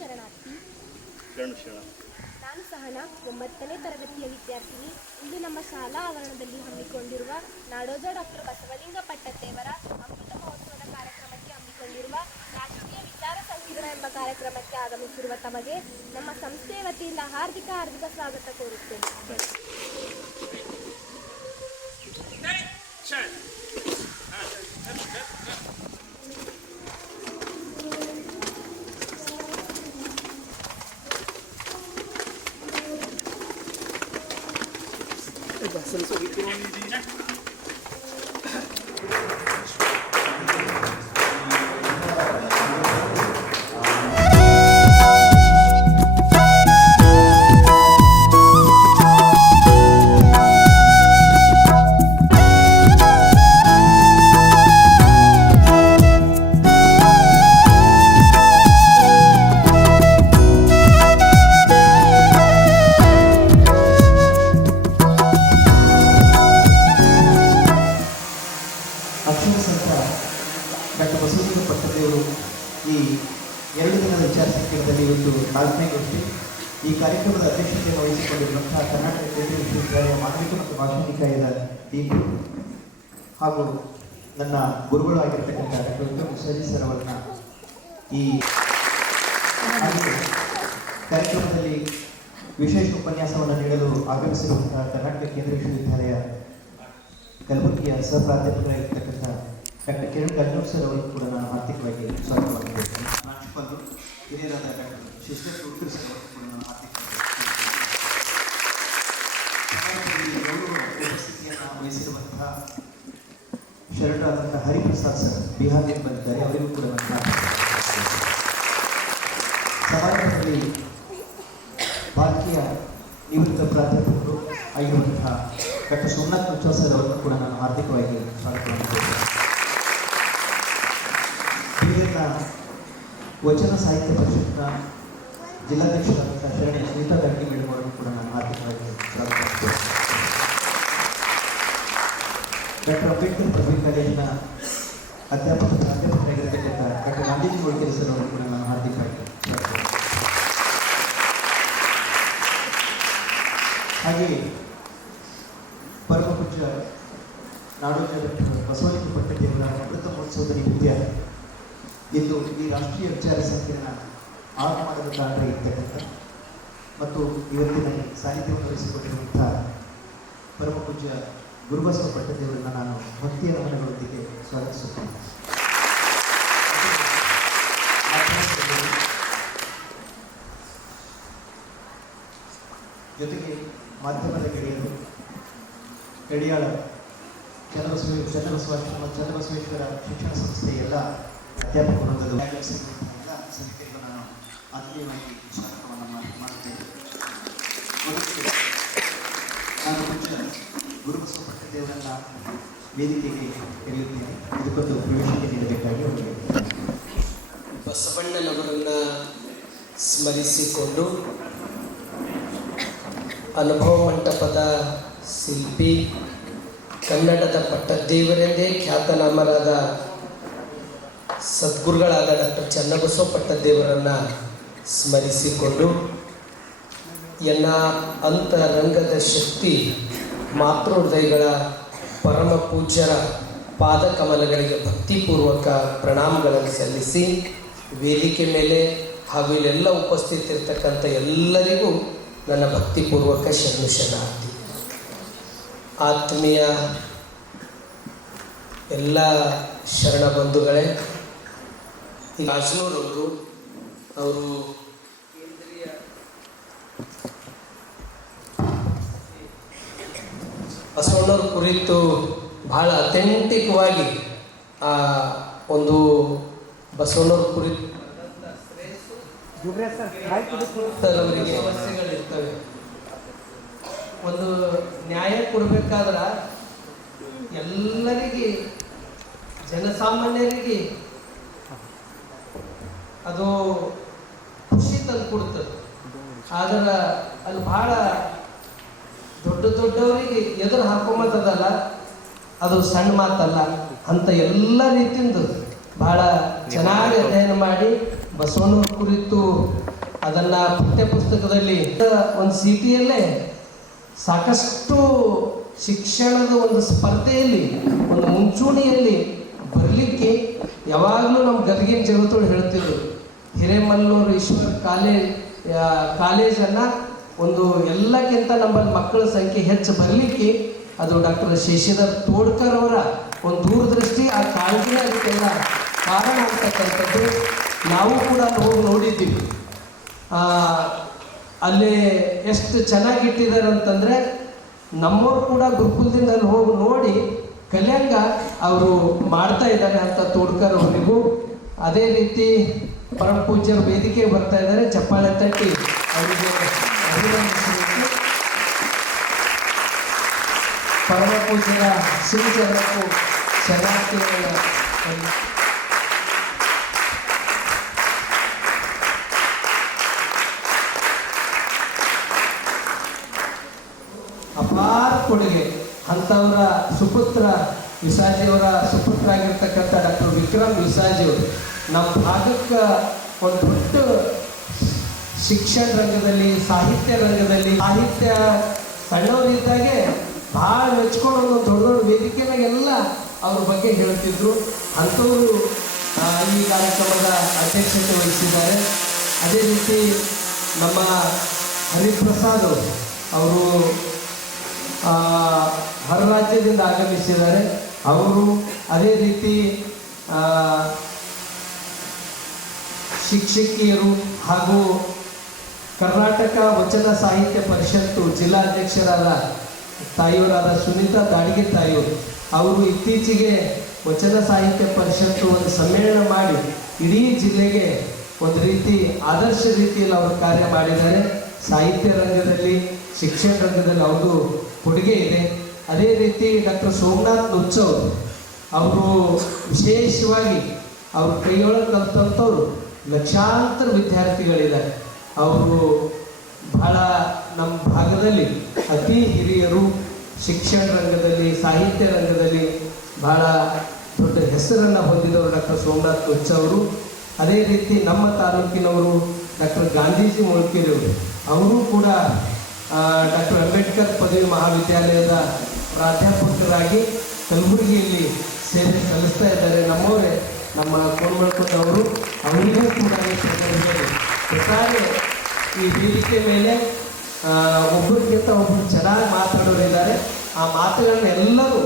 ಶರಣಾರ್ಥಿ. ಶರಣ. ನಾನು ಸಹನಾ, 9ನೇ ತರಗತಿಯ ವಿದ್ಯಾರ್ಥಿನಿ. ಇಂದು ನಮ್ಮ ಶಾಲಾ ಆವರಣದಲ್ಲಿ ಹಮ್ಮಿಕೊಂಡಿರುವ ನಾಡೋಜ ಡಾಕ್ಟರ್ ಬಸವಲಿಂಗ ಪಟ್ಟದೇವರ ಅಮೃತ ಮಹೋತ್ಸವದ ಕಾರ್ಯಕ್ರಮಕ್ಕೆ ಹಮ್ಮಿಕೊಂಡಿರುವ ರಾಷ್ಟ್ರೀಯ ವಿಚಾರ ಸಂಕಿರಣ ಎಂಬ ಕಾರ್ಯಕ್ರಮಕ್ಕೆ ಆಗಮಿಸಿರುವ ತಮಗೆ ನಮ್ಮ ಸಂಸ್ಥೆಯ ವತಿಯಿಂದ ಹಾರ್ದಿಕ ಸ್ವಾಗತ ಕೋರುತ್ತೇನೆ. ಡಾಕ್ಟರ್ ಬಸವಲಿಂಗ ಪಟ್ಟದೇವರು ಈ 2 ದಿನದ ವಿಚಾರ ಸಂಕಿರಣದಲ್ಲಿ ಇವತ್ತು 4ನೇ ಗೋಷ್ಠಿ. ಈ ಕಾರ್ಯಕ್ರಮದ ಅಧ್ಯಕ್ಷತೆಯನ್ನು ವಹಿಸಿಕೊಂಡಿರುವಂತಹ ಕರ್ನಾಟಕ ಕೇಂದ್ರೀಯ ವಿಶ್ವವಿದ್ಯಾಲಯ ಮಾನವಿಕ ಮತ್ತು ಭಾಷಾ ನಿಕಾಯದ ಡೀನ್ ಹಾಗೂ ನನ್ನ ಗುರುಗಳು ಆಗಿರ್ತಕ್ಕಂಥ ಡಾಕ್ಟರ್ ಮುಸರಿ ಸರ್ ಅವರನ್ನ ಈ ಕಾರ್ಯಕ್ರಮದಲ್ಲಿ ವಿಶೇಷ ಉಪನ್ಯಾಸವನ್ನು ನೀಡಲು ಆಗಮಿಸಿರುವಂತಹ ಕರ್ನಾಟಕ ಕೇಂದ್ರೀಯ ವಿಶ್ವವಿದ್ಯಾಲಯ ಕಲಬುರಗಿಯ ಸಹ ಪ್ರಾಧ್ಯಾಪಕರಾಗಿರ್ತಕ್ಕಂಥ ಡಾಕ್ಟರ್ ಕಿರಣ್ ಗಂಜೂರ್ ಸರ್ ಅವರಿಗೂ ಕೂಡ ನಾನು ಆರ್ಥಿಕವಾಗಿ ಸ್ವಾಗತವನ್ನು ಕೊಡ್ತೇನೆ. ಪ್ರಾಂಶುಪಾಲರು ಹಿರಿಯರಾದ ಡಾಕ್ಟರ್ ಶಿಸ್ಟರ್ ಉಡುಪಿ ಸರ್ ಅವರಿಗೂ ಕೂಡ ನಾನು ಆರ್ಥಿಕವಾಗಿ ಉಪಸ್ಥಿತಿಯನ್ನು ವಹಿಸಿರುವಂತಹ ಶರಣರಾದಂತಹ ಹರಿಪ್ರಸಾದ್ ಸರ್ ಬಿಹಾರದಿಂದ ಬಂದಿದ್ದಾರೆ, ಅವರಿಗೂ ಕೂಡ ನಾನು ಸಮಾರಂಭದಲ್ಲಿ ಭಾರತೀಯ ನಿವೃತ್ತ ಪ್ರಾಧ್ಯಾಪಕರು ಆಗಿರುವಂತಹ ಡಾಕ್ಟರ್ ಸೋಮನಾಥ್ ಮುಚ್ಚಾ ಸರ್ ಅವರನ್ನು ಕೂಡ ನಾನು ಹಾರ್ದಿಕವಾಗಿ ಸ್ವಾಗತವನ್ನು ಕೊಡ್ತೇನೆ. ಬೀದರ್ನ ವಚನ ಸಾಹಿತ್ಯ ಪರಿಷತ್ನ ಜಿಲ್ಲಾಧ್ಯಕ್ಷರಾದಂತಹ ಶರಣೆ ಸುನೀತಾ ದಾಂಡಿ ಮೇಡಮ್ ಅವರನ್ನು ಕೂಡ ನಾನು ಹಾರ್ದಿಕವಾಗಿ ಸ್ವಾಗತ ಮಾಡ್ತೇನೆ. ಡಾಕ್ಟರ್ ಅಂಬೇಡ್ಕರ್ ಪದವಿ ಕಾಲೇಜಿನ ಪ್ರಾಧ್ಯಾಪಕರಾಗಿರ್ತಕ್ಕಂಥ ಡಾಕ್ಟರ್ ಗಾಂಧೀಜಿ ಗೋಳ್ಕೆರೆ ಸರ್ ಅವರನ್ನು ಕೂಡ ನಾನು ಹಾರ್ದಿಕವಾಗಿ ಸ್ವಾಗತ. ಹಾಗೆಯೇ ಪರಮ ಪೂಜ್ಯ ನಾಡೋಜ ಡಾಕ್ಟರ್ ಬಸವಲಿಂಗ ಪಟ್ಟದೇವರ ಅಮೃತ ಮಹೋತ್ಸವದ ನಿಮಿತ್ತ ಇಂದು ಈ ರಾಷ್ಟ್ರೀಯ ವಿಚಾರ ಸಂಕಿರಣ ಆಗಮನದ ಕಾರಣ ಇರ್ತಕ್ಕಂಥ ಮತ್ತು ಇವತ್ತಿನ ಸಾನ್ನಿಧ್ಯವನ್ನು ವಹಿಸಿಕೊಂಡಿರುವಂತಹ ಪರಮ ಪೂಜ್ಯ ಗುರುಬಸವ ಪಟ್ಟದೇವರನ್ನು ನಾನು ಭಕ್ತಿಯ ನಮನಗಳೊಂದಿಗೆ ಸ್ವಾಗತಿಸುತ್ತೇನೆ. ಜೊತೆಗೆ ಮಾಧ್ಯಮದ ಗೆಳೆಯರು, ಗಡಿಯಾಳ ಚನ್ನಬಸವೇಶ್ವರ ಶಿಕ್ಷಣ ಸಂಸ್ಥೆ ಎಲ್ಲ ಅಧ್ಯಾಪಕ ವೃಂದದ ಎಲ್ಲ ಸಮಿತಿಗಳು ನಾನು ಆತ್ಮೀಯವಾಗಿ ಸ್ವಾಗತವನ್ನು ಮಾಡುತ್ತೇನೆ. ನಾನು ಮುಂಚೆ ಗುರುಬಸವ ಪಟ್ಟದೇವರನ್ನ ವೇದಿಕೆಗೆ ಕರೆಯುತ್ತೇನೆ. ಇದಕ್ಕೊಂದು ಪ್ರವೇಶಕ್ಕೆ ನೀಡಬೇಕಾಗಿ ಅವರಿಗೆ ಬಸವಣ್ಣನವರನ್ನು ಸ್ಮರಿಸಿಕೊಂಡು ಅನುಭವ ಮಂಟಪದ ಶಿಲ್ಪಿ, ಕನ್ನಡದ ಪಟ್ಟದೇವರೆಂದೇ ಖ್ಯಾತನಾಮರಾದ ಸದ್ಗುರುಗಳಾದ ಡಾಕ್ಟರ್ ಚನ್ನಬಸವ ಪಟ್ಟದೇವರನ್ನು ಸ್ಮರಿಸಿಕೊಂಡು ಎನ್ನ ಅಂತರಂಗದ ಶಕ್ತಿ ಮಾತೃ ಹೃದಯಗಳ ಪರಮ ಪೂಜ್ಯರ ಪಾದಕಮಲಗಳಿಗೆ ಭಕ್ತಿಪೂರ್ವಕ ಪ್ರಣಾಮಗಳನ್ನು ಸಲ್ಲಿಸಿ ವೇದಿಕೆ ಮೇಲೆ ಹಾಗೂ ಇಲ್ಲೆಲ್ಲ ಉಪಸ್ಥಿತಿರ್ತಕ್ಕಂಥ ಎಲ್ಲರಿಗೂ ನನ್ನ ಭಕ್ತಿಪೂರ್ವಕ ಶರಣಾರ್ಥಿ. ಆತ್ಮೀಯ ಎಲ್ಲ ಶರಣ ಬಂಧುಗಳೇ, ರಾಜನೂರವರು ಅವರು ಕೇಂದ್ರೀಯ ಬಸವಣ್ಣವ್ರ ಕುರಿತು ಬಹಳ ಅಥೆಂಟಿಕ್ವಾಗಿ ಒಂದು ಬಸವಣ್ಣವ್ರ ಕುರಿತು ಅವರಿಗೆ ಸಮಸ್ಯೆಗಳಿರ್ತವೆ. ಒಂದು ನ್ಯಾಯ ಕೊಡ್ಬೇಕಾದ್ರೆ ಎಲ್ಲರಿಗೆ, ಜನಸಾಮಾನ್ಯರಿಗೆ ಅದು ಖುಷಿ ತಂದು ಕೊಡ್ತದೆ. ಆದ್ರೆ ಅಲ್ಲಿ ಬಹಳ ದೊಡ್ಡವರಿಗೆ ಎದುರು ಹಾಕೊಂಬತ್ತದಲ್ಲ, ಅದು ಸಣ್ಣ ಮಾತಲ್ಲ ಅಂತ ಎಲ್ಲ ರೀತಿಯಿಂದ ಬಹಳ ಚೆನ್ನಾಗಿ ಅಧ್ಯಯನ ಮಾಡಿ ಬಸವಣ್ಣವ್ರ ಕುರಿತು ಅದನ್ನು ಪಠ್ಯಪುಸ್ತಕದಲ್ಲಿ ಒಂದು ಸಿಟಿಯಲ್ಲೇ ಸಾಕಷ್ಟು ಶಿಕ್ಷಣದ ಒಂದು ಸ್ಪರ್ಧೆಯಲ್ಲಿ ಒಂದು ಮುಂಚೂಣಿಯಲ್ಲಿ ಬರಲಿಕ್ಕೆ ಯಾವಾಗಲೂ ನಮ್ಮ ಗದಗಿನ ಜಗತ್ತೋಳು ಹೇಳ್ತಿದ್ರು. ಹಿರೇಮಲ್ಲೂರು ಈಶ್ವರ್ ಕಾಲೇಜನ್ನು ಒಂದು ಎಲ್ಲಕ್ಕಿಂತ ನಮ್ಮಲ್ಲಿ ಮಕ್ಕಳ ಸಂಖ್ಯೆ ಹೆಚ್ಚು ಬರಲಿಕ್ಕೆ ಅದು ಡಾಕ್ಟರ್ ಶಶಿಧರ್ ತೋಡ್ಕರ್ ಅವರ ಒಂದು ದೂರದೃಷ್ಟಿ, ಆ ಕಾಳಜಿನ ಅದಕ್ಕೆಲ್ಲ ಕಾರಣ ಅಂತಕ್ಕಂಥದ್ದು ನಾವು ಕೂಡ ಹೋಗಿ ನೋಡಿದ್ದೀವಿ. ಅಲ್ಲಿ ಎಷ್ಟು ಚೆನ್ನಾಗಿಟ್ಟಿದ್ದಾರೆ ಅಂತಂದರೆ ನಮ್ಮವ್ರು ಕೂಡ ಗುರುಕುಲದಿಂದ ಅಲ್ಲಿ ಹೋಗಿ ನೋಡಿ ಕಲ್ಯಾಂಗ ಅವರು ಮಾಡ್ತಾ ಇದ್ದಾರೆ ಅಂತ ತೋಡ್ಕರ್ ಅವರಿಗೂ, ಅದೇ ರೀತಿ ಪರಮ ಪೂಜ್ಯರು ವೇದಿಕೆ ಬರ್ತಾ ಇದ್ದಾರೆ, ಚಪ್ಪಾಳೆ ತಟ್ಟಿ ಅವರಿಗೆ ಅಭಿನಂದಿಸಬೇಕು. ಪರಮ ಪೂಜ್ಯರ ಶ್ರೀಚರಣಕ್ಕೂ ಶರಣಾರ್ಥಿಗಳ ಅಪಾರ ಕೊಡುಗೆ. ಅಂಥವರ ಸುಪುತ್ರ ವಿಸಾಜಿಯವರ ಸುಪುತ್ರ ಆಗಿರ್ತಕ್ಕಂಥ ಡಾಕ್ಟರ್ ವಿಕ್ರಮ್ ವಿಸಾಜಿಯವರು ನಮ್ಮ ಭಾಗಕ್ಕೆ ಒಂದು ದೊಡ್ಡ ಶಿಕ್ಷಣ ರಂಗದಲ್ಲಿ, ಸಾಹಿತ್ಯ ರಂಗದಲ್ಲಿ, ಸಾಹಿತ್ಯ ಸಣ್ಣವರಿದ್ದಾಗೆ ಭಾಳ ಮೆಚ್ಕೊಂಡು ಒಂದು ದೊಡ್ಡ ದೊಡ್ಡ ವೇದಿಕೆನಾಗೆಲ್ಲ ಅವ್ರ ಬಗ್ಗೆ ಹೇಳ್ತಿದ್ರು. ಅಂಥವರು ಈ ಕಾರ್ಯಕ್ರಮದ ಅಧ್ಯಕ್ಷತೆ ವಹಿಸಿದ್ದಾರೆ. ಅದೇ ರೀತಿ ನಮ್ಮ ಹರಿಪ್ರಸಾದ್ ಅವರು ಹೊರ ರಾಜ್ಯದಿಂದ ಆಗಮಿಸಿದ್ದಾರೆ. ಅವರು ಅದೇ ರೀತಿ ಶಿಕ್ಷಕಿಯರು ಹಾಗೂ ಕರ್ನಾಟಕ ವಚನ ಸಾಹಿತ್ಯ ಪರಿಷತ್ತು ಜಿಲ್ಲಾಧ್ಯಕ್ಷರಾದ ತಾಯಿಯವರಾದ ಸುನೀತಾ ದಾಡಿಗೆ ತಾಯಿಯವರು, ಅವರು ಇತ್ತೀಚೆಗೆ ವಚನ ಸಾಹಿತ್ಯ ಪರಿಷತ್ತು ಒಂದು ಸಮ್ಮೇಳನ ಮಾಡಿ ಇಡೀ ಜಿಲ್ಲೆಗೆ ಒಂದು ರೀತಿ ಆದರ್ಶ ರೀತಿಯಲ್ಲಿ ಅವರು ಕಾರ್ಯ ಮಾಡಿದ್ದಾರೆ. ಸಾಹಿತ್ಯ ರಂಗದಲ್ಲಿ, ಶಿಕ್ಷಣ ರಂಗದಲ್ಲಿ ಅವ್ರದ್ದು ಕೊಡುಗೆ ಇದೆ. ಅದೇ ರೀತಿ ಡಾಕ್ಟರ್ ಸೋಮನಾಥ್ ನುಚ್ಚವ್ ಅವರು ವಿಶೇಷವಾಗಿ ಅವ್ರ ಕೈಯೊಳಗೆ ಕಲ್ತಂಥವ್ರು ಲಕ್ಷಾಂತರ ವಿದ್ಯಾರ್ಥಿಗಳಿದ್ದಾರೆ. ಅವರು ಬಹಳ ನಮ್ಮ ಭಾಗದಲ್ಲಿ ಅತಿ ಹಿರಿಯರು, ಶಿಕ್ಷಣ ರಂಗದಲ್ಲಿ, ಸಾಹಿತ್ಯ ರಂಗದಲ್ಲಿ ಬಹಳ ದೊಡ್ಡ ಹೆಸರನ್ನು ಹೊಂದಿದವರು ಡಾಕ್ಟರ್ ಸೋಮನಾಥ್ ನುಚ್ಚವರು. ಅದೇ ರೀತಿ ನಮ್ಮ ತಾಲೂಕಿನವರು ಡಾಕ್ಟರ್ ಗಾಂಧೀಜಿ ಮೊಳಕೆರೆಯವರು, ಅವರು ಕೂಡ ಡಾಕ್ಟರ್ ಅಂಬೇಡ್ಕರ್ ಪದವಿ ಮಹಾವಿದ್ಯಾಲಯದ ಪ್ರಾಧ್ಯಾಪಕರಾಗಿ ಕಲಬುರಗಿಯಲ್ಲಿ ಸೇವೆ ಸಲ್ಲಿಸ್ತಾ ಇದ್ದಾರೆ. ನಮ್ಮವರೇ, ನಮ್ಮ ಕೋಣಮಳ್ಕೊಂಡವರು, ಅವರಿಗೂ ಕೂಡ ಒಟ್ಟಾರೆ ಈ ವೇದಿಕೆ ಮೇಲೆ ಒಬ್ಬರಿಗಿಂತ ಒಬ್ಬರು ಚೆನ್ನಾಗಿ ಮಾತಾಡೋರಿದ್ದಾರೆ. ಆ ಮಾತುಗಳನ್ನ ಎಲ್ಲರೂ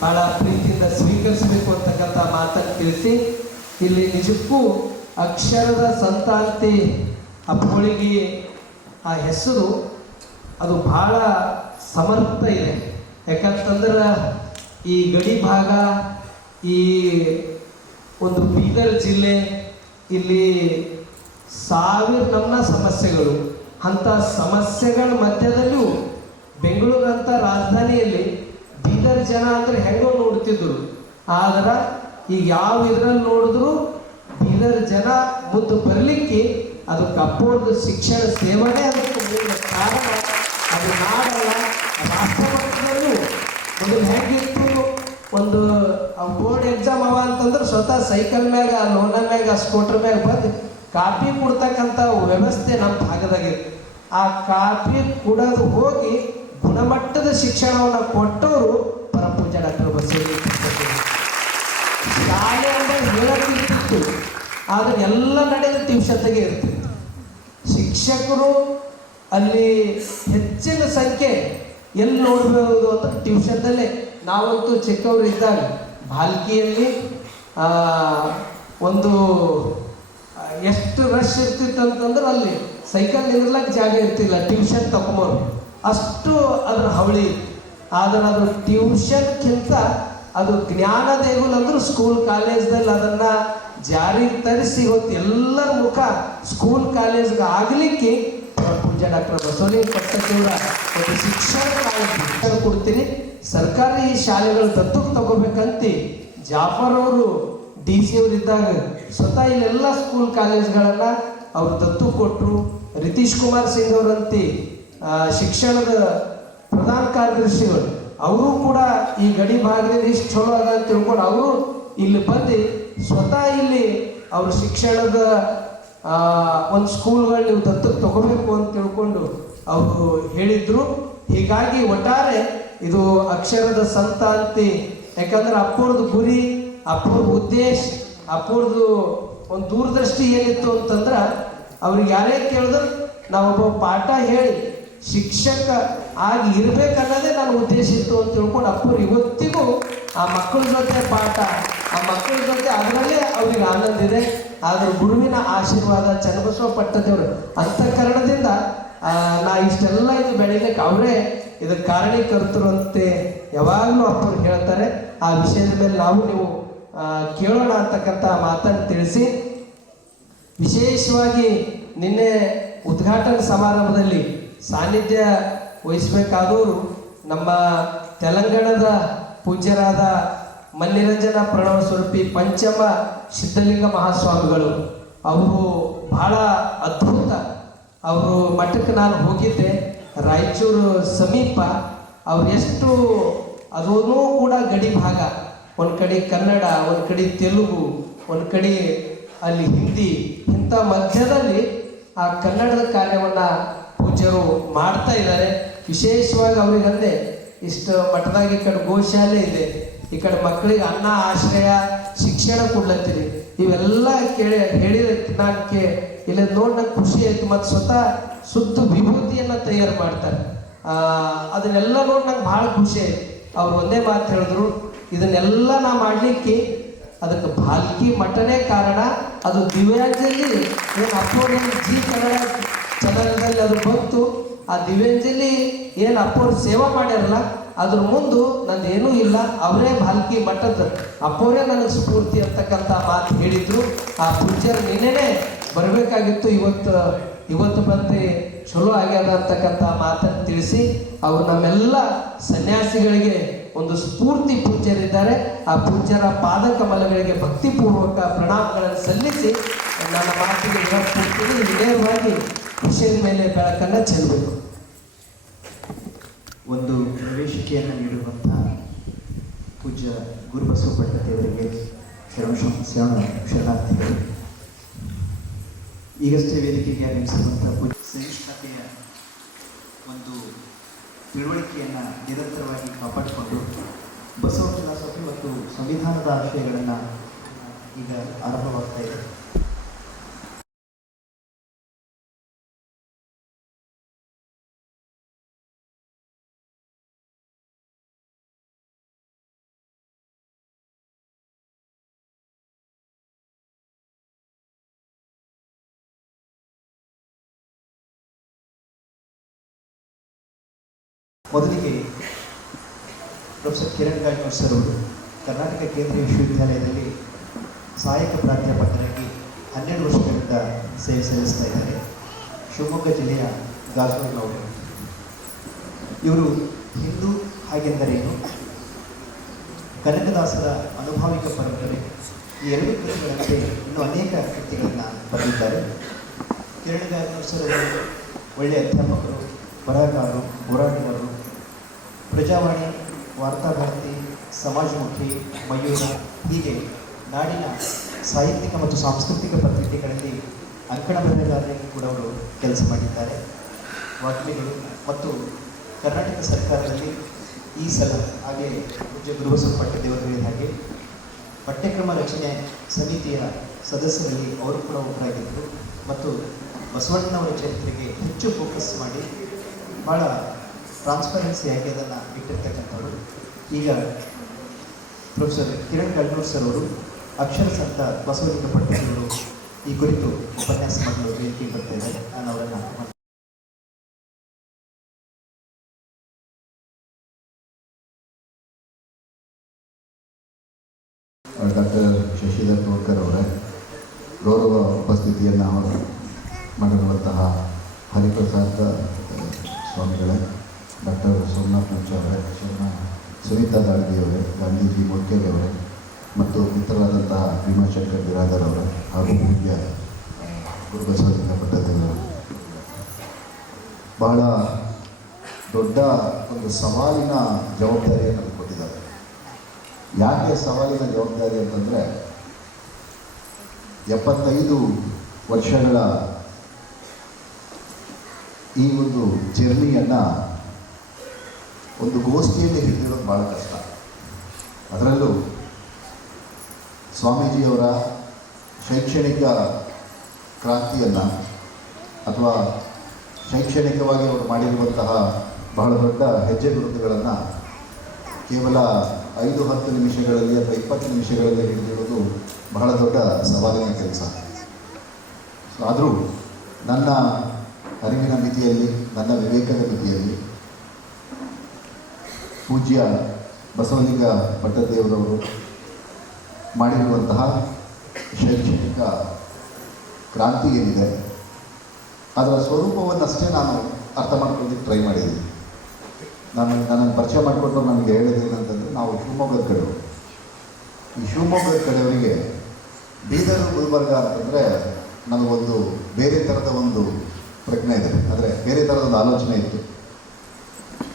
ಭಾಳ ಪ್ರೀತಿಯಿಂದ ಸ್ವೀಕರಿಸಬೇಕು ಅಂತಕ್ಕಂಥ ಮಾತನ್ನು ತಿಳಿಸಿ, ಇಲ್ಲಿ ನಿಜಕ್ಕೂ ಅಕ್ಷರದ ಸಂತಾಂತಿ ಅಪ್ಪಳಿಗೆ ಆ ಹೆಸರು ಅದು ಭಾಳ ಸಮರ್ಥ ಇದೆ. ಯಾಕಂತಂದ್ರೆ ಈ ಗಡಿ ಭಾಗ, ಈ ಒಂದು ಬೀದರ್ ಜಿಲ್ಲೆ, ಇಲ್ಲಿ ನಮ್ಮ ಸಮಸ್ಯೆಗಳು, ಅಂಥ ಸಮಸ್ಯೆಗಳ ಮಧ್ಯದಲ್ಲೂ ಬೆಂಗಳೂರಂಥ ರಾಜಧಾನಿಯಲ್ಲಿ ಬೀದರ್ ಜನ ಅಂದರೆ ಹೆಂಗೋ ನೋಡ್ತಿದ್ರು. ಆದ್ರೆ ಈಗ ಯಾವ ಇದರಲ್ಲಿ ನೋಡಿದ್ರು ಬೀದರ್ ಜನ ಮುಂದೆ ಬರಲಿಕ್ಕೆ ಅದಕ್ಕೆ ಅಪ್ಪೋರ್ದು ಶಿಕ್ಷಣ ಸೇವನೆ ಅದಕ್ಕೆ ಮೂಲ ಕಾರಣ. ಅದು ನಾಡಲ್ಲ, ರಾಷ್ಟ್ರ ಮಟ್ಟದಲ್ಲೂ ಒಂದು ಹೆಂಗಿತ್ತು, ಒಂದು ಬೋರ್ಡ್ ಎಕ್ಸಾಮ್ ಅವ ಅಂತಂದ್ರೆ ಸ್ವತಃ ಸೈಕಲ್ ಮ್ಯಾಗ, ಲೋನ ಮ್ಯಾಗ, ಸ್ಕೂಟರ್ ಮ್ಯಾಗ ಬಂದು ಕಾಪಿ ಕೊಡ್ತಕ್ಕಂಥ ವ್ಯವಸ್ಥೆ ನಮ್ಮ ಭಾಗದಾಗಿತ್ತು. ಆ ಕಾಪಿ ಕೊಡೋದು ಹೋಗಿ ಗುಣಮಟ್ಟದ ಶಿಕ್ಷಣವನ್ನು ಕೊಟ್ಟವರು ಪರಪೂಜ್ಯ ಡಾಕ್ಟರ್ ಬಸವಲಿಂಗ. ಶಾಲೆ ಅಂದರೆ ಹೇಳಕ್ಕಿರ್ತಿತ್ತು, ಆದರೆ ಎಲ್ಲ ನಡೆದ ಟ್ಯೂಷನ್ಗೆ ಇರ್ತಿತ್ತು. ಶಿಕ್ಷಕರು ಅಲ್ಲಿ ಹೆಚ್ಚಿನ ಸಂಖ್ಯೆ ಎಲ್ಲಿ ನೋಡಬಹುದು ಅಂತ ಟ್ಯೂಷನ್ನಲ್ಲೇ. ನಾವಂತೂ ಚಿಕ್ಕವರು ಇದ್ದಾಗ ಬಾಲ್ಕಿಯಲ್ಲಿ ಒಂದು ಎಷ್ಟು ರಶ್ ಇರ್ತಿತ್ತು ಅಂತಂದ್ರೆ ಅಲ್ಲಿ ಸೈಕಲ್ ನಿಂದ್ರಲಕ್ಕೆ ಜಾಗ ಇರ್ತಿಲ್ಲ, ಟ್ಯೂಷನ್ ತಗೊಂಬರು ಅಷ್ಟು ಅದ್ರ ಹವಳಿ. ಆದರೆ ಅದು ಟ್ಯೂಷನ್ಗಿಂತ ಅದು ಜ್ಞಾನ ದೇಗುಲ ಅಂದ್ರೆ ಸ್ಕೂಲ್ ಕಾಲೇಜ್ದಲ್ಲಿ ಅದನ್ನು ಜಾರಿಗೆ ತರಿಸಿ ಇವತ್ತು ಎಲ್ಲರ ಮುಖ ಸ್ಕೂಲ್ ಕಾಲೇಜ್ಗೆ ಆಗಲಿಕ್ಕೆ ಪೂಜ್ಯ ಡಾಕ್ಟರ್ ಬಸವಲಿಂಗ ಪಟ್ಟದೇವರ ಒಂದು ಶಿಕ್ಷಣ ಕೊಡ್ತೀನಿ. ಸರ್ಕಾರಿ ಶಾಲೆಗಳು ದತ್ತಕ್ಕೆ ತಗೋಬೇಕಂತ ಜಾಫರ್ ಅವರು DC ಅವರಿದ್ದಾಗ ಸ್ವತಃ ಇಲ್ಲೆಲ್ಲ ಸ್ಕೂಲ್ ಕಾಲೇಜ್ಗಳನ್ನು ಅವರು ದತ್ತು ಕೊಟ್ಟರು. ರಿತೀಶ್ ಕುಮಾರ್ ಸಿಂಗ್ ಅವರಂತೆ ಶಿಕ್ಷಣದ ಪ್ರಧಾನ ಕಾರ್ಯದರ್ಶಿಗಳು, ಅವರು ಕೂಡ ಈ ಗಡಿ ಭಾಗದಲ್ಲಿ ಇಷ್ಟು ಚಲೋ ಅದ ಅಂತ ತಿಳ್ಕೊಂಡು ಅವರು ಇಲ್ಲಿ ಬಂದು ಸ್ವತಃ ಇಲ್ಲಿ ಅವರು ಶಿಕ್ಷಣದ ಒಂದು ಸ್ಕೂಲ್ಗಳು ನೀವು ದತ್ತಕ್ಕೆ ತಗೋಬೇಕು ಅಂತ ತಿಳ್ಕೊಂಡು ಅವರು ಹೇಳಿದ್ರು. ಹೀಗಾಗಿ ಒಟ್ಟಾರೆ ಇದು ಅಕ್ಷರದ ಸಂತಾಂತಿ. ಯಾಕಂದ್ರೆ ಅಪ್ಪವ್ರದ್ದು ಗುರಿ, ಅಪ್ಪವ್ರ ಉದ್ದೇಶ, ಅಪ್ಪವ್ರದ್ದು ಒಂದು ದೂರದೃಷ್ಟಿ ಏನಿತ್ತು ಅಂತಂದ್ರೆ ಅವ್ರಿಗೆ ಯಾರೇ ಕೇಳಿದ್ರು ನಾವೊಬ್ಬ ಪಾಠ ಹೇಳಿ ಶಿಕ್ಷಕ ಆಗಿ ಇರ್ಬೇಕನ್ನೋದೇ ನನ್ನ ಉದ್ದೇಶ ಇತ್ತು ಅಂತ ತಿಳ್ಕೊಂಡು ಅಪ್ಪರು ಇವತ್ತಿಗೂ ಆ ಮಕ್ಕಳ ಜೊತೆ ಪಾಠ, ಆ ಮಕ್ಕಳ ಜೊತೆ ಅದರಲ್ಲೇ ಅವ್ರಿಗೆ ಆನಂದ ಇದೆ. ಆದ್ರೆ ಗುರುವಿನ ಆಶೀರ್ವಾದ ಚನ್ನಬಸವ ಪಟ್ಟದೇವರು ಅಂತಃಕರಣದಿಂದ ನಾ ಇಷ್ಟೆಲ್ಲ ಇದು ಬೆಳಿಲಿಕ್ಕೆ ಅವರೇ ಇದಕ್ಕೆ ಕಾರಣೀಕರ್ತರು ಅಂತೆ ಯಾವಾಗಲೂ ಅಪ್ಪರು ಹೇಳ್ತಾರೆ. ಆ ವಿಷಯದ ಮೇಲೆ ನಾವು ನೀವು ಕೇಳೋಣ ಅಂತಕ್ಕಂಥ ಮಾತನ್ನು ತಿಳಿಸಿ, ವಿಶೇಷವಾಗಿ ನಿನ್ನೆ ಉದ್ಘಾಟನಾ ಸಮಾರಂಭದಲ್ಲಿ ಸಾನ್ನಿಧ್ಯ ವಹಿಸಬೇಕಾದವರು ನಮ್ಮ ತೆಲಂಗಾಣದ ಪೂಜ್ಯರಾದ ಮಲ್ಲಿರಂಜನ ಪ್ರಣವ ಸ್ವರೂಪಿ ಪಂಚಮ ಸಿದ್ಧಲಿಂಗ ಮಹಾಸ್ವಾಮಿಗಳು. ಅವರು ಬಹಳ ಅದ್ಭುತ. ಅವರು ಮಠಕ್ಕೆ ನಾನು ಹೋಗಿದ್ದೆ, ರಾಯಚೂರು ಸಮೀಪ. ಅವ್ರು ಎಷ್ಟು ಅದೂ ಕೂಡ ಗಡಿ ಭಾಗ, ಒಂದು ಕಡೆ ಕನ್ನಡ, ಒಂದು ಕಡೆ ತೆಲುಗು, ಒಂದು ಕಡೆ ಅಲ್ಲಿ ಹಿಂದಿ, ಇಂಥ ಮಧ್ಯದಲ್ಲಿ ಆ ಕನ್ನಡದ ಕಾರ್ಯವನ್ನು ಪೂಜ್ಯರು ಮಾಡ್ತಾ ಇದ್ದಾರೆ. ವಿಶೇಷವಾಗಿ ಅವ್ರಿಗಂದೆ ಇಷ್ಟು ಮಠದಾಗ ಈ ಕಡೆ ಗೋಶಾಲೆ ಇದೆ, ಈ ಕಡೆ ಮಕ್ಕಳಿಗೆ ಅನ್ನ ಆಶ್ರಯ ಶಿಕ್ಷಣ ಕೊಡ್ಲತ್ತೀರಿ. ಇವೆಲ್ಲ ಹೇಳಿದ ನಾನು ಇಲ್ಲಿ ನೋಡಿ ನಂಗೆ ಖುಷಿ ಆಯ್ತು. ಮತ್ತು ಸ್ವತಃ ಶುದ್ಧ ವಿಭೂತಿಯನ್ನು ತಯಾರು ಮಾಡ್ತಾರೆ. ಅದನ್ನೆಲ್ಲ ನೋಡಿ ನಂಗೆ ಭಾಳ ಖುಷಿ ಆಯ್ತು. ಅವ್ರು ಒಂದೇ ಮಾತು ಹೇಳಿದ್ರು, ಇದನ್ನೆಲ್ಲ ನಾ ಮಾಡಲಿಕ್ಕೆ ಅದಕ್ಕೆ ಭಾಲ್ಕಿ ಮಠನೇ ಕಾರಣ. ಅದು ದಿವ್ಯಾಂಜಲಿ ಏನು ಅಪ್ಪೋರು ಜಿ ಕನ್ನಡ ಚಾನಲ್ದಲ್ಲಿ ಅದು ಬಂತು. ಆ ದಿವ್ಯಾಂಜಲಿ ಏನು ಅಪ್ಪೋರು ಸೇವಾ ಮಾಡ್ಯಾರಲ್ಲ ಅದ್ರ ಮುಂದೆ ನಂದು ಏನೂ ಇಲ್ಲ. ಅವರೇ ಭಾಲ್ಕಿ ಮಠದ ಅಪ್ಪೋರೇ ನನಗೆ ಸ್ಫೂರ್ತಿ ಅಂತಕ್ಕಂಥ ಮಾತು ಹೇಳಿದ್ರು. ಆ ಪೂಜ್ಯರು ನಿನ್ನೆನೇ ಬರಬೇಕಾಗಿತ್ತು, ಇವತ್ತು ಬಂದು ಚಲೋ ಆಗ್ಯದ ಅಂತಕ್ಕಂಥ ಮಾತನ್ನು ತಿಳಿಸಿ ಅವರು ನಮ್ಮೆಲ್ಲ ಸನ್ಯಾಸಿಗಳಿಗೆ ಒಂದು ಸ್ಫೂರ್ತಿ ಪೂಜ್ಯರಿದ್ದಾರೆ. ಆ ಪೂಜ್ಯರ ಪಾದ ಕಮಲಗಳಿಗೆ ಭಕ್ತಿಪೂರ್ವಕ ಪ್ರಣಾಮಗಳನ್ನು ಸಲ್ಲಿಸಿ ನನ್ನ ಮಾತಿಗೆ ವಿವರಿಸ್ತೀನಿ. ನೇರವಾಗಿ ವಿಷಯದ ಮೇಲೆ ಬೆಳಕನ್ನು ಚೆಲ್ಲಬೇಕು. ಒಂದು ಪ್ರವೇಶಿಕೆಯನ್ನು ನೀಡುವಂತಹ ಪೂಜ್ಯ ಗುರುಬಸವ ಪಟ್ಟದೇವರಿಗೆ ಶರಣಾರ್ಥಿಗಳು. ಈಗಷ್ಟೇ ವೇದಿಕೆಗೆ ಆಗಮಿಸಿರುವಂತಹ ಪೂಜ್ಯ ಸಹಿಷ್ಣುತೆಯ ಒಂದು ತಿಳುವಳಿಕೆಯನ್ನು ನಿರಂತರವಾಗಿ ಕಾಪಾಡಿಕೊಂಡು ಬಸವ ಫಿಲಾಸಫಿ ಮತ್ತು ಸಂವಿಧಾನದ ಆಶಯಗಳನ್ನು ಈಗ ಆರಂಭವಾಗ್ತಾ ಇದೆ. ಮೊದಲಿಗೆ ಪ್ರೊಫೆಸರ್ ಕಿರಣ್ ಗಾಯಕವಾಡ್ ಸರ್ ಅವರು ಕರ್ನಾಟಕ ಕೇಂದ್ರೀಯ ವಿಶ್ವವಿದ್ಯಾಲಯದಲ್ಲಿ ಸಹಾಯಕ ಪ್ರಾಧ್ಯಾಪಕರಾಗಿ 12 ವರ್ಷಗಳಿಂದ ಸೇವೆ ಸಲ್ಲಿಸ್ತಾ ಇದ್ದಾರೆ. ಶಿವಮೊಗ್ಗ ಜಿಲ್ಲೆಯ ಗಾಜನೂರಿನವರು. ಇವರು ಹಿಂದೂ ಹಾಗೆಂದರೇನು, ಕನಕದಾಸರ ಅನುಭಾವಿಕ ಪರಂಪರೆ, ಈ ಎರಡು ಕೃತಿಗಳಂತೆ ಇನ್ನೂ ಅನೇಕ ಕೃತಿಗಳನ್ನು ಬರೆದಿದ್ದಾರೆ. ಕಿರಣ್ ಗಾಯಕವಾಡ್ ಸರ್ ಅವರು ಒಳ್ಳೆಯ ಅಧ್ಯಾಪಕರು, ಬರಹಗಾರರು, ಹೋರಾಟಗಾರರು. ಪ್ರಜಾವಾಣಿ, ವಾರ್ತಾಭಾರತಿ, ಸಮಾಜಮುಖಿ, ಮಯೂರ ಹೀಗೆ ನಾಡಿನ ಸಾಹಿತ್ಯಿಕ ಮತ್ತು ಸಾಂಸ್ಕೃತಿಕ ಪತ್ರಿಕೆಗಳಲ್ಲಿ ಅಂಕಣ ಬರಹಗಾರರಾಗಿ ಕೂಡ ಅವರು ಕೆಲಸ ಮಾಡಿದ್ದಾರೆ. ವಾಗ್ಮಿಗಳು ಮತ್ತು ಕರ್ನಾಟಕ ಸರ್ಕಾರದಲ್ಲಿ ಈ ಸಲ ಹಾಗೆ ಪೂಜ್ಯ ಗುರುಬಸವ ಪಟ್ಟದೇವರು ಹಾಗೆ ಪಠ್ಯಕ್ರಮ ರಚನೆ ಸಮಿತಿಯ ಸದಸ್ಯರಲ್ಲಿ ಅವರು ಕೂಡ ಒಬ್ಬರಾಗಿದ್ದರು. ಮತ್ತು ಬಸವಣ್ಣನವರ ಚರಿತ್ರೆಗೆ ಹೆಚ್ಚು ಫೋಕಸ್ ಮಾಡಿ ಭಾಳ ಟ್ರಾನ್ಸ್ಪರೆನ್ಸಿಯಾಗಿ ಅದನ್ನು ಇಟ್ಟಿರ್ತಕ್ಕಂಥವ್ರು. ಈಗ ಪ್ರೊಫೆಸರ್ ಕಿರಣ್ ಗಾಯಕವಾಡ್ ಸರ್ ಅವರು ಅಕ್ಷರ ಸಂತ ಬಸವಲಿಂಗ ಪಟ್ಟದೇವರು ಈ ಕುರಿತು ಉಪನ್ಯಾಸ ಮಾಡಲು ವೇದಿಕೆಗೆ ಬರ್ತಾ ಇದ್ದಾರೆ. ನಾನು ಅವರನ್ನು ಡಾಕ್ಟರ್ ಶಶಿಧರ್ ತೋಡ್ಕರ್ ಅವರೇ, ಗೌರವ ಉಪಸ್ಥಿತಿಯನ್ನು ಮಾಡಿರುವಂತಹ ಹರಿಪ್ರಸಾದ್ ಸ್ವಾಮಿಗಳೇ, ಡಾಕ್ಟರ್ ಸೋಮನಾಥ್ ಮುಂಚೆ ಅವರೇ, ಸುನೀತಾ ದಾಳ್ಗಿಯವರೇ, ಗಾಂಧೀಜಿ ಮೂರ್ಖೇರಿಯವರೇ ಮತ್ತು ಮಿತ್ರರಾದಂತಹ ಭೀಮಾಶಂಕರ್ ಬಿರಾದರ್ ಅವರೇ ಹಾಗೂ ಪೂಜ್ಯ ಗುರುಬಸವಲಿಂಗ ಪಟ್ಟದೇವರು, ಬಹಳ ದೊಡ್ಡ ಒಂದು ಸವಾಲಿನ ಜವಾಬ್ದಾರಿಯನ್ನು ಕೊಟ್ಟಿದ್ದಾರೆ. ಯಾಕೆ ಸವಾಲಿನ ಜವಾಬ್ದಾರಿ ಅಂತಂದರೆ 75 ವರ್ಷಗಳ ಈ ಒಂದು ಜರ್ನಿಯನ್ನು ಒಂದು ಗೋಷ್ಠಿಯಲ್ಲಿ ಹಿಡಿದಿರೋದು ಭಾಳ ಕಷ್ಟ. ಅದರಲ್ಲೂ ಸ್ವಾಮೀಜಿಯವರ ಶೈಕ್ಷಣಿಕ ಕ್ರಾಂತಿಯನ್ನು ಅಥವಾ ಶೈಕ್ಷಣಿಕವಾಗಿ ಅವರು ಮಾಡಿರುವಂತಹ ಬಹಳ ದೊಡ್ಡ ಹೆಜ್ಜೆ ಗುರುತುಗಳನ್ನು ಕೇವಲ 5-10 ನಿಮಿಷಗಳಲ್ಲಿ ಅಥವಾ 20 ನಿಮಿಷಗಳಲ್ಲಿ ಹಿಡಿದಿರೋದು ಬಹಳ ದೊಡ್ಡ ಸವಾಲಿನ ಕೆಲಸ. ಆದರೂ ನನ್ನ ಅರಿವಿನ ಮಿತಿಯಲ್ಲಿ, ನನ್ನ ವಿವೇಕದ ಮಿತಿಯಲ್ಲಿ ಪೂಜ್ಯ ಬಸವಲಿಂಗ ಪಟ್ಟದೇವರವರು ಮಾಡಿರುವಂತಹ ಶೈಕ್ಷಣಿಕ ಕ್ರಾಂತಿ ಏನಿದೆ ಅದರ ಸ್ವರೂಪವನ್ನಷ್ಟೇ ನಾನು ಅರ್ಥ ಮಾಡ್ಕೊಳ್ಳೋದಕ್ಕೆ ಟ್ರೈ ಮಾಡಿದ್ದೀನಿ. ನನ್ನನ್ನು ಪರಿಚಯ ಮಾಡಿಕೊಟ್ಟು ನನಗೆ ಹೇಳೋದೇನಂತಂದರೆ, ನಾವು ಶಿವಮೊಗ್ಗದ ಕಡೆಯವರು. ಈ ಶಿವಮೊಗ್ಗದ ಕಡೆಯವರಿಗೆ ಬೀದರ್ ಗುಲ್ಬರ್ಗ ಅಂತಂದರೆ ನನಗೊಂದು ಬೇರೆ ಥರದ ಒಂದು ಪ್ರಜ್ಞೆ ಇದೆ, ಅಂದರೆ ಬೇರೆ ಥರದೊಂದು ಆಲೋಚನೆ ಇತ್ತು.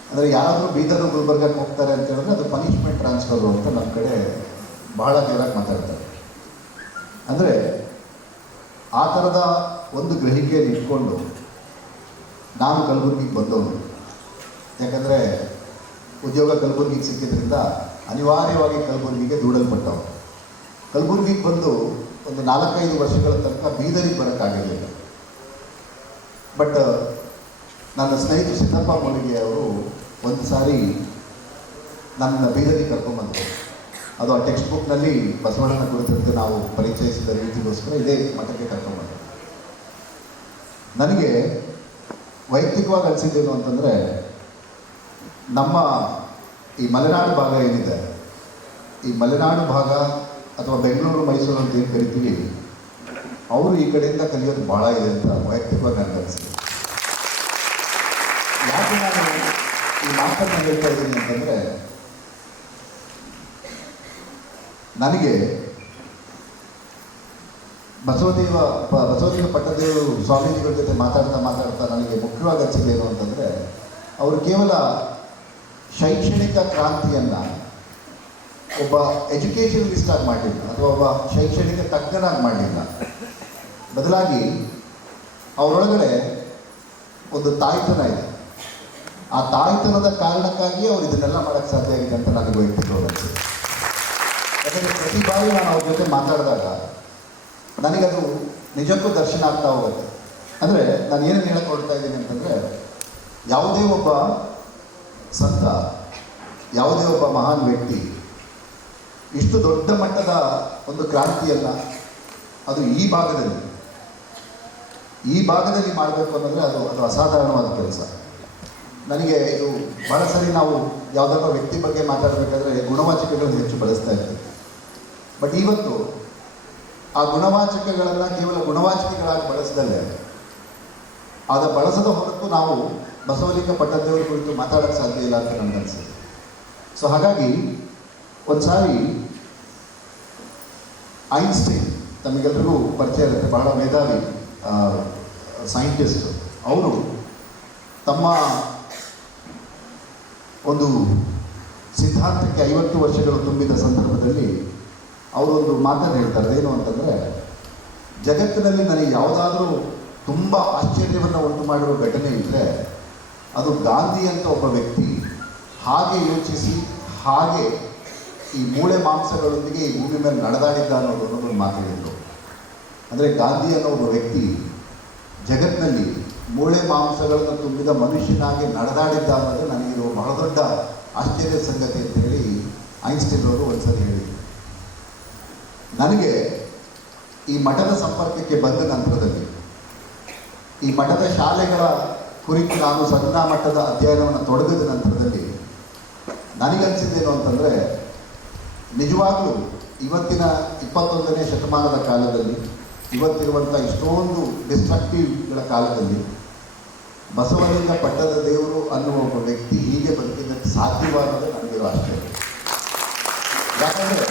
ಅಂದರೆ ಯಾರಾದರೂ ಬೀದರ್ ಗುಲ್ಬರ್ಗಕ್ಕೆ ಹೋಗ್ತಾರೆ ಅಂತ ಹೇಳಿದ್ರೆ ಅದು ಪನಿಷ್ಮೆಂಟ್ ಟ್ರಾನ್ಸ್ಫರು ಅಂತ ನಮ್ಮ ಕಡೆ ಬಹಳ ಜೋರಾಗಿ ಮಾತಾಡ್ತಾರೆ. ಅಂದರೆ ಆ ಥರದ ಒಂದು ಗ್ರಹಿಕೆಯಲ್ಲಿ ಇಟ್ಕೊಂಡು ನಾನು ಕಲಬುರಗಿಗೆ ಬಂದವನು. ಯಾಕಂದರೆ ಉದ್ಯೋಗ ಕಲಬುರಗಿಗೆ ಸಿಕ್ಕಿದ್ರಿಂದ ಅನಿವಾರ್ಯವಾಗಿ ಕಲಬುರಗಿಗೆ ದೂಡಲ್ಪಟ್ಟವನು. ಕಲಬುರಗಿಗೆ ಬಂದು ಒಂದು 4-5 ವರ್ಷಗಳ ತನಕ ಬೀದರಿಗೆ ಬರೋಕ್ಕಾಗಿರಲಿಲ್ಲ. ಬಟ್ ನನ್ನ ಸ್ನೇಹಿತ ಸಿದ್ದಪ್ಪ ಮೊಲಿಗೆ ಅವರು ಒಂದು ಸಾರಿ ನನ್ನ ಬೀದರಿಗೆ ಕರ್ಕೊಂಡ್ಬಂದರು. ಅದು ಆ ಟೆಕ್ಸ್ಟ್ ಬುಕ್ನಲ್ಲಿ ಬಸವಣ್ಣನ ಕುರಿತಂತೆ ನಾವು ಪರಿಚಯಿಸಿದ ರೀತಿಗೋಸ್ಕರ ಇದೇ ಮಠಕ್ಕೆ ಕರ್ಕೊಂಡ್ಬಂದರು. ನನಗೆ ವೈಯಕ್ತಿಕವಾಗಿ ಅನಿಸಿದ್ದೇನು ಅಂತಂದರೆ, ನಮ್ಮ ಈ ಮಲೆನಾಡು ಭಾಗ ಏನಿದೆ, ಈ ಮಲೆನಾಡು ಭಾಗ ಅಥವಾ ಬೆಂಗಳೂರು ಮೈಸೂರು ಅಂತ ಏನು ಕರಿತೀವಿ, ಅವರು ಈ ಕಡೆಯಿಂದ ಕಲಿಯೋದು ಭಾಳ ಇದೆ ಅಂತ ವೈಯಕ್ತಿಕವಾಗಿ ನನಗೆ ಅನಿಸಿದೆ. ಯಾಕೆ ನಾನು ಈ ಮಾತನ್ನು ಹೇಳ್ತಾ ಇದ್ದೀನಿ ಅಂತಂದರೆ, ನನಗೆ ಬಸವಲಿಂಗ ಪಟ್ಟದೇವರು ಸ್ವಾಮೀಜಿಗಳ ಜೊತೆ ಮಾತಾಡ್ತಾ ನನಗೆ ಮುಖ್ಯವಾಗಿ ಅನಿಸಿದ್ದೇನು ಅಂತಂದರೆ, ಅವರು ಕೇವಲ ಶೈಕ್ಷಣಿಕ ಕ್ರಾಂತಿಯನ್ನು ಒಬ್ಬ ಎಜುಕೇಷನಲಿಸ್ಟ್ ಆಗಿ ಮಾಡಲಿಲ್ಲ ಅಥವಾ ಒಬ್ಬ ಶೈಕ್ಷಣಿಕ ತಜ್ಞನಾಗಿ ಮಾಡಲಿಲ್ಲ. ಬದಲಾಗಿ ಅವರೊಳಗಡೆ ಒಂದು ತಾಯ್ತನ ಇದೆ. ಆ ತಾಯ್ತನದ ಕಾರಣಕ್ಕಾಗಿ ಅವರು ಇದನ್ನೆಲ್ಲ ಮಾಡೋಕ್ಕೆ ಸಾಧ್ಯ ಆಗಿದೆ ಅಂತ ನನಗೆ ವೈಯಕ್ತಿಕವಾಗಿ ಅನಿಸಿದೆ. ಯಾಕಂದರೆ ಪ್ರತಿ ಬಾರಿ ನಾನು ಅವ್ರ ಜೊತೆ ಮಾತಾಡಿದಾಗ ನನಗದು ನಿಜಕ್ಕೂ ದರ್ಶನ ಆಗ್ತಾ ಹೋಗುತ್ತೆ. ಅಂದರೆ ನಾನು ಏನೇನು ಹೇಳಕ್ಕೆ ಹೊರಡ್ತಾ ಇದ್ದೀನಿ ಅಂತಂದರೆ, ಯಾವುದೇ ಒಬ್ಬ ಸಂತ, ಯಾವುದೇ ಒಬ್ಬ ಮಹಾನ್ ವ್ಯಕ್ತಿ ಇಷ್ಟು ದೊಡ್ಡ ಮಟ್ಟದ ಒಂದು ಕ್ರಾಂತಿಯನ್ನು ಅದು ಈ ಭಾಗದಲ್ಲಿ ಮಾಡಬೇಕು ಅನ್ನೋದ್ರೆ ಅದು ಅಸಾಧಾರಣವಾದ ಕೆಲಸ. ನನಗೆ ಇದು ಭಾಳ ಸರಿ ನಾವು ಯಾವುದಾದ್ರೂ ವ್ಯಕ್ತಿ ಬಗ್ಗೆ ಮಾತಾಡಬೇಕಾದ್ರೆ ಗುಣವಾಚಕಗಳನ್ನು ಹೆಚ್ಚು ಬಳಸ್ತಾ ಇರ್ತೀವಿ. ಬಟ್ ಇವತ್ತು ಆ ಗುಣವಾಚಕಗಳನ್ನು ಕೇವಲ ಗುಣವಾಚಕಗಳಾಗಿ ಬಳಸದಲ್ಲೇ ಬಳಸದ ಹೊರತು ನಾವು ಬಸವಲಿಂಗ ಪಟ್ಟದೇವರ ಕುರಿತು ಮಾತಾಡೋಕ್ಕೆ ಸಾಧ್ಯ ಇಲ್ಲ ಅಂತ ನನಗನ್ಸುತ್ತೆ. ಸೊ ಹಾಗಾಗಿ ಒಂದು ಸಾರಿ ಐನ್ಸ್ಟೈನ್, ತಮಗೆಲ್ಲರಿಗೂ ಪರಿಚಯ ಇರುತ್ತೆ, ಬಹಳ ಮೇಧಾವಿ ಸೈಂಟಿಸ್ಟ್. ಅವರು ತಮ್ಮ ಒಂದು ಸಿದ್ಧಾಂತಕ್ಕೆ 50 ವರ್ಷಗಳು ತುಂಬಿದ ಸಂದರ್ಭದಲ್ಲಿ ಅವರೊಂದು ಮಾತನ್ನು ಹೇಳ್ತಾರೆ. ಏನು ಅಂತಂದರೆ, ಜಗತ್ತಿನಲ್ಲಿ ನನಗೆ ಯಾವುದಾದ್ರೂ ತುಂಬ ಆಶ್ಚರ್ಯವನ್ನು ಉಂಟು ಮಾಡಿರೋ ಘಟನೆ ಇದ್ದರೆ ಅದು ಗಾಂಧಿ ಅಂತ ಒಬ್ಬ ವ್ಯಕ್ತಿ ಹಾಗೆ ಯೋಚಿಸಿ ಹಾಗೆ ಈ ಮೂಳೆ ಮಾಂಸಗಳೊಂದಿಗೆ ಈ ಭೂಮಿ ಮೇಲೆ ನಡೆದಾಡಿದ್ದ ಅನ್ನೋದೊಂದು ಮಾತಾಡಿದ್ರು. ಅಂದರೆ ಗಾಂಧಿ ಅನ್ನೋ ಒಬ್ಬ ವ್ಯಕ್ತಿ ಜಗತ್ತಿನಲ್ಲಿ ಮೂಳೆ ಮಾಂಸಗಳನ್ನು ತುಂಬಿದ ಮನುಷ್ಯನಾಗಿ ನಡೆದಾಡಿದ್ದ ಅನ್ನೋದು ನನಗಿರೋ ಬಹಳ ದೊಡ್ಡ ಆಶ್ಚರ್ಯ ಸಂಗತಿ ಅಂತ ಹೇಳಿ ಐನ್ಸ್ಟೈನ್ ಅವರು ಒಂದ್ಸರಿ ಹೇಳಿದರು. ನನಗೆ ಈ ಮಠದ ಸಂಪರ್ಕಕ್ಕೆ ಬಂದ ನಂತರದಲ್ಲಿ, ಈ ಮಠದ ಶಾಲೆಗಳ ಕುರಿತು ನಾನು ಸಣ್ಣ ಮಟ್ಟದ ಅಧ್ಯಯನವನ್ನು ತೊಡಗಿದ ನಂತರದಲ್ಲಿ ನನಗನ್ಸಿದ್ದೇನು ಅಂತಂದರೆ, ನಿಜವಾಗ್ಲೂ ಇವತ್ತಿನ 21ನೇ ಶತಮಾನದ ಕಾಲದಲ್ಲಿ, ಇವತ್ತಿರುವಂಥ ಇಷ್ಟೊಂದು ಡಿಸ್ಟ್ರಕ್ಟಿವ್ಗಳ ಕಾಲದಲ್ಲಿ ಬಸವಲಿಂಗ ಪಟ್ಟದ ದೇವರು ಅನ್ನುವ ಒಬ್ಬ ವ್ಯಕ್ತಿ ಹೀಗೆ ಬದುಕಿದ್ದಕ್ಕೆ ಸಾಧ್ಯವಾದದ್ದು ನನಗಿರೋ ಆಶ್ಚರ್ಯ. ಯಾಕಂದರೆ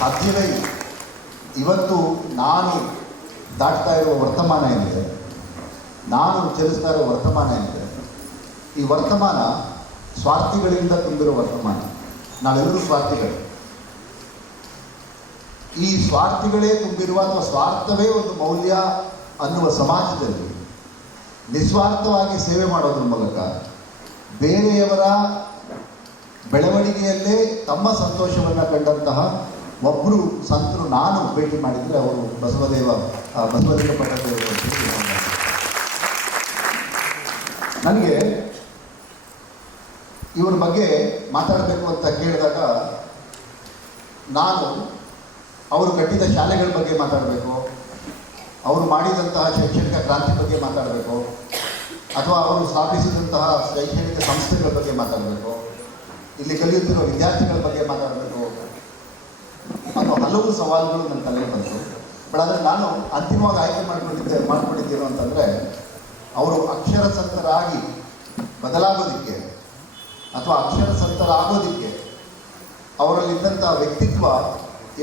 ಸಾಧ್ಯವೇ ಇಲ್ಲ. ಇವತ್ತು ನಾನು ದಾಟ್ತಾ ಇರುವ ವರ್ತಮಾನ ಏನಿದೆ, ನಾನು ಚಲಿಸ್ತಾ ಇರೋ ವರ್ತಮಾನ ಏನಿದೆ, ಈ ವರ್ತಮಾನ ಸ್ವಾರ್ಥಿಗಳಿಂದ ತುಂಬಿರೋ ವರ್ತಮಾನ. ನಾವೆಲ್ಲರೂ ಸ್ವಾರ್ಥಿಗಳು. ಈ ಸ್ವಾರ್ಥಿಗಳೇ ತುಂಬಿರುವ ಅಥವಾ ಸ್ವಾರ್ಥವೇ ಒಂದು ಮೌಲ್ಯ ಅನ್ನುವ ಸಮಾಜದಲ್ಲಿ ನಿಸ್ವಾರ್ಥವಾಗಿ ಸೇವೆ ಮಾಡೋದ್ರ ಮೂಲಕ ಬೇರೆಯವರ ಬೆಳವಣಿಗೆಯಲ್ಲೇ ತಮ್ಮ ಸಂತೋಷವನ್ನು ಕಂಡಂತಹ ಒಬ್ಬರು ಸಂತರು ನಾನು ಭೇಟಿ ಮಾಡಿದರೆ ಅವರು ಬಸವಲಿಂಗ ಪಟ್ಟದೇವರು ಅಂತ ಹೇಳಿ ನನಗೆ ಇವ್ರ ಬಗ್ಗೆ ಮಾತಾಡಬೇಕು ಅಂತ ಕೇಳಿದಾಗ ನಾನು ಅವರು ಕಟ್ಟಿದ ಶಾಲೆಗಳ ಬಗ್ಗೆ ಮಾತಾಡಬೇಕು, ಅವರು ಮಾಡಿದಂತಹ ಶೈಕ್ಷಣಿಕ ಕ್ರಾಂತಿ ಬಗ್ಗೆ ಮಾತಾಡಬೇಕು, ಅಥವಾ ಅವರು ಸ್ಥಾಪಿಸಿದಂತಹ ಶೈಕ್ಷಣಿಕ ಸಂಸ್ಥೆಗಳ ಬಗ್ಗೆ ಮಾತಾಡಬೇಕು, ಇಲ್ಲಿ ಕಲಿಯುತ್ತಿರುವ ವಿದ್ಯಾರ್ಥಿಗಳ ಬಗ್ಗೆ ಮಾತಾಡಬೇಕು ಅನ್ನೋ ಹಲವು ಸವಾಲುಗಳು ನನ್ನ ತಲೆಗೆ ಬಂತು. ಬಟ್ ಆದರೆ ನಾನು ಅಂತಿಮವಾಗಿ ಆಯ್ಕೆ ಮಾಡ್ಕೊಂಡಿದ್ದೇನು ಅಂತಂದರೆ ಅವರು ಅಕ್ಷರ ಸಂತರಾಗಿ ಬದಲಾಗೋದಕ್ಕೆ ಅಥವಾ ಅಕ್ಷರ ಸಂತರಾಗೋದಕ್ಕೆ ಅವರಲ್ಲಿದ್ದಂಥ ವ್ಯಕ್ತಿತ್ವ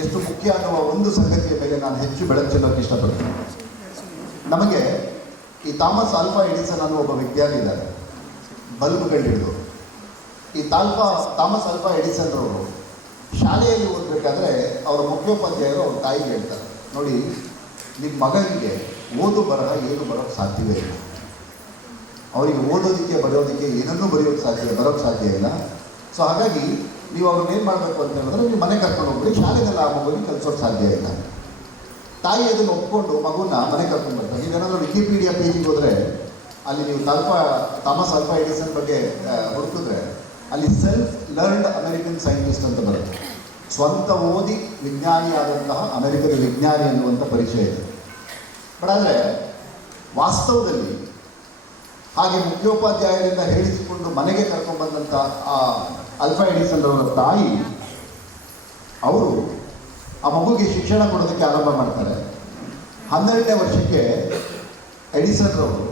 ಎಷ್ಟು ಮುಖ್ಯ ಅನ್ನುವ ಒಂದು ಸಂಗತಿಯ ಮೇಲೆ ನಾನು ಹೆಚ್ಚು ಬೆಳಕು ಚೆಲ್ಲೋಕ್ಕೆ ಇಷ್ಟಪಡ್ತೀನಿ. ನಮಗೆ ಈ ಥಾಮಸ್ ಆಲ್ಫಾ ಎಡಿಸನ್ ಅನ್ನೋ ಒಬ್ಬ ವಿಜ್ಞಾನಿ ಬಲ್ಬ್ಗಳು ಹಿಡಿದು ಈ ಥಾಮಸ್ ಆಲ್ಫಾ ಎಡಿಸನ್ ಅವರು ಶಾಲೆಯಲ್ಲಿ ಓದಬೇಕಾದ್ರೆ ಅವರ ಮುಖ್ಯೋಪಾಧ್ಯಾಯರು ಅವ್ರ ತಾಯಿಗೆ ಹೇಳ್ತಾರೆ, ನೋಡಿ ನಿಮ್ಮ ಮಗನಿಗೆ ಓದು ಬರಹ ಏನು ಬರೋಕ್ಕೆ ಸಾಧ್ಯವೇ ಇಲ್ಲ, ಅವರಿಗೆ ಓದೋದಕ್ಕೆ ಬರೆಯೋದಕ್ಕೆ ಏನನ್ನೂ ಬರೋಕ್ಕೆ ಸಾಧ್ಯ ಇಲ್ಲ. ಸೊ ಹಾಗಾಗಿ ನೀವು ಅವ್ರನ್ನ ಏನು ಮಾಡಬೇಕು ಅಂತ ಹೇಳಿದ್ರೆ ನೀವು ಮನೆ ಕರ್ಕೊಂಡು ಹೋಗ್ಬಿಡಿ, ಶಾಲೆಗೆಲ್ಲ ಆ ಮಗುವಿಗೆ ಕಲಿಸೋಕ್ಕೆ ಸಾಧ್ಯ ಇಲ್ಲ. ತಾಯಿ ಅದನ್ನು ಒಪ್ಕೊಂಡು ಮಗುನ ಮನೆ ಕರ್ಕೊಂಡು ಬರ್ತಾರೆ. ನೀವೇನಾದರೂ ವಿಕಿಪೀಡಿಯಾ ಪೇಜಿಗೆ ಹೋದರೆ ಅಲ್ಲಿ ನೀವು ಥಾಮಸ್ ಆಲ್ಫಾ ಎಡಿಸನ್ ಬಗ್ಗೆ ಹುಡುಕಿದ್ರೆ ಅಲ್ಲಿ ಸೆಲ್ಫ್ ಲರ್ನ್ಡ್ ಅಮೆರಿಕನ್ ಸೈಂಟಿಸ್ಟ್ ಅಂತ ಬರುತ್ತೆ. ಸ್ವಂತ ಓದಿ ವಿಜ್ಞಾನಿಯಾದಂತಹ ಅಮೆರಿಕದ ವಿಜ್ಞಾನಿ ಅನ್ನುವಂಥ ಪರಿಚಯ ಇದೆ. ಬಟ್ ಆದರೆ ವಾಸ್ತವದಲ್ಲಿ ಹಾಗೆ ಮುಖ್ಯೋಪಾಧ್ಯಾಯರಿಂದ ಹೇಳಿಸಿಕೊಂಡು ಮನೆಗೆ ಕರ್ಕೊಂಡ್ಬಂದಂಥ ಆ ಆಲ್ಫಾ ಎಡಿಸನ್ ಅವರ ತಾಯಿ ಅವರು ಆ ಮಗುಗೆ ಶಿಕ್ಷಣ ಕೊಡೋದಕ್ಕೆ ಆರಂಭ ಮಾಡ್ತಾರೆ. 12ನೇ ವರ್ಷಕ್ಕೆ ಎಡಿಸನ್ ಅವರು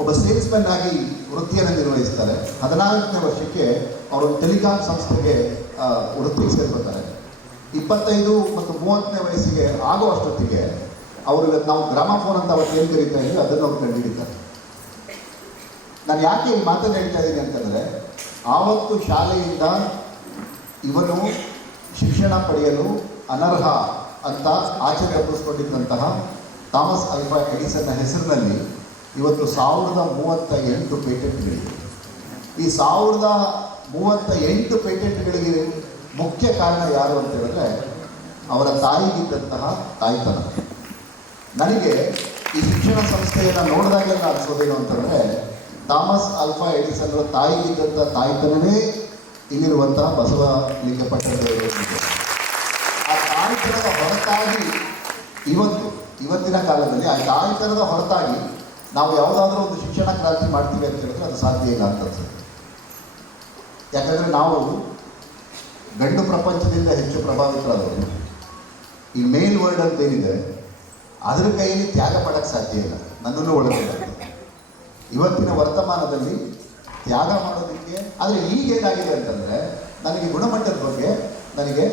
ಒಬ್ಬ ಸೇಲ್ಸ್ಮನ್ ಆಗಿ ವೃತ್ತಿಯನ್ನು ನಿರ್ವಹಿಸ್ತಾರೆ. 14ನೇ ವರ್ಷಕ್ಕೆ ಅವರು ಟೆಲಿಕಾಂ ಸಂಸ್ಥೆಗೆ ವೃತ್ತಿಗೆ ಸೇರ್ಕೊತಾರೆ. 25 ಮತ್ತು 30ನೇ ವಯಸ್ಸಿಗೆ ಆಗುವಷ್ಟೊತ್ತಿಗೆ ಅವರು ನಾವು ಗ್ರಾಮಫೋನ್ ಅಂತ ಅವತ್ತು ಏನು ಕರೀತಾ ಇದ್ದೀವಿ ಅದನ್ನು ಅವ್ರು ಕಂಡುಹಿಡಿತಾರೆ. ನಾನು ಯಾಕೆ ಈ ಮಾತನ್ನು ಹೇಳ್ತಾ ಇದ್ದೀನಿ ಅಂತಂದರೆ ಆವತ್ತು ಶಾಲೆಯಿಂದ ಇವನು ಶಿಕ್ಷಣ ಪಡೆಯಲು ಅನರ್ಹ ಅಂತ ಆಚೆ ತಪ್ಪಿಸ್ಕೊಂಡಿದ್ದಂತಹ ಥಾಮಸ್ ಆಲ್ಫಾ ಎಡಿಸನ್ನ ಹೆಸರಿನಲ್ಲಿ ಇವತ್ತು 1038 ಪೇಟೆಂಟ್ಗಳಿವೆ. ಈ 1038 ಪೇಟೆಂಟ್ಗಳಿಗೆ ಮುಖ್ಯ ಕಾರಣ ಯಾರು ಅಂತ ಹೇಳಿದ್ರೆ ಅವರ ತಾಯಿಗಿದ್ದಂತಹ ತಾಯ್ತನ. ನನಗೆ ಈ ಶಿಕ್ಷಣ ಸಂಸ್ಥೆಯನ್ನು ನೋಡಿದಾಗೆಲ್ಲ ಅನಿಸೋದೇನು ಅಂತಂದರೆ ಥಾಮಸ್ ಆಲ್ಫಾ ಎಡಿಸನ್ ತಾಯಿಗಿದ್ದಂಥ ತಾಯ್ತನವೇ ಇಲ್ಲಿರುವಂತಹ ಬಸವಲಿಂಗ ಪಟ್ಟದೇವರು. ಆ ತಾಯ್ತನದ ಹೊರತಾಗಿ ಇವತ್ತಿನ ಕಾಲದಲ್ಲಿ ಆ ತಾಯ್ತನದ ಹೊರತಾಗಿ ನಾವು ಯಾವುದಾದ್ರೂ ಒಂದು ಶಿಕ್ಷಣ ಕ್ರಾಂತಿ ಮಾಡ್ತೀವಿ ಅಂತ ಹೇಳಿದ್ರೆ ಅದು ಸಾಧ್ಯ ಇಲ್ಲ ಅಂತ ಅನ್ಸುತ್ತೆ. ಯಾಕಂದರೆ ನಾವು ಗಂಡು ಪ್ರಪಂಚದಿಂದ ಹೆಚ್ಚು ಪ್ರಭಾವಿತರಾದವರು. ಈ ಮೇಲ್ ವರ್ಲ್ಡ್ ಅಂತ ಏನಿದೆ ಅದರ ಕೈಯಲ್ಲಿ ತ್ಯಾಗ ಪಡೋಕ್ಕೆ ಸಾಧ್ಯ ಇಲ್ಲ, ನನ್ನನ್ನು ಒಳಗೊಂಡಂತೆ. ಇವತ್ತಿನ ವರ್ತಮಾನದಲ್ಲಿ ತ್ಯಾಗ ಮಾಡೋದಕ್ಕೆ ಆದರೆ ಈಗೇನಾಗಿದೆ ಅಂತಂದರೆ ನನಗೆ ಗುಣಮಟ್ಟದ ಬಗ್ಗೆ ನನಗೆ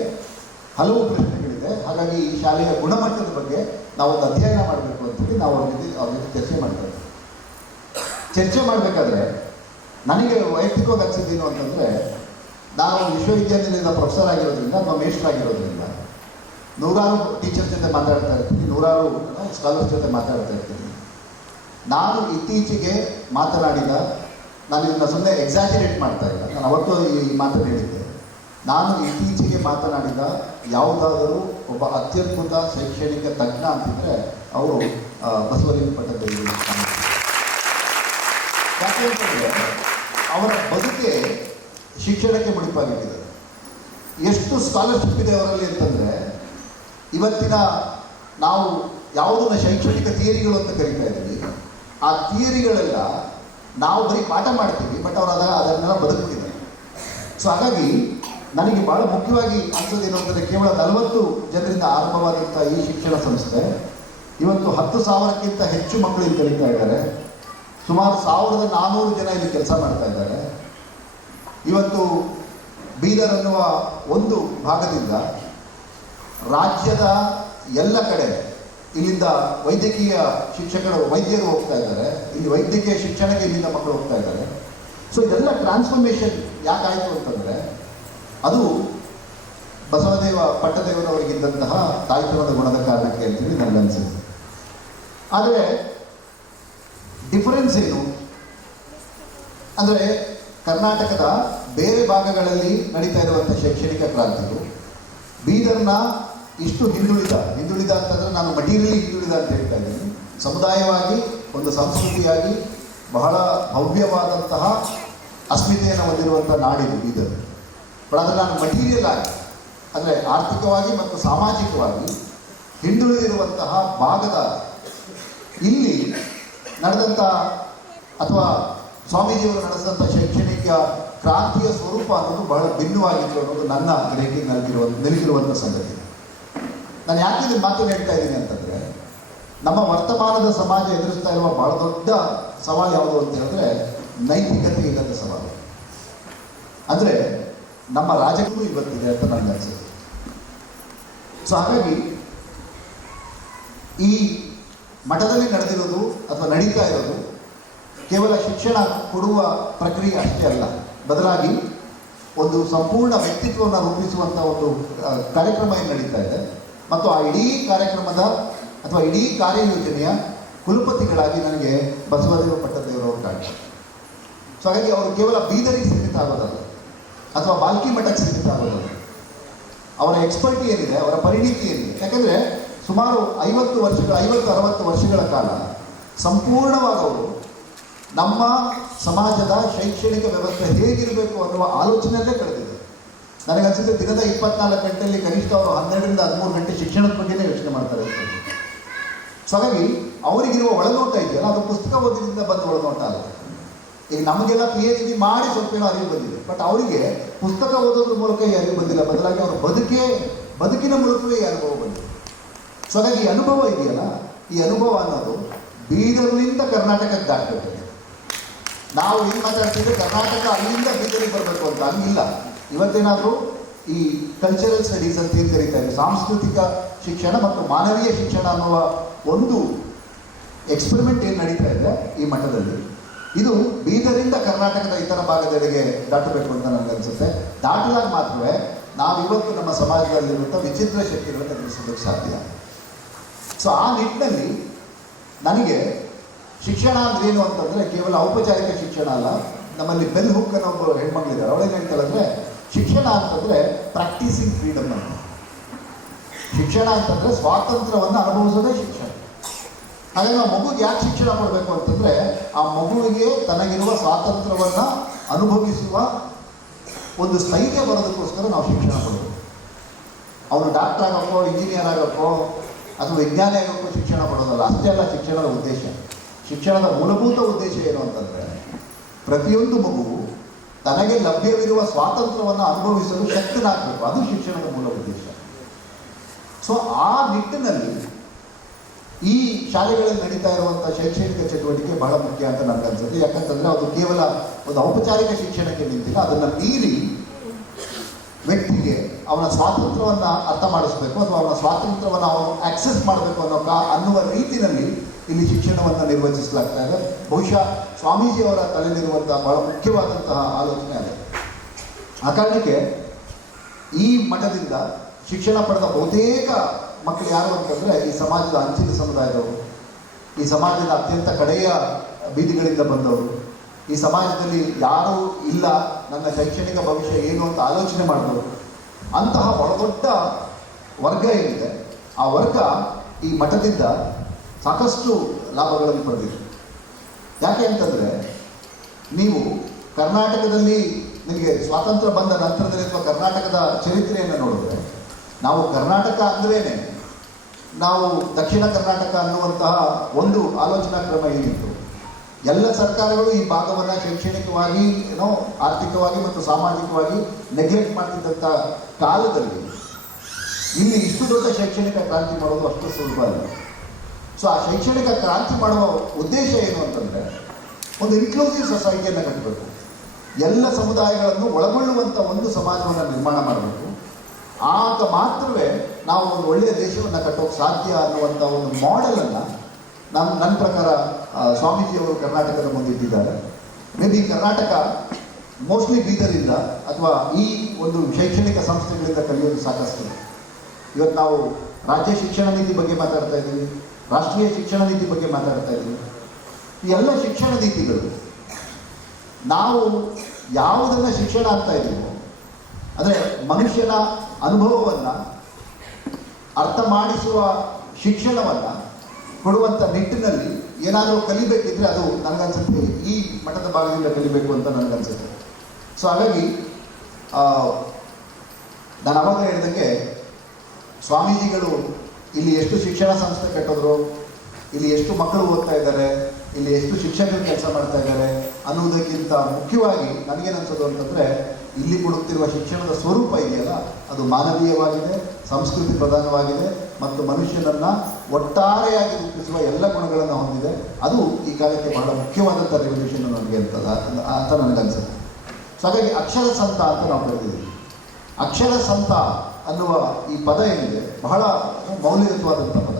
ಹಲವು ಪ್ರಶ್ನೆಗಳಿದೆ. ಹಾಗಾಗಿ ಈ ಶಾಲೆಯ ಗುಣಮಟ್ಟದ ಬಗ್ಗೆ ನಾವೊಂದು ಅಧ್ಯಯನ ಮಾಡಬೇಕು ಅಂತೇಳಿ ನಾವು ಅವ್ರ ಜೊತೆ ಚರ್ಚೆ ಮಾಡ್ತೇವೆ. ಚರ್ಚೆ ಮಾಡಬೇಕಾದ್ರೆ ನನಗೆ ವೈಯಕ್ತಿಕವಾಗಿ ಅನಿಸಿದ್ದೇನು ಅಂತಂದರೆ ನಾನು ವಿಶ್ವವಿದ್ಯಾನಿಲಯದ ಪ್ರೊಫೆಸರ್ ಆಗಿರೋದ್ರಿಂದ ಅಥವಾ ಮೇಸ್ಟರ್ ಆಗಿರೋದ್ರಿಂದ ನೂರಾರು ಟೀಚರ್ಸ್ ಜೊತೆ ಮಾತಾಡ್ತಾ ಇರ್ತೀನಿ, ನೂರಾರು ಸ್ಕಾಲರ್ಸ್ ಜೊತೆ ಮಾತಾಡ್ತಾ ಇರ್ತೀನಿ. ನಾನು ಇತ್ತೀಚೆಗೆ ಮಾತನಾಡಿದ, ನಾನು ಇದನ್ನು ಸುಮ್ಮನೆ ಎಕ್ಸಾಜರೇಟ್ ಮಾಡ್ತಾ ಇಲ್ಲ, ನಾನು ಅವತ್ತು ಈ ಮಾತನ್ನು ಹೇಳಿದ್ದೆ, ನಾನು ಇತ್ತೀಚೆಗೆ ಮಾತನಾಡಿದ ಯಾವುದಾದರೂ ಒಬ್ಬ ಅತ್ಯದ್ಭುತ ಶೈಕ್ಷಣಿಕ ತಜ್ಞ ಅಂತಿದ್ರೆ ಅವರು ಬಸವಲಿಂಗ ಪಟ್ಟದೇವರು. ಯಾಕೆಂತಂದರೆ ಅವರ ಬದುಕೆ ಶಿಕ್ಷಣಕ್ಕೆ ಮುಡಿಪಾಗಿಟ್ಟಿದೆ. ಎಷ್ಟು ಸ್ಕಾಲರ್ಶಿಪ್ ಇದೆ ಅವರಲ್ಲಿ ಅಂತಂದರೆ ಇವತ್ತಿನ ನಾವು ಯಾವುದನ್ನು ಶೈಕ್ಷಣಿಕ ಥಿಯರಿಗಳು ಅಂತ ಕರೀತಾ ಇದ್ದೀವಿ, ಆ ಥಿಯರಿಗಳೆಲ್ಲ ನಾವು ಬರೀ ಪಾಠ ಮಾಡ್ತೀವಿ, ಬಟ್ ಅವರು ಅದನ್ನೆಲ್ಲ ಬದುಕ್ತಿದ್ದಾರೆ. ಸೊ ಹಾಗಾಗಿ ನನಗೆ ಭಾಳ ಮುಖ್ಯವಾಗಿ ಅನಿಸೋದೇನು ಅಂತಂದರೆ ಕೇವಲ 40 ಜನರಿಂದ ಆರಂಭವಾದಂಥ ಈ ಶಿಕ್ಷಣ ಸಂಸ್ಥೆ ಇವತ್ತು 10,000ಕ್ಕಿಂತ ಹೆಚ್ಚು ಮಕ್ಕಳು ಇಲ್ಲಿ ಕಲಿತಾ ಇದ್ದಾರೆ. ಸುಮಾರು 1,400 ಜನ ಇಲ್ಲಿ ಕೆಲಸ ಮಾಡ್ತಾ ಇದ್ದಾರೆ. ಇವತ್ತು ಬೀದರ್ ಅನ್ನುವ ಒಂದು ಭಾಗದಿಂದ ರಾಜ್ಯದ ಎಲ್ಲ ಕಡೆ ಇಲ್ಲಿಂದ ವೈದ್ಯಕೀಯ ವೈದ್ಯರು ಹೋಗ್ತಾ ಇದ್ದಾರೆ. ಇಲ್ಲಿ ವೈದ್ಯಕೀಯ ಶಿಕ್ಷಣಕ್ಕೆ ಇಲ್ಲಿಂದ ಮಕ್ಕಳು ಹೋಗ್ತಾ ಇದ್ದಾರೆ. ಸೊ ಇದೆಲ್ಲ ಟ್ರಾನ್ಸ್ಫಾರ್ಮೇಷನ್ ಯಾಕಾಯಿತು ಅಂತಂದರೆ ಅದು ಬಸವದೇವ ಪಟ್ಟದೇವರವರಿಗಿದ್ದಂತಹ ತಾಯ್ತನದ ಗುಣದ ಕಾರಣಕ್ಕೆ ಅಂತೇಳಿ ನನಗನ್ಸುತ್ತೆ. ಆದರೆ ಡಿಫರೆನ್ಸ್ ಏನು ಅಂದರೆ, ಕರ್ನಾಟಕದ ಬೇರೆ ಭಾಗಗಳಲ್ಲಿ ನಡೀತಾ ಇರುವಂಥ ಶೈಕ್ಷಣಿಕ ಕ್ರಾಂತಿಗಳು ಬೀದರ್ನ ಇಷ್ಟು ಹಿಂದುಳಿದ ಅಂತಂದರೆ ನಾನು ಮಟೀರಿಯಲಿ ಹಿಂದುಳಿದ ಅಂತ ಹೇಳ್ತಾ ಇದ್ದೀನಿ. ಸಮುದಾಯವಾಗಿ, ಒಂದು ಸಂಸ್ಕೃತಿಯಾಗಿ ಬಹಳ ಭವ್ಯವಾದಂತಹ ಅಸ್ಮಿತೆಯನ್ನು ಹೊಂದಿರುವಂಥ ನಾಡಿದು ಬೀದರ್. ಬಟ್ ಆದರೆ ನಾನು ಮಟೀರಿಯಲ್ ಆಗಿ ಅಂದರೆ ಆರ್ಥಿಕವಾಗಿ ಮತ್ತು ಸಾಮಾಜಿಕವಾಗಿ ಹಿಂದುಳಿದಿರುವಂತಹ ಭಾಗದ ಇಲ್ಲಿ ನಡೆದಂಥ ಅಥವಾ ಸ್ವಾಮೀಜಿಯವರು ನಡೆಸಿದಂಥ ಶೈಕ್ಷಣಿಕ ಕ್ರಾಂತಿಯ ಸ್ವರೂಪ ಅನ್ನೋದು ಬಹಳ ಭಿನ್ನವಾಗಿತ್ತು ಅನ್ನೋದು ನನ್ನ ಗ್ರಹಿಕೆಗೆ ನಿಲುಕಿರುವಂಥ ಸಂಗತಿ. ನಾನು ಯಾಕೆ ಇದನ್ನು ಮಾತನ್ನು ಹೇಳ್ತಾ ಇದ್ದೀನಿ ಅಂತಂದರೆ, ನಮ್ಮ ವರ್ತಮಾನದ ಸಮಾಜ ಎದುರಿಸ್ತಾ ಇರುವ ಬಹಳ ದೊಡ್ಡ ಸವಾಲು ಯಾವುದು ಅಂತ ಹೇಳಿದ್ರೆ ನೈತಿಕತೆ ಇಲ್ಲದ ಸವಾಲು. ಅಂದರೆ ನಮ್ಮ ರಾಜಕೀಯ ಇವತ್ತಿದೆ ಅಂತ ನನಗೆ ಅನಿಸುತ್ತೆ. ಸೊ ಹಾಗಾಗಿ ಈ ಮಠದಲ್ಲಿ ನಡೆದಿರೋದು ಅಥವಾ ನಡೀತಾ ಇರೋದು ಕೇವಲ ಶಿಕ್ಷಣ ಕೊಡುವ ಪ್ರಕ್ರಿಯೆ ಅಷ್ಟೇ ಅಲ್ಲ, ಬದಲಾಗಿ ಒಂದು ಸಂಪೂರ್ಣ ವ್ಯಕ್ತಿತ್ವವನ್ನು ರೂಪಿಸುವಂಥ ಒಂದು ಕಾರ್ಯಕ್ರಮ ಏನು ನಡೀತಾ ಇದೆ. ಮತ್ತು ಆ ಇಡೀ ಕಾರ್ಯಕ್ರಮದ ಅಥವಾ ಇಡೀ ಕಾರ್ಯಯೋಜನೆಯ ಕುಲಪತಿಗಳಾಗಿ ನನಗೆ ಬಸವದೇವ ಪಟ್ಟದೇವರವರು ಕಾಣ್ತಾರೆ. ಸೊ ಹಾಗಾಗಿ ಅವರು ಕೇವಲ ಬೀದರಿಗೆ ಸೀಮಿತ ಆಗೋದಲ್ಲ ಅಥವಾ ಬಾಲ್ಕಿ ಮಠಕ್ಕೆ ಸೀಮಿತ ಆಗೋದಲ್ಲ. ಅವರ ಎಕ್ಸ್ಪರ್ಟಿ ಏನಿದೆ, ಅವರ ಪರಿಣಿತಿ ಏನಿದೆ, ಯಾಕಂದರೆ ಸುಮಾರು 50-60 ವರ್ಷಗಳ ಕಾಲ ಸಂಪೂರ್ಣವಾಗಿ ಅವರು ನಮ್ಮ ಸಮಾಜದ ಶೈಕ್ಷಣಿಕ ವ್ಯವಸ್ಥೆ ಹೇಗಿರಬೇಕು ಅನ್ನುವ ಆಲೋಚನೆಯಲ್ಲೇ ಕಳೆದಿದೆ. ನನಗನ್ಸುತ್ತೆ ದಿನದ 24 ಗಂಟೆಯಲ್ಲಿ ಕನಿಷ್ಠ ಅವರು 12-13 ಗಂಟೆ ಶಿಕ್ಷಣದ ಬಗ್ಗೆನೇ ಯೋಚನೆ ಮಾಡ್ತಾರೆ. ಸೊ ಹಾಗಾಗಿ ಅವರಿಗಿರುವ ಒಳನೋಟ ಇದೆಯಲ್ಲ, ಅದು ಪುಸ್ತಕ ಓದಿನಿಂದ ಬಂದ ಒಳನೋಟ ಅಲ್ಲ. ಈಗ ನಮಗೆಲ್ಲ PhD ಮಾಡಿ ಸ್ವಲ್ಪ ಏನೋ ಅರಿವು ಬಂದಿದೆ, ಬಟ್ ಅವರಿಗೆ ಪುಸ್ತಕ ಓದೋದ್ರ ಮೂಲಕ ಈ ಅರಿವು ಬಂದಿಲ್ಲ, ಬದಲಾಗಿ ಅವರ ಬದುಕಿನ ಮೂಲಕವೇ ಈ ಅನುಭವ ಬಂದಿದೆ. ಸೊ ಹಾಗಾಗಿ ಈ ಅನುಭವ ಇದೆಯಲ್ಲ, ಈ ಅನುಭವ ಅನ್ನೋದು ಬೀದರ್ನಿಂದ ಕರ್ನಾಟಕಕ್ಕೆ ದಾಟಬೇಕು. ನಾವು ಏನು ಮಾತಾಡ್ತಿದ್ರೆ ಕರ್ನಾಟಕ ಅಲ್ಲಿಂದ ಬೀದರಿಗೆ ಬರಬೇಕು ಅಂತ ಹಂಗಿಲ್ಲ. ಇವತ್ತೇನಾದರೂ ಈ ಕಲ್ಚರಲ್ ಸ್ಟಡೀಸ್ ಅಂತ ಏನು ಕರೀತಾರೆ, ಸಾಂಸ್ಕೃತಿಕ ಶಿಕ್ಷಣ ಮತ್ತು ಮಾನವೀಯ ಶಿಕ್ಷಣ ಅನ್ನುವ ಒಂದು ಎಕ್ಸ್ಪೆರಿಮೆಂಟ್ ಏನು ನಡೀತಾ ಇದೆ ಈ ಮಠದಲ್ಲಿ, ಇದು ಬೀದರಿಂದ ಕರ್ನಾಟಕದ ಇತರ ಭಾಗದೆಡೆಗೆ ದಾಟಬೇಕು ಅಂತ ನನಗನ್ಸುತ್ತೆ. ದಾಟಿದಾಗ ಮಾತ್ರವೇ ನಾವಿವತ್ತು ನಮ್ಮ ಸಮಾಜದಲ್ಲಿರುವಂಥ ವಿಚಿತ್ರ ಶಕ್ತಿಗಳನ್ನು ಎದುರಿಸೋದಕ್ಕೆ ಸಾಧ್ಯ. ಸೊ ಆ ನಿಟ್ಟಿನಲ್ಲಿ ನನಗೆ ಶಿಕ್ಷಣ ಅಂದ್ರೆ ಏನು ಅಂತಂದರೆ ಕೇವಲ ಔಪಚಾರಿಕ ಶಿಕ್ಷಣ ಅಲ್ಲ. ನಮ್ಮಲ್ಲಿ ಬೆಲ್ ಹುಕ್ ಅನ್ನೋ ಒಬ್ಬರು ಹೆಣ್ಮಕ್ಳಿದ್ದಾರೆ, ಅವಳೇನು ಹೇಳ್ತಾಳಂದರೆ ಶಿಕ್ಷಣ ಅಂತಂದರೆ ಪ್ರಾಕ್ಟೀಸಿಂಗ್ ಫ್ರೀಡಮ್ ಅಂತ. ಶಿಕ್ಷಣ ಅಂತಂದರೆ ಸ್ವಾತಂತ್ರ್ಯವನ್ನು ಅನುಭವಿಸೋದೇ ಶಿಕ್ಷಣ. ಹಾಗಾಗಿ ನಾವು ಮಗುಗೆ ಯಾಕೆ ಶಿಕ್ಷಣ ಕೊಡಬೇಕು ಅಂತಂದರೆ, ಆ ಮಗುವಿಗೆ ತನಗಿರುವ ಸ್ವಾತಂತ್ರ್ಯವನ್ನು ಅನುಭವಿಸುವ ಒಂದು ಸ್ಥೈರ್ಯ ಬರೋದಕ್ಕೋಸ್ಕರ ನಾವು ಶಿಕ್ಷಣ ಕೊಡಬೇಕು. ಅವನು ಡಾಕ್ಟರ್ ಆಗೋಕ್ಕೋ, ಇಂಜಿನಿಯರ್ ಆಗೋಕ್ಕೋ ಅಥವಾ ವಿಜ್ಞಾನಿ ಆಗೋಕ್ಕೋ ಶಿಕ್ಷಣ ಕೊಡೋದಲ್ಲ. ಅಷ್ಟೇ ಅಲ್ಲ ಶಿಕ್ಷಣದ ಉದ್ದೇಶ. ಶಿಕ್ಷಣದ ಮೂಲಭೂತ ಉದ್ದೇಶ ಏನು ಅಂತಂದರೆ, ಪ್ರತಿಯೊಂದು ಮಗುವು ತನಗೆ ಲಭ್ಯವಿರುವ ಸ್ವಾತಂತ್ರ್ಯವನ್ನು ಅನುಭವಿಸಲು ಶಕ್ತನಾಗಬೇಕು. ಅದು ಶಿಕ್ಷಣದ ಮೂಲ ಉದ್ದೇಶ. ಸೊ ಆ ನಿಟ್ಟಿನಲ್ಲಿ ಈ ಶಾಲೆಗಳಲ್ಲಿ ನಡೀತಾ ಇರುವಂಥ ಶೈಕ್ಷಣಿಕ ಚಟುವಟಿಕೆ ಬಹಳ ಮುಖ್ಯ ಅಂತ ನನಗನ್ಸುತ್ತೆ. ಯಾಕಂತಂದರೆ ಅದು ಕೇವಲ ಒಂದು ಔಪಚಾರಿಕ ಶಿಕ್ಷಣಕ್ಕೆ ನಿಂತಿಲ್ಲ, ಅದನ್ನು ಮೀರಿ ವ್ಯಕ್ತಿಗೆ ಅವನ ಸ್ವಾತಂತ್ರ್ಯವನ್ನು ಅರ್ಥ ಮಾಡಿಸ್ಬೇಕು ಅಥವಾ ಅವನ ಸ್ವಾತಂತ್ರ್ಯವನ್ನು ಅವನು ಆಕ್ಸೆಸ್ ಮಾಡಬೇಕು ಅನ್ನುವ ರೀತಿಯಲ್ಲಿ ಇಲ್ಲಿ ಶಿಕ್ಷಣವನ್ನು ನಿರ್ವಹಿಸಲಾಗ್ತಾ ಇದೆ. ಬಹುಶಃ ಸ್ವಾಮೀಜಿಯವರ ತಲೆಯಲ್ಲಿರುವಂಥ ಬಹಳ ಮುಖ್ಯವಾದಂತಹ ಆಲೋಚನೆ ಅದೇ. ಆ ಕಾರಣಕ್ಕೆ ಈ ಮಠದಿಂದ ಶಿಕ್ಷಣ ಪಡೆದ ಬಹುತೇಕ ಮಕ್ಕಳು ಯಾರು ಅಂತಂದರೆ ಈ ಸಮಾಜದ ಅಂಚಿನ ಸಮುದಾಯದವರು, ಈ ಸಮಾಜದ ಅತ್ಯಂತ ಕಡೆಯ ಬೀದಿಗಳಿಂದ ಬಂದವರು, ಈ ಸಮಾಜದಲ್ಲಿ ಯಾರೂ ಇಲ್ಲ ನನ್ನ ಶೈಕ್ಷಣಿಕ ಭವಿಷ್ಯ ಏನು ಅಂತ ಆಲೋಚನೆ ಮಾಡಿದವರು, ಅಂತಹ ಬಹಳ ದೊಡ್ಡ ವರ್ಗ ಏನಿದೆ ಆ ವರ್ಗ ಈ ಮಠದಿಂದ ಸಾಕಷ್ಟು ಲಾಭಗಳನ್ನು ಪಡೆದಿದೆ. ಯಾಕೆ ಅಂತಂದರೆ, ನೀವು ಕರ್ನಾಟಕದಲ್ಲಿ ನಿಮಗೆ ಸ್ವಾತಂತ್ರ್ಯ ಬಂದ ನಂತರದಲ್ಲಿ ಅಥವಾ ಕರ್ನಾಟಕದ ಚರಿತ್ರೆಯನ್ನು ನೋಡಿದ್ರೆ, ನಾವು ಕರ್ನಾಟಕ ಅಂದ್ರೇ ನಾವು ದಕ್ಷಿಣ ಕರ್ನಾಟಕ ಅನ್ನುವಂತಹ ಒಂದು ಆಲೋಚನಾ ಕ್ರಮ ಏನಿತ್ತು, ಎಲ್ಲ ಸರ್ಕಾರಗಳು ಈ ಭಾಗವನ್ನು ಶೈಕ್ಷಣಿಕವಾಗಿ ಆರ್ಥಿಕವಾಗಿ ಮತ್ತು ಸಾಮಾಜಿಕವಾಗಿ ನೆಗ್ಲೆಕ್ಟ್ ಮಾಡ್ತಿದ್ದಂಥ ಕಾಲದಲ್ಲಿ ಇಲ್ಲಿ ಇಷ್ಟು ದೊಡ್ಡ ಶೈಕ್ಷಣಿಕ ಕ್ರಾಂತಿ ಮಾಡೋದು ಅಷ್ಟು ಸುಲಭ ಅಲ್ಲ. ಸೊ ಆ ಶೈಕ್ಷಣಿಕ ಕ್ರಾಂತಿ ಮಾಡುವ ಉದ್ದೇಶ ಏನು ಅಂತಂದರೆ, ಒಂದು ಇನ್ಕ್ಲೂಸಿವ್ ಸೊಸೈಟಿಯನ್ನು ಕಟ್ಟಬೇಕು, ಎಲ್ಲ ಸಮುದಾಯಗಳನ್ನು ಒಳಗೊಳ್ಳುವಂಥ ಒಂದು ಸಮಾಜವನ್ನು ನಿರ್ಮಾಣ ಮಾಡಬೇಕು. ಆಗ ಮಾತ್ರವೇ ನಾವು ಒಂದು ಒಳ್ಳೆಯ ದೇಶವನ್ನು ಕಟ್ಟೋಕ್ಕೆ ಸಾಧ್ಯ ಅನ್ನುವಂಥ ಒಂದು ಮಾಡೆಲನ್ನು ನನ್ನ ಪ್ರಕಾರ ಸ್ವಾಮೀಜಿಯವರು ಕರ್ನಾಟಕದ ಮುಂದೆ ಇಟ್ಟಿದ್ದಾರೆ. ಮೇ ಬಿ ಕರ್ನಾಟಕ ಮೋಸ್ಟ್ಲಿ ಬೀದರಿಂದ ಅಥವಾ ಈ ಒಂದು ಶೈಕ್ಷಣಿಕ ಸಂಸ್ಥೆಗಳಿಂದ ಕಲಿಯೋದು ಸಾಕಷ್ಟು. ಇವತ್ತು ನಾವು ರಾಜ್ಯ ಶಿಕ್ಷಣ ನೀತಿ ಬಗ್ಗೆ ಮಾತಾಡ್ತಾ ಇದ್ದೀವಿ, ರಾಷ್ಟ್ರೀಯ ಶಿಕ್ಷಣ ನೀತಿ ಬಗ್ಗೆ ಮಾತಾಡ್ತಾ ಇದ್ದೀವಿ. ಈ ಎಲ್ಲ ಶಿಕ್ಷಣ ನೀತಿಗಳು ನಾವು ಯಾವುದನ್ನು ಶಿಕ್ಷಣ ಅಂತ ಇದ್ದೀವೋ, ಅಂದರೆ ಮನುಷ್ಯನ ಅನುಭವವನ್ನು ಅರ್ಥ ಮಾಡಿಸುವ ಶಿಕ್ಷಣವನ್ನು ಕೊಡುವಂಥ ನಿಟ್ಟಿನಲ್ಲಿ ಏನಾದರೂ ಕಲಿಬೇಕಿದ್ರೆ ಅದು ನನಗನ್ಸುತ್ತೆ ಈ ಮಠದ ಭಾಗದಿಂದ ಕಲಿಬೇಕು ಅಂತ ನನಗನ್ಸುತ್ತೆ. ಸೊ ಹಾಗಾಗಿ ನಾನು ಅವಾಗ ಹೇಳಿದಂಗೆ ಸ್ವಾಮೀಜಿಗಳು ಇಲ್ಲಿ ಎಷ್ಟು ಶಿಕ್ಷಣ ಸಂಸ್ಥೆ ಕಟ್ಟಿದ್ರು, ಇಲ್ಲಿ ಎಷ್ಟು ಮಕ್ಕಳು ಓದ್ತಾ ಇದ್ದಾರೆ, ಇಲ್ಲಿ ಎಷ್ಟು ಶಿಕ್ಷಕರು ಕೆಲಸ ಮಾಡ್ತಾ ಇದ್ದಾರೆ ಅನ್ನುವುದಕ್ಕಿಂತ ಮುಖ್ಯವಾಗಿ ನನಗೇನನ್ಸೋದು ಅಂತಂದರೆ, ಇಲ್ಲಿ ಕೊಡುತ್ತಿರುವ ಶಿಕ್ಷಣದ ಸ್ವರೂಪ ಇದೆಯಲ್ಲ ಅದು ಮಾನವೀಯವಾಗಿದೆ, ಸಂಸ್ಕೃತಿ ಪ್ರಧಾನವಾಗಿದೆ ಮತ್ತು ಮನುಷ್ಯನನ್ನು ಒಟ್ಟಾರೆಯಾಗಿ ರೂಪಿಸುವ ಎಲ್ಲ ಗುಣಗಳನ್ನು ಹೊಂದಿದೆ. ಅದು ಈ ಕಾಲಕ್ಕೆ ಬಹಳ ಮುಖ್ಯವಾದಂಥ ರೆವಲ್ಯೂಷನ್ ನನಗೆ ಅಂತ ನನಗನ್ಸುತ್ತೆ. ಸೊ ಹಾಗಾಗಿ ಅಕ್ಷರ ಸಂತ ಅಂತ ನಾವು ಕರಿತೀವಿ. ಅಕ್ಷರ ಸಂತ ಅನ್ನುವ ಈ ಪದ ಏನಿದೆ ಬಹಳ ಮೌಲ್ಯಯುತವಾದಂಥ ಪದ.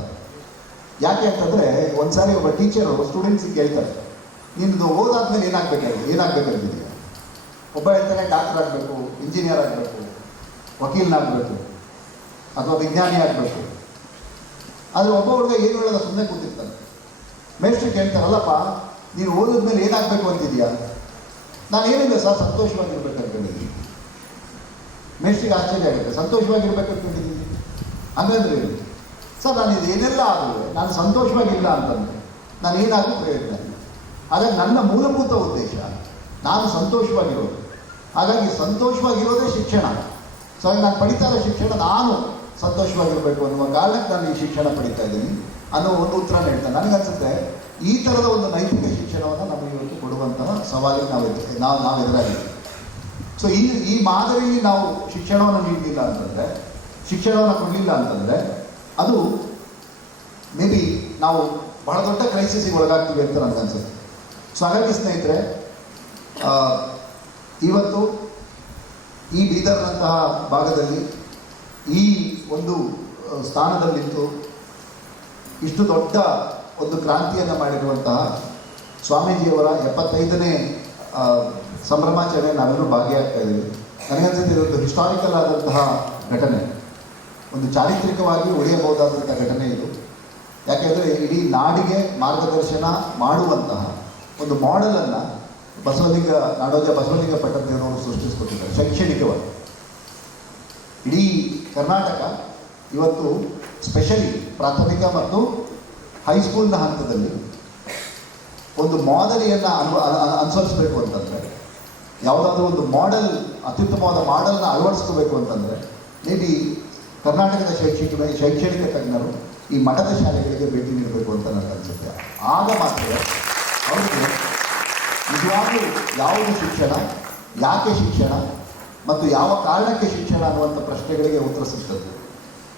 ಯಾಕೆ ಅಂತಂದರೆ ಒಂದ್ಸಾರಿ ಒಬ್ಬ ಟೀಚರು ಸ್ಟೂಡೆಂಟ್ಸಿಗೆ ಕೇಳ್ತಾರೆ, ನಿನ್ನದು ಓದಾದ್ಮೇಲೆ ಏನಾಗಬೇಕಾಗಿದೆಯಾ? ಒಬ್ಬ ಹೇಳ್ತಾನೆ ಡಾಕ್ಟರ್ ಆಗಬೇಕು, ಇಂಜಿನಿಯರ್ ಆಗಬೇಕು, ವಕೀಲನಾಗಬೇಕು ಅಥವಾ ವಿಜ್ಞಾನಿ ಆಗಬೇಕು. ಆದರೆ ಒಬ್ಬ ಹುಡುಗ ಏನು ಹೇಳೋದ ಸುಮ್ಮನೆ ಕೂತಿರ್ತಾನೆ. ಮೇಷ್ಟ್ರು ಕೇಳ್ತಾರಲ್ಲಪ್ಪ ನೀನು ಓದಿದ್ಮೇಲೆ ಏನಾಗಬೇಕು ಅಂತಿದೆಯಾ? ನಾನು ಏನಿಲ್ಲ ಸರ್, ಸಂತೋಷವಾಗಿರ್ಬೇಕು ಅನ್ಕೊಂಡಿದ್ದೀನಿ. ಮೇಷ್ಟ್ರಿಗೆ ಆಶ್ಚರ್ಯ ಆಗುತ್ತೆ, ಸಂತೋಷವಾಗಿರ್ಬೇಕು ಅನ್ಕೊಂಡಿದ್ದೀನಿ ಹಂಗಂದ್ರೆ ಸರ್ ನಾನು ಇದೇನೆಲ್ಲ ಆದರೂ ನಾನು ಸಂತೋಷವಾಗಿಲ್ಲ ಅಂತಂದರೆ ನಾನು ಏನಾದರೂ ಪ್ರಯೋಜನ ಇಲ್ಲ. ಹಾಗಾಗಿ ನನ್ನ ಮೂಲಭೂತ ಉದ್ದೇಶ ನಾನು ಸಂತೋಷವಾಗಿರೋದು. ಹಾಗಾಗಿ ಸಂತೋಷವಾಗಿರೋದೇ ಶಿಕ್ಷಣ. ಸೊ ಹಾಗೆ ನಾನು ಪಡಿತಾ ಇರೋ ಶಿಕ್ಷಣ ನಾನು ಸಂತೋಷವಾಗಿರಬೇಕು ಅನ್ನುವ ಕಾರಣಕ್ಕೆ ನಾನು ಈ ಶಿಕ್ಷಣ ಪಡಿತಾ ಇದ್ದೀನಿ ಅನ್ನೋ ಒಂದು ಉತ್ತರ ಹೇಳ್ತಾನೆ. ನನಗನ್ಸುತ್ತೆ ಈ ಥರದ ಒಂದು ನೈತಿಕ ಶಿಕ್ಷಣವನ್ನು ನಮಗೆ ಇವತ್ತು ಕೊಡುವಂತಹ ಸವಾಲಿಗೆ ನಾವು ಎದುರಾಗಿದ್ದೀವಿ. ಸೊ ಈ ಮಾದರಿಯಲ್ಲಿ ನಾವು ಶಿಕ್ಷಣವನ್ನು ನೀಡಲಿಲ್ಲ ಅಂತಂದರೆ, ಶಿಕ್ಷಣವನ್ನು ಕೊಡಲಿಲ್ಲ ಅಂತಂದರೆ ಅದು ಮೇ ಬಿ ನಾವು ಬಹಳ ದೊಡ್ಡ ಕ್ರೈಸಿಸಿಗೆ ಒಳಗಾಗ್ತೀವಿ ಅಂತ ನನಗನ್ಸುತ್ತೆ. ಸೊ ಹಾಗಾಗಿ ಸ್ನೇಹಿತರೆ, ಇವತ್ತು ಈ ಬೀದರ್ನಂತಹ ಭಾಗದಲ್ಲಿ ಈ ಒಂದು ಸ್ಥಾನದಲ್ಲಿದ್ದು ಇಷ್ಟು ದೊಡ್ಡ ಒಂದು ಕ್ರಾಂತಿಯನ್ನು ಮಾಡಿರುವಂತಹ ಸ್ವಾಮೀಜಿಯವರ 75ನೇ ಸಂಭ್ರಮಾಚರಣೆ ನಾವೆಲ್ಲರೂ ಭಾಗಿಯಾಗ್ತಾ ಇದ್ದೀವಿ. ನನಗನ್ಸುತ್ತೆ ಇದೊಂದು ಹಿಸ್ಟಾರಿಕಲ್ ಆದಂತಹ ಘಟನೆ, ಒಂದು ಚಾರಿತ್ರಿಕವಾಗಿ ಉಳಿಯಬಹುದಾದಂಥ ಘಟನೆ ಇದು. ಯಾಕೆಂದರೆ ಇಡೀ ನಾಡಿಗೆ ಮಾರ್ಗದರ್ಶನ ಮಾಡುವಂತಹ ಒಂದು ಮಾಡೆಲನ್ನು ನಾಡೋಜ ಬಸವಲಿಂಗ ಪಟ್ಟದೇವರವರು ಸೃಷ್ಟಿಸಿಕೊಟ್ಟಿದ್ದಾರೆ ಶೈಕ್ಷಣಿಕವಾಗಿ. ಇಡೀ ಕರ್ನಾಟಕ ಇವತ್ತು ಸ್ಪೆಷಲಿ ಪ್ರಾಥಮಿಕ ಮತ್ತು ಹೈಸ್ಕೂಲ್ನ ಹಂತದಲ್ಲಿ ಒಂದು ಮಾದರಿಯನ್ನು ಅನುಸರಿಸಬೇಕು ಅಂತಂದರೆ, ಯಾವುದಾದ್ರೂ ಒಂದು ಅತ್ಯುತ್ತಮವಾದ ಮಾಡೆಲ್ನ ಅಳವಡಿಸ್ಕೋಬೇಕು ಅಂತಂದರೆ ಮೇ ಬಿ ಕರ್ನಾಟಕದ ಶೈಕ್ಷಣಿಕ ತಜ್ಞರು ಈ ಮಠದ ಶಾಲೆಗಳಿಗೆ ಭೇಟಿ ನೀಡಬೇಕು ಅಂತ ನನಗೆ ಅನಿಸುತ್ತೆ. ಆಗ ಮಾತ್ರ ಅವರಿಗೆ ನಿಜವಾಗ್ಲೂ ಯಾವುದು ಶಿಕ್ಷಣ, ಯಾಕೆ ಶಿಕ್ಷಣ ಮತ್ತು ಯಾವ ಕಾರಣಕ್ಕೆ ಶಿಕ್ಷಣ ಅನ್ನುವಂಥ ಪ್ರಶ್ನೆಗಳಿಗೆ ಉತ್ತರ ಸಿಗ್ತದೆ.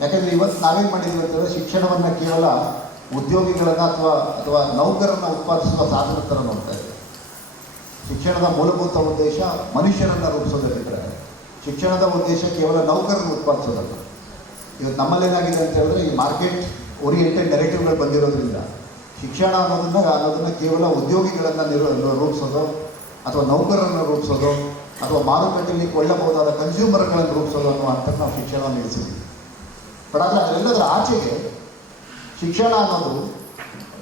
ಯಾಕೆಂದರೆ ಇವತ್ತು ನಾವೇನು ಮಾಡಿದ್ದೀವಿ ಅಂತಂದರೆ ಶಿಕ್ಷಣವನ್ನು ಕೇವಲ ಉದ್ಯೋಗಿಗಳನ್ನು ಅಥವಾ ನೌಕರನ್ನು ಉತ್ಪಾದಿಸುವ ಸಾಧನ ಥರ ನೋಡ್ತಾ ಇದ್ದೀವಿ. ಶಿಕ್ಷಣದ ಮೂಲಭೂತ ಉದ್ದೇಶ ಮನುಷ್ಯರನ್ನು ರೂಪಿಸೋದಕ್ಕಿದ್ರೆ ಶಿಕ್ಷಣದ ಉದ್ದೇಶ ಕೇವಲ ನೌಕರನ್ನು ಉತ್ಪಾದಿಸೋದಲ್ಲ. ಇವತ್ತು ನಮ್ಮಲ್ಲೇನಾಗಿದೆ ಅಂತ ಹೇಳಿದ್ರೆ ಈ ಮಾರ್ಕೆಟ್ ಓರಿಯೆಂಟೆಡ್ ನೆರೆಟಿವ್ಗಳು ಬಂದಿರೋದ್ರಿಂದ ಶಿಕ್ಷಣ ಅನ್ನೋದನ್ನು ಕೇವಲ ಉದ್ಯೋಗಿಗಳನ್ನು ರೂಪಿಸೋದು ಅಥವಾ ನೌಕರರನ್ನು ರೂಪಿಸೋದು ಅಥವಾ ಮಾರುಕಟ್ಟೆಯಲ್ಲಿ ಕೊಳ್ಳಬಹುದಾದ ಕನ್ಸ್ಯೂಮರ್ಗಳನ್ನು ರೂಪಿಸೋದು ಅನ್ನೋ ಹಂತಕ್ಕೆ ನಾವು ಶಿಕ್ಷಣವನ್ನು ಇಳಿಸಿದ್ದೀವಿ. ಬಟ್ ಆದರೆ ಅದರೆಲ್ಲದರ ಆಚೆಗೆ ಶಿಕ್ಷಣ ಅನ್ನೋದು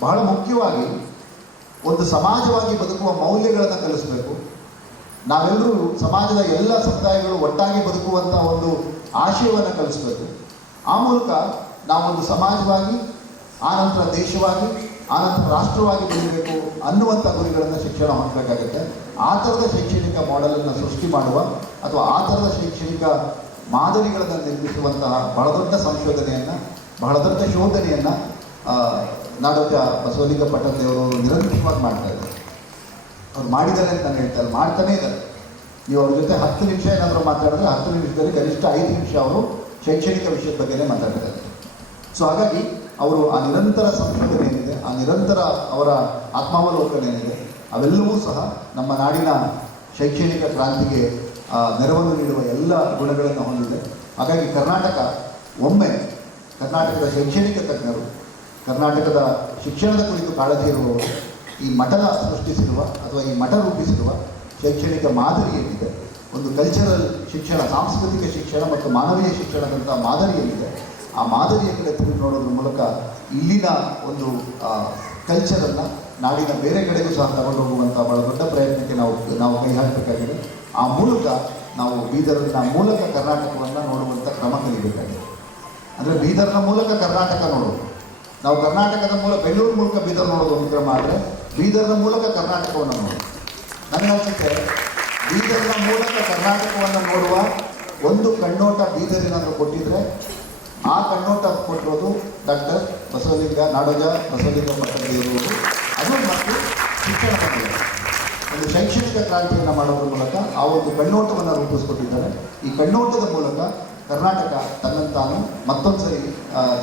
ಬಹಳ ಮುಖ್ಯವಾಗಿ ಒಂದು ಸಮಾಜವಾಗಿ ಬದುಕುವ ಮೌಲ್ಯಗಳನ್ನು ಕಲಿಸಬೇಕು. ನಾವೆಲ್ಲರೂ ಸಮಾಜದ ಎಲ್ಲ ಸಮುದಾಯಗಳು ಒಟ್ಟಾಗಿ ಬದುಕುವಂಥ ಒಂದು ಆಶಯವನ್ನು ಕಲಿಸಬೇಕು. ಆ ಮೂಲಕ ನಾವೊಂದು ಸಮಾಜವಾಗಿ, ಆನಂತರ ದೇಶವಾಗಿ, ಆನಂತರ ರಾಷ್ಟ್ರವಾಗಿ ಬೆಳೀಬೇಕು ಅನ್ನುವಂಥ ಗುರಿಗಳನ್ನು ಶಿಕ್ಷಣ ಹೊಂದಬೇಕಾಗುತ್ತೆ. ಆ ಥರದ ಶೈಕ್ಷಣಿಕ ಮಾಡೆಲನ್ನು ಸೃಷ್ಟಿ ಮಾಡುವ ಅಥವಾ ಆ ಥರದ ಶೈಕ್ಷಣಿಕ ಮಾದರಿಗಳನ್ನು ನಿರ್ಮಿಸುವಂತಹ ಬಹಳ ದೊಡ್ಡ ಸಂಶೋಧನೆಯನ್ನು, ಬಹಳ ದೊಡ್ಡ ಶೋಧನೆಯನ್ನು ನಾಡೋಜ ಬಸವಲಿಂಗ ಪಟ್ಟದೇವರವರು ನಿರಂತರವಾಗಿ ಮಾಡ್ತಾ ಇದ್ದಾರೆ. ಅವ್ರು ಮಾಡಿದ್ದಾರೆ ಅಂತ ನಾನು ಹೇಳ್ತಾರೆ, ಮಾಡ್ತಾನೇ ಇದ್ದಾರೆ. ನೀವು ಅವ್ರ ಜೊತೆ 10 ನಿಮಿಷ ಏನಾದರೂ ಮಾತಾಡಿದ್ರೆ 10 ನಿಮಿಷದಲ್ಲಿ ಗರಿಷ್ಠ 5 ನಿಮಿಷ ಅವರು ಶೈಕ್ಷಣಿಕ ವಿಷಯದ ಬಗ್ಗೆನೇ ಮಾತಾಡ್ತಾರೆ. ಸೊ ಹಾಗಾಗಿ ಅವರು ಆ ನಿರಂತರ ಸಂಶೋಧನೆ ಏನಿದೆ, ಆ ನಿರಂತರ ಅವರ ಆತ್ಮಾವಲೋಕನ ಏನಿದೆ, ಅವೆಲ್ಲವೂ ಸಹ ನಮ್ಮ ನಾಡಿನ ಶೈಕ್ಷಣಿಕ ಕ್ರಾಂತಿಗೆ ನೆರವನ್ನು ನೀಡುವ ಎಲ್ಲ ಗುಣಗಳನ್ನು ಹೊಂದಿದೆ. ಹಾಗಾಗಿ ಕರ್ನಾಟಕದ ಶೈಕ್ಷಣಿಕ ತಜ್ಞರು, ಕರ್ನಾಟಕದ ಶಿಕ್ಷಣದ ಕುರಿತು ಕಾಳಜಿ ಇರುವವರು ಈ ಮಠ ಸೃಷ್ಟಿಸಿರುವ ಅಥವಾ ಈ ಮಠ ರೂಪಿಸಿರುವ ಶೈಕ್ಷಣಿಕ ಮಾದರಿ ಏನಿದೆ, ಒಂದು ಕಲ್ಚರಲ್ ಶಿಕ್ಷಣ, ಸಾಂಸ್ಕೃತಿಕ ಶಿಕ್ಷಣ ಮತ್ತು ಮಾನವೀಯ ಶಿಕ್ಷಣದಂಥ ಮಾದರಿ ಏನಿದೆ, ಆ ಮಾದರಿಯ ಕಡೆ ತಿರುಗಿ ನೋಡೋದ್ರ ಮೂಲಕ ಇಲ್ಲಿನ ಒಂದು ಕಲ್ಚರನ್ನು ನಾಡಿನ ಬೇರೆ ಕಡೆಗೂ ಸಹ ತಗೊಂಡು ಹೋಗುವಂಥ ಬಹಳ ದೊಡ್ಡ ಪ್ರಯತ್ನಕ್ಕೆ ನಾವು ಕೈ ಹಾಕಬೇಕಾಗಿದೆ. ಆ ಮೂಲಕ ನಾವು ಬೀದರ್ನ ಮೂಲಕ ಕರ್ನಾಟಕವನ್ನು ನೋಡುವಂಥ ಕ್ರಮ ಕಲಿಬೇಕಾಗಿದೆ. ಅಂದರೆ ಬೀದರ್ನ ಮೂಲಕ ಕರ್ನಾಟಕ ನೋಡೋದು, ನಾವು ಕರ್ನಾಟಕದ ಮೂಲಕ ಬೆಂಗಳೂರು ಮೂಲಕ ಬೀದರ್ ನೋಡೋದು ಒಂದು ಕ್ರಮ ಆದರೆ ಬೀದರ್ನ ಮೂಲಕ ಕರ್ನಾಟಕವನ್ನು ನೋಡೋದು. ನನಗನ್ಸುತ್ತೆ ಬೀದರ್ನ ಮೂಲಕ ಕರ್ನಾಟಕವನ್ನು ನೋಡುವ ಒಂದು ಕಣ್ಣೋಟ ಬೀದರಿನಾದರೂ ಕೊಟ್ಟಿದ್ರೆ ಆ ಕಣ್ಣೋಟ ಕೊಟ್ಟಿರೋದು ಡಾಕ್ಟರ್ ಬಸವಲಿಂಗ ನಾಡೋಜ ಬಸವಲಿಂಗ ಪಟ್ಟದೇವರು. ಅದು ಮತ್ತು ಶಿಕ್ಷಣದ ಮೂಲಕ ಒಂದು ಶೈಕ್ಷಣಿಕ ಕ್ರಾಂತಿಯನ್ನು ಮಾಡೋದ್ರ ಮೂಲಕ ಆ ಒಂದು ಕಣ್ಣೋಟವನ್ನು ರೂಪಿಸಿಕೊಟ್ಟಿದ್ದಾರೆ. ಈ ಕಣ್ಣೋಟದ ಮೂಲಕ ಕರ್ನಾಟಕ ತನ್ನಂತಾನು ಮತ್ತೊಂದು ಸರಿ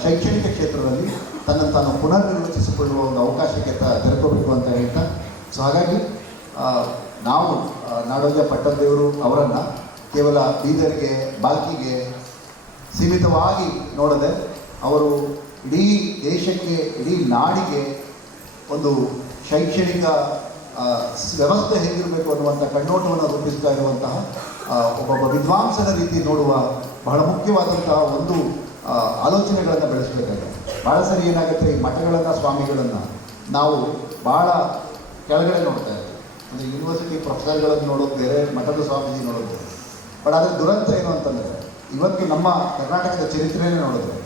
ಶೈಕ್ಷಣಿಕ ಕ್ಷೇತ್ರದಲ್ಲಿ ತನ್ನಂತಾನು ಪುನರ್ನಿರ್ವಚಿಸಿಕೊಳ್ಳುವ ಒಂದು ಅವಕಾಶಕ್ಕೆ ತೆರೆಕೋಬೇಕು ಅಂತ ಹೇಳ್ತಾ, ಸೊ ಹಾಗಾಗಿ ನಾವು ನಾಡೋಜ ಪಟ್ಟದೇವರು ಅವರನ್ನು ಕೇವಲ ಬೀದರ್ಗೆ ಬಾಲ್ಕಿಗೆ ಸೀಮಿತವಾಗಿ ನೋಡದೆ ಅವರು ಇಡೀ ದೇಶಕ್ಕೆ, ಇಡೀ ನಾಡಿಗೆ ಒಂದು ಶೈಕ್ಷಣಿಕ ವ್ಯವಸ್ಥೆ ಹೇಗಿರಬೇಕು ಅನ್ನುವಂಥ ಕಣ್ಣೋಟವನ್ನು ರೂಪಿಸ್ತಾ ಇರುವಂತಹ ಒಬ್ಬೊಬ್ಬ ವಿದ್ವಾಂಸನ ರೀತಿ ನೋಡುವ ಬಹಳ ಮುಖ್ಯವಾದಂತಹ ಒಂದು ಆಲೋಚನೆಗಳನ್ನು ಬೆಳೆಸಬೇಕಾಗಿದೆ. ಭಾಳ ಸರಿ ಏನಾಗುತ್ತೆ, ಈ ಮಠಗಳನ್ನು ಸ್ವಾಮಿಗಳನ್ನು ನಾವು ಭಾಳ ಕೆಳಗಡೆ ನೋಡ್ತಾ ಇದ್ದೀವಿ. ಅಂದರೆ ಯೂನಿವರ್ಸಿಟಿ ಪ್ರೊಫೆಸರ್ಗಳನ್ನು ನೋಡೋದು ಬೇರೆ, ಮಠದ ಸ್ವಾಮೀಜಿ ನೋಡೋದು ಬೇರೆ. ಬಟ್ ಅದರ ದುರಂತ ಏನು ಅಂತಂದರೆ ಇವತ್ತು ನಮ್ಮ ಕರ್ನಾಟಕದ ಚರಿತ್ರೆಯೇ ನೋಡಿದ್ರೆ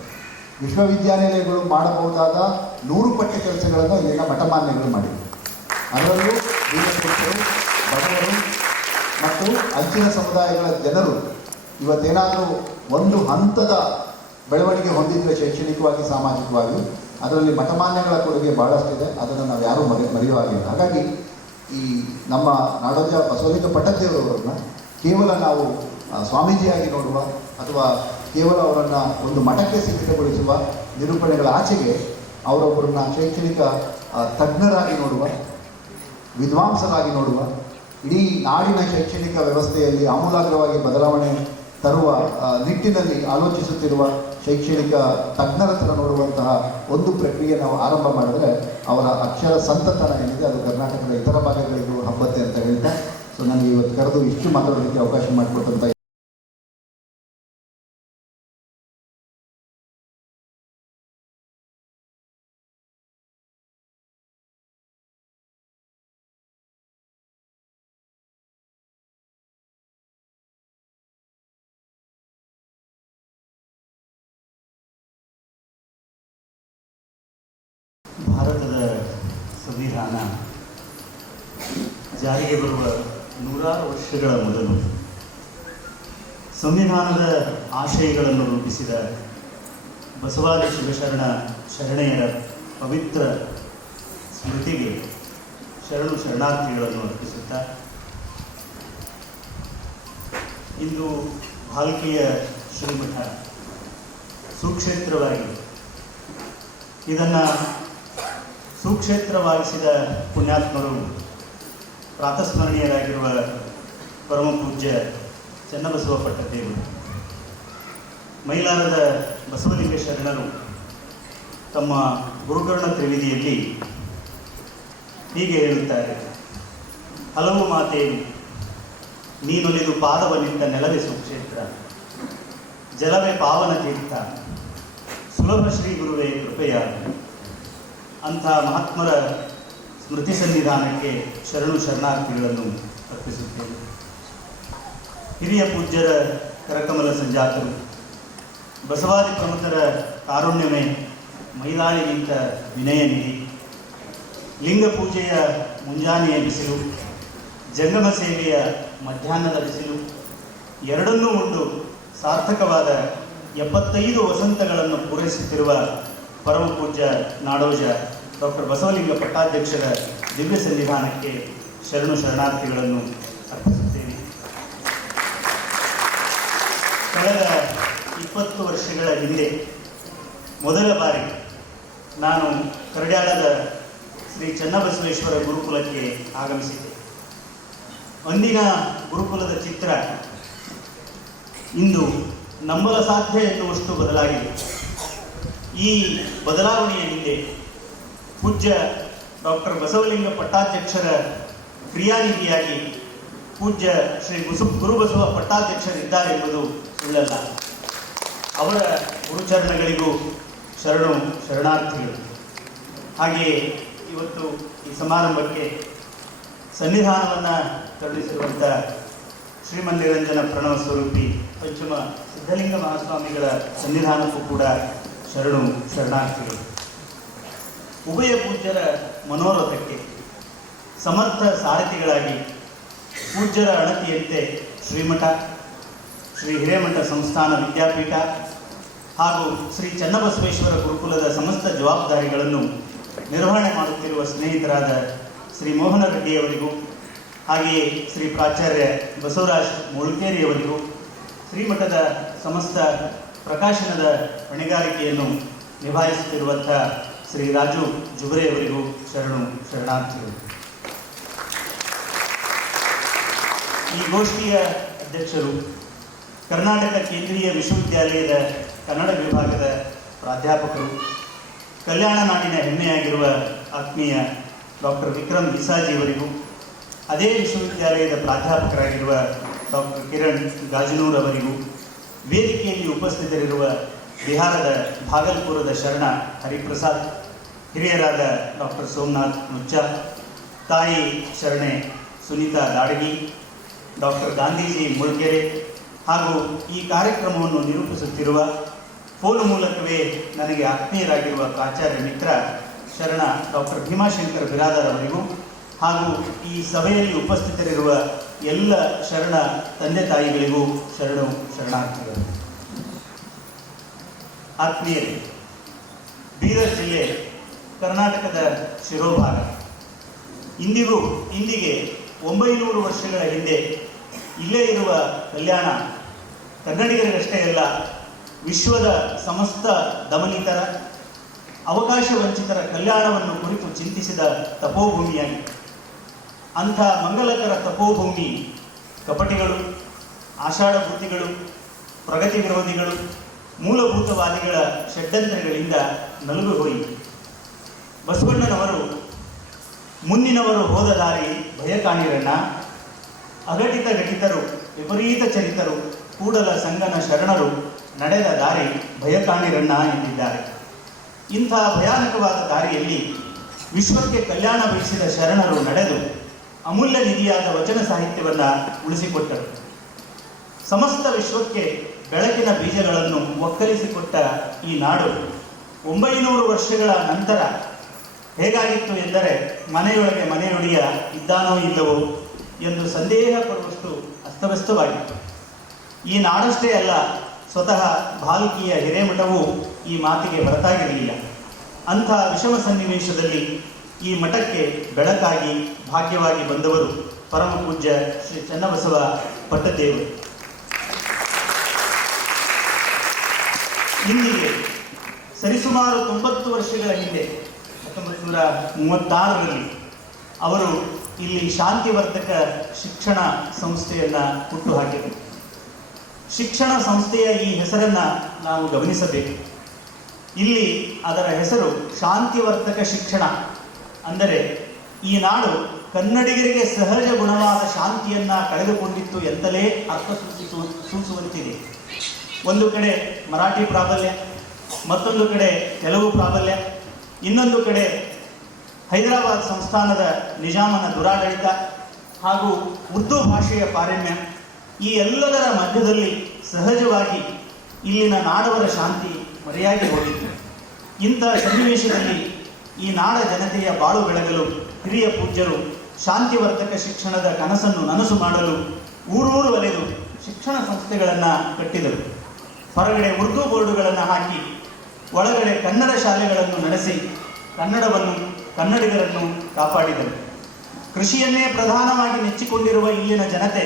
ವಿಶ್ವವಿದ್ಯಾನಿಲಯಗಳು ಮಾಡಬಹುದಾದ 100 ಪಟ್ಟು ಕೆಲಸಗಳನ್ನು ಇಲ್ಲಿನ ಮಠಮಾನ್ಯಗಳು ಮಾಡಿವೆ. ಅದರಲ್ಲೂ ದೀನಪುರುಷರು, ಬಡವರು ಮತ್ತು ಅಂಚಿನ ಸಮುದಾಯಗಳ ಜನರು ಇವತ್ತೇನಾದರೂ ಒಂದು ಹಂತದ ಬೆಳವಣಿಗೆ ಹೊಂದಿದ್ರೆ ಶೈಕ್ಷಣಿಕವಾಗಿ, ಸಾಮಾಜಿಕವಾಗಿ, ಅದರಲ್ಲಿ ಮಠಮಾನ್ಯಗಳ ಕೊಡುಗೆ ಭಾಳಷ್ಟಿದೆ. ಅದನ್ನು ನಾವು ಯಾರೂ ಮರೆಯುವ ಹಾಗಿಲ್ಲ. ಹಾಗಾಗಿ ಈ ನಮ್ಮ ನಾಡೋಜ ಬಸವಲಿಂಗ ಪಟ್ಟದೇವರವರನ್ನು ಕೇವಲ ನಾವು ಸ್ವಾಮೀಜಿಯಾಗಿ ನೋಡುವ ಅಥವಾ ಕೇವಲ ಅವರನ್ನು ಒಂದು ಮಠಕ್ಕೆ ಸೀಮಿತಗೊಳಿಸುವ ನಿರೂಪಣೆಗಳ ಆಚೆಗೆ ಅವರೊಬ್ಬರನ್ನ ಶೈಕ್ಷಣಿಕ ತಜ್ಞರಾಗಿ ನೋಡುವ, ವಿದ್ವಾಂಸರಾಗಿ ನೋಡುವ, ಇಡೀ ನಾಡಿನ ಶೈಕ್ಷಣಿಕ ವ್ಯವಸ್ಥೆಯಲ್ಲಿ ಆಮೂಲಾಗ್ರವಾಗಿ ಬದಲಾವಣೆ ತರುವ ನಿಟ್ಟಿನಲ್ಲಿ ಆಲೋಚಿಸುತ್ತಿರುವ ಶೈಕ್ಷಣಿಕ ತಜ್ಞರ ಥರ ನೋಡುವಂತಹ ಒಂದು ಪ್ರಕ್ರಿಯೆ ನಾವು ಆರಂಭ ಮಾಡಿದ್ರೆ ಅವರ ಅಕ್ಷರ ಸಂತತನ ಏನಿದೆ ಅದು ಕರ್ನಾಟಕದ ಇತರ ಭಾಗಗಳಿಗೂ ಹಬ್ಬತ್ತೆ ಅಂತ ಹೇಳ್ತಾ, ಸೊ ನನಗೆ ಇವತ್ತು ಕರೆದು ಇಷ್ಟು ಮಾತಾಡೋದಕ್ಕೆ ಅವಕಾಶ ಮಾಡಿಕೊಟ್ಟಂತ ಭಾರತದ ಸಂವಿಧಾನ ಜಾರಿಗೆ ಬರುವ 100 ವರ್ಷಗಳ ಮೊದಲು ಸಂವಿಧಾನದ ಆಶಯಗಳನ್ನು ರೂಪಿಸಿದ ಬಸವಾದಿ ಶಿವಶರಣ ಶರಣೆಯರ ಪವಿತ್ರ ಸ್ಮೃತಿಗೆ ಶರಣು ಶರಣಾರ್ಥಿಗಳನ್ನು ಅರ್ಪಿಸುತ್ತಾ ಇಂದು ಭಾಲ್ಕಿಯ ಶ್ರೀಮಠ ಸುಕ್ಷೇತ್ರವಾಗಿ ಇದನ್ನು ಸುಕ್ಷೇತ್ರವಾಗಿಸಿದ ಪುಣ್ಯಾತ್ಮರು ಪ್ರಾತಸ್ಮರಣೀಯರಾಗಿರುವ ಪರಮ ಪೂಜ್ಯ ಚನ್ನಬಸವ ಪಟ್ಟದೇವರು, ಮೈಲಾರದ ಬಸವಲಿಂಗ ಶರಣರು ತಮ್ಮ ಗುರುಕರ್ಣ ತ್ರಿವಿಧಿಯಲ್ಲಿ ಹೀಗೆ ಹೇಳುತ್ತಾರೆ: ಹಲವು ಮಾತೇನು ನೀನೊಲಿದು ಪಾದವನಿಟ್ಟ ನೆಲವೇ ಸುಕ್ಷೇತ್ರ, ಜಲವೇ ಪಾವನ ತೀರ್ಥ, ಸುಲಭ ಶ್ರೀ ಗುರುವೇ ಕೃಪೆಯಾದ. ಅಂಥ ಮಹಾತ್ಮರ ಸ್ಮೃತಿ ಸನ್ನಿಧಾನಕ್ಕೆ ಶರಣು ಶರಣಾರ್ಥಿಗಳನ್ನು ಅರ್ಪಿಸುತ್ತೇವೆ. ಹಿರಿಯ ಪೂಜ್ಯರ ಕರಕಮಲ ಸಂಜಾತರು, ಬಸವಾದಿ ಪ್ರಮುಖರ ಕಾರುಣ್ಯವೇ ಮೈದಾಳಿ ನಿಂತ ವಿನಯ ನಿಧಿ, ಲಿಂಗ ಪೂಜೆಯ ಮುಂಜಾನೆಯ ಬಿಸಿಲು, ಜಂಗಮ ಸೇವೆಯ ಮಧ್ಯಾಹ್ನದ ಬಿಸಿಲು, ಎರಡನ್ನೂ ಉಂಡು ಸಾರ್ಥಕವಾದ 75 ವಸಂತಗಳನ್ನು ಪೂರೈಸುತ್ತಿರುವ ಪರಮ ಪೂಜ್ಯ ನಾಡೋಜ ಡಾಕ್ಟರ್ ಬಸವಲಿಂಗ ಪಟ್ಟಾಧ್ಯಕ್ಷರ ದಿವ್ಯ ಸನ್ನಿಧಾನಕ್ಕೆ ಶರಣು ಶರಣಾರ್ಥಿಗಳನ್ನು ಅರ್ಪಿಸುತ್ತೇನೆ. ಕಳೆದ 20 ವರ್ಷಗಳ ಹಿಂದೆ ಮೊದಲ ಬಾರಿ ನಾನು ಕರಡ್ಯಾಳದ ಶ್ರೀ ಚನ್ನಬಸವೇಶ್ವರ ಗುರುಕುಲಕ್ಕೆ ಆಗಮಿಸಿದ್ದೆ. ಅಂದಿನ ಗುರುಕುಲದ ಚಿತ್ರ ಇಂದು ನಂಬಲ ಸಾಧ್ಯ ಎನ್ನುವಷ್ಟು ಬದಲಾಗಿದೆ. ಈ ಬದಲಾವಣೆಯ ಹಿಂದೆ ಪೂಜ್ಯ ಡಾಕ್ಟರ್ ಬಸವಲಿಂಗ ಪಟ್ಟಾಧ್ಯಕ್ಷರ ಕ್ರಿಯಾನಿಧಿಯಾಗಿ ಪೂಜ್ಯ ಶ್ರೀ ಗುರುಬಸವ ಪಟ್ಟಾಧ್ಯಕ್ಷರಿದ್ದಾರೆಂಬುದು ಸುಳ್ಳಲ್ಲ. ಅವರ ಗುರುಚರಣಗಳಿಗೂ ಶರಣಾರ್ಥಿಗಳು. ಹಾಗೆಯೇ ಇವತ್ತು ಈ ಸಮಾರಂಭಕ್ಕೆ ಸನ್ನಿಧಾನವನ್ನು ಕರುಣಿಸಿರುವಂಥ ಶ್ರೀಮನ್ನಿರಂಜನ ಪ್ರಣವ ಸ್ವರೂಪಿ ಪಂಚಮ ಸಿದ್ಧಲಿಂಗ ಮಹಾಸ್ವಾಮಿಗಳ ಸನ್ನಿಧಾನಕ್ಕೂ ಕೂಡ ಶರಣಾರ್ಥಿಗಳು. ಉಭಯ ಪೂಜ್ಯರ ಮನೋರಥಕ್ಕೆ ಸಮರ್ಥ ಸಾರಥಿಗಳಾಗಿ ಪೂಜ್ಯರ ಅಣತಿಯಂತೆ ಶ್ರೀಮಠ, ಶ್ರೀ ಹಿರೇಮಠ ಸಂಸ್ಥಾನ ವಿದ್ಯಾಪೀಠ ಹಾಗೂ ಶ್ರೀ ಚನ್ನಬಸವೇಶ್ವರ ಗುರುಕುಲದ ಸಮಸ್ತ ಜವಾಬ್ದಾರಿಗಳನ್ನು ನಿರ್ವಹಣೆ ಮಾಡುತ್ತಿರುವ ಸ್ನೇಹಿತರಾದ ಶ್ರೀ ಮೋಹನ ರೆಡ್ಡಿಯವರಿಗೂ, ಹಾಗೆಯೇ ಶ್ರೀ ಪ್ರಾಚಾರ್ಯ ಬಸವರಾಜ್ ಮುಳ್ಕೇರಿಯವರಿಗೂ, ಶ್ರೀಮಠದ ಸಮಸ್ತ ಪ್ರಕಾಶನದ ಹೊಣೆಗಾರಿಕೆಯನ್ನು ನಿಭಾಯಿಸುತ್ತಿರುವಂಥ ಶ್ರೀ ರಾಜು ಜುಬರೆಯವರಿಗೂ ಶರಣಾರ್ಥಿಗಳು. ಈ ಗೋಷ್ಠಿಯ ಅಧ್ಯಕ್ಷರು ಕರ್ನಾಟಕ ಕೇಂದ್ರೀಯ ವಿಶ್ವವಿದ್ಯಾಲಯದ ಕನ್ನಡ ವಿಭಾಗದ ಪ್ರಾಧ್ಯಾಪಕರು, ಕಲ್ಯಾಣ ನಾಡಿನ ಹೆಮ್ಮೆಯಾಗಿರುವ ಆತ್ಮೀಯ ಡಾಕ್ಟರ್ ವಿಕ್ರಮ್ ವಿಸಾಜಿಯವರಿಗೂ, ಅದೇ ವಿಶ್ವವಿದ್ಯಾಲಯದ ಪ್ರಾಧ್ಯಾಪಕರಾಗಿರುವ ಡಾಕ್ಟರ್ ಕಿರಣ್ ಗಾಜನೂರ್ ಅವರಿಗೂ, ವೇದಿಕೆಯಲ್ಲಿ ಉಪಸ್ಥಿತರಿರುವ ಬಿಹಾರದ ಭಾಗಲ್ಪುರದ ಶರಣ ಹರಿಪ್ರಸಾದ್, ಹಿರಿಯರಾದ ಡಾಕ್ಟರ್ ಸೋಮನಾಥ್ ಮುಚ್ಚ, ತಾಯಿ ಶರಣೆ ಸುನೀತಾ ದಾಡಗಿ, ಡಾಕ್ಟರ್ ಗಾಂಧೀಜಿ ಮುಳ್ಕೆರೆ ಹಾಗೂ ಈ ಕಾರ್ಯಕ್ರಮವನ್ನು ನಿರೂಪಿಸುತ್ತಿರುವ ಫೋನ್ ಮೂಲಕವೇ ನನಗೆ ಆತ್ಮೀಯರಾಗಿರುವ ಪ್ರಾಚಾರ್ಯ ಮಿತ್ರ ಶರಣ ಡಾಕ್ಟರ್ ಭೀಮಾಶಂಕರ್ ಬಿರಾದರ್ ಅವರಿಗೂ ಹಾಗೂ ಈ ಸಭೆಯಲ್ಲಿ ಉಪಸ್ಥಿತರಿರುವ ಎಲ್ಲ ಶರಣ ತಂದೆ ತಾಯಿಗಳಿಗೂ ಶರಣಾರ್ಥಿಗಳು. ಆತ್ಮೀಯರೇ, ಬೀದರ್ ಜಿಲ್ಲೆ ಕರ್ನಾಟಕದ ಶಿರೋಭಾಗ. ಇಂದಿಗೆ 900 ವರ್ಷಗಳ ಹಿಂದೆ ಇಲ್ಲೇ ಇರುವ ಕಲ್ಯಾಣ ಕನ್ನಡಿಗರಿಗಷ್ಟೇ ಅಲ್ಲ, ವಿಶ್ವದ ಸಮಸ್ತ ದಮನಿತರ, ಅವಕಾಶ ವಂಚಿತರ ಕಲ್ಯಾಣವನ್ನು ಕುರಿತು ಚಿಂತಿಸಿದ ತಪೋಭೂಮಿಯಾಗಿದೆ. ಅಂಥ ಮಂಗಲಕರ ತಪೋಭೂಮಿ ಕಪಟಿಗಳು, ಆಷಾಢಭೂತಿಗಳು, ಪ್ರಗತಿ ವಿರೋಧಿಗಳು, ಮೂಲಭೂತವಾದಿಗಳ ಷಡ್ಯಂತ್ರಗಳಿಂದ ನಲುಗು ಹೋಯಿತು. ಬಸವಣ್ಣನವರು ಮುಂದಿನವರು ಹೋದ ದಾರಿ ಭಯ ಕಾಣಿರಣ್ಣ, ಅಘಟಿತ ಘಟಿತರು ವಿಪರೀತ ಚರಿತರು ಕೂಡಲ ಸಂಗನ ಶರಣರು ನಡೆದ ದಾರಿ ಭಯ ಕಾಣಿರಣ್ಣ ಎಂದಿದ್ದಾರೆ. ಇಂಥ ಭಯಾನಕವಾದ ದಾರಿಯಲ್ಲಿ ವಿಶ್ವಕ್ಕೆ ಕಲ್ಯಾಣ ಬಯಸಿದ ಶರಣರು ನಡೆದು ಅಮೂಲ್ಯ ನಿಧಿಯಾದ ವಚನ ಸಾಹಿತ್ಯವನ್ನು ಉಳಿಸಿಕೊಟ್ಟರು. ಸಮಸ್ತ ವಿಶ್ವಕ್ಕೆ ಬೆಳಕಿನ ಬೀಜಗಳನ್ನು ಒಕ್ಕಲಿಸಿಕೊಟ್ಟ ಈ ನಾಡು 900 ವರ್ಷಗಳ ನಂತರ ಹೇಗಾಗಿತ್ತು ಎಂದರೆ, ಮನೆಯೊಳಗೆ ಮನೆಯೊಡೆಯ ಇದ್ದಾನೋ ಇಲ್ಲವೋ ಎಂದು ಸಂದೇಹ ಪಡುವಷ್ಟು ಅಸ್ತವ್ಯಸ್ತವಾಗಿತ್ತು. ಈ ನಾಡಷ್ಟೇ ಅಲ್ಲ, ಸ್ವತಃ ಭಾಲ್ಕಿಯ ಹಿರೇಮಠವೂ ಈ ಮಾತಿಗೆ ಹೊರತಾಗಿರಲಿಲ್ಲ. ಅಂಥ ವಿಷಮ ಸನ್ನಿವೇಶದಲ್ಲಿ ಈ ಮಠಕ್ಕೆ ಬೆಳಕಾಗಿ ಭಾಗ್ಯವಾಗಿ ಬಂದವರು ಪರಮ ಪೂಜ್ಯ ಶ್ರೀ ಚನ್ನಬಸವ ಪಟ್ಟದೇವರು. ಇಂದಿಗೆ ಸರಿಸುಮಾರು 90 ವರ್ಷಗಳ ಹಿಂದೆ 1936ರಲ್ಲಿ ಅವರು ಇಲ್ಲಿ ಶಾಂತಿವರ್ಧಕ ಶಿಕ್ಷಣ ಸಂಸ್ಥೆಯನ್ನು ಹುಟ್ಟುಹಾಕಿದರು. ಶಿಕ್ಷಣ ಸಂಸ್ಥೆಯ ಈ ಹೆಸರನ್ನು ನಾವು ಗಮನಿಸಬೇಕು. ಇಲ್ಲಿ ಅದರ ಹೆಸರು ಶಾಂತಿವರ್ಧಕ ಶಿಕ್ಷಣ. ಅಂದರೆ ಈ ನಾಡು ಕನ್ನಡಿಗರಿಗೆ ಸಹಜ ಗುಣವಾದ ಶಾಂತಿಯನ್ನು ಕಳೆದುಕೊಂಡಿತ್ತು ಎಂತಲೇ ಅರ್ಥ ಸೂಚಿಸುವಂತಿದೆ. ಒಂದು ಕಡೆ ಮರಾಠಿ ಪ್ರಾಬಲ್ಯ, ಮತ್ತೊಂದು ಕಡೆ ತೆಲುಗು ಪ್ರಾಬಲ್ಯ, ಇನ್ನೊಂದು ಕಡೆ ಹೈದರಾಬಾದ್ ಸಂಸ್ಥಾನದ ನಿಜಾಮನ ದುರಾಡಳಿತ ಹಾಗೂ ಉರ್ದು ಭಾಷೆಯ ಪಾರಮ್ಯ. ಈ ಎಲ್ಲದರ ಮಧ್ಯದಲ್ಲಿ ಸಹಜವಾಗಿ ಇಲ್ಲಿನ ನಾಡವರ ಶಾಂತಿ ಮರೆಯಾಗಿ ಹೋಗಿತ್ತು. ಇಂಥ ಸನ್ನಿವೇಶದಲ್ಲಿ ಈ ನಾಡ ಜನತೆಯ ಬಾಳು ಬೆಳಗಲು ಹಿರಿಯ ಪೂಜ್ಯರು ಶಾಂತಿವರ್ಧಕ ಶಿಕ್ಷಣದ ಕನಸನ್ನು ನನಸು ಮಾಡಲು ಊರೂರು ಅಲೆದು ಶಿಕ್ಷಣ ಸಂಸ್ಥೆಗಳನ್ನು ಕಟ್ಟಿದರು. ಹೊರಗಡೆ ಉರ್ದು ಬೋರ್ಡುಗಳನ್ನು ಹಾಕಿ ಒಳಗಡೆ ಕನ್ನಡ ಶಾಲೆಗಳನ್ನು ನಡೆಸಿ ಕನ್ನಡವನ್ನು, ಕನ್ನಡಿಗರನ್ನು ಕಾಪಾಡಿದರು. ಕೃಷಿಯನ್ನೇ ಪ್ರಧಾನವಾಗಿ ನೆಚ್ಚಿಕೊಂಡಿರುವ ಇಲ್ಲಿನ ಜನತೆ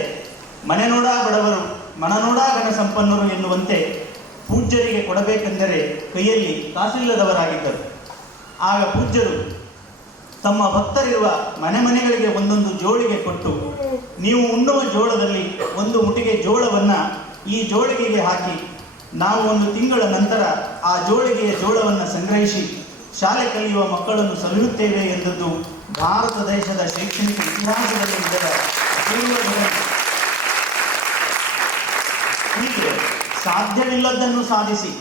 ಮನೆನೋಡ ಬಡವರು, ಮನನೋಡ ಘನ ಸಂಪನ್ನರು ಎನ್ನುವಂತೆ ಪೂಜ್ಯರಿಗೆ ಕೊಡಬೇಕೆಂದರೆ ಕೈಯಲ್ಲಿ ಕಾಸಿಲ್ಲದವರಾಗಿದ್ದರು. ಆಗ ಪೂಜ್ಯರು ತಮ್ಮ ಭಕ್ತರಿರುವ ಮನೆಗಳಿಗೆ ಒಂದೊಂದು ಜೋಳಿಗೆ ಕೊಟ್ಟು, ನೀವು ಉಣ್ಣುವ ಜೋಳದಲ್ಲಿ ಒಂದು ಮುಟ್ಟಿಗೆ ಜೋಳವನ್ನು ಈ ಜೋಳಿಗೆಗೆ ಹಾಕಿ, ನಾವು 1 ತಿಂಗಳ ನಂತರ ಆ ಜೋಳಿಗೆಯ ಜೋಳವನ್ನು ಸಂಗ್ರಹಿಸಿ ಶಾಲೆ ಕಲಿಯುವ ಮಕ್ಕಳನ್ನು ಸಲಹುತ್ತೇವೆ ಎಂದದ್ದು ಭಾರತ ದೇಶದ ಶೈಕ್ಷಣಿಕ ಇತಿಹಾಸದಲ್ಲಿ ಇದರ ಅಪೂರ್ವ ಘಟನೆ. ಹೀಗೆ ಸಾಧ್ಯವಿಲ್ಲದನ್ನು ಸಾಧಿಸಿ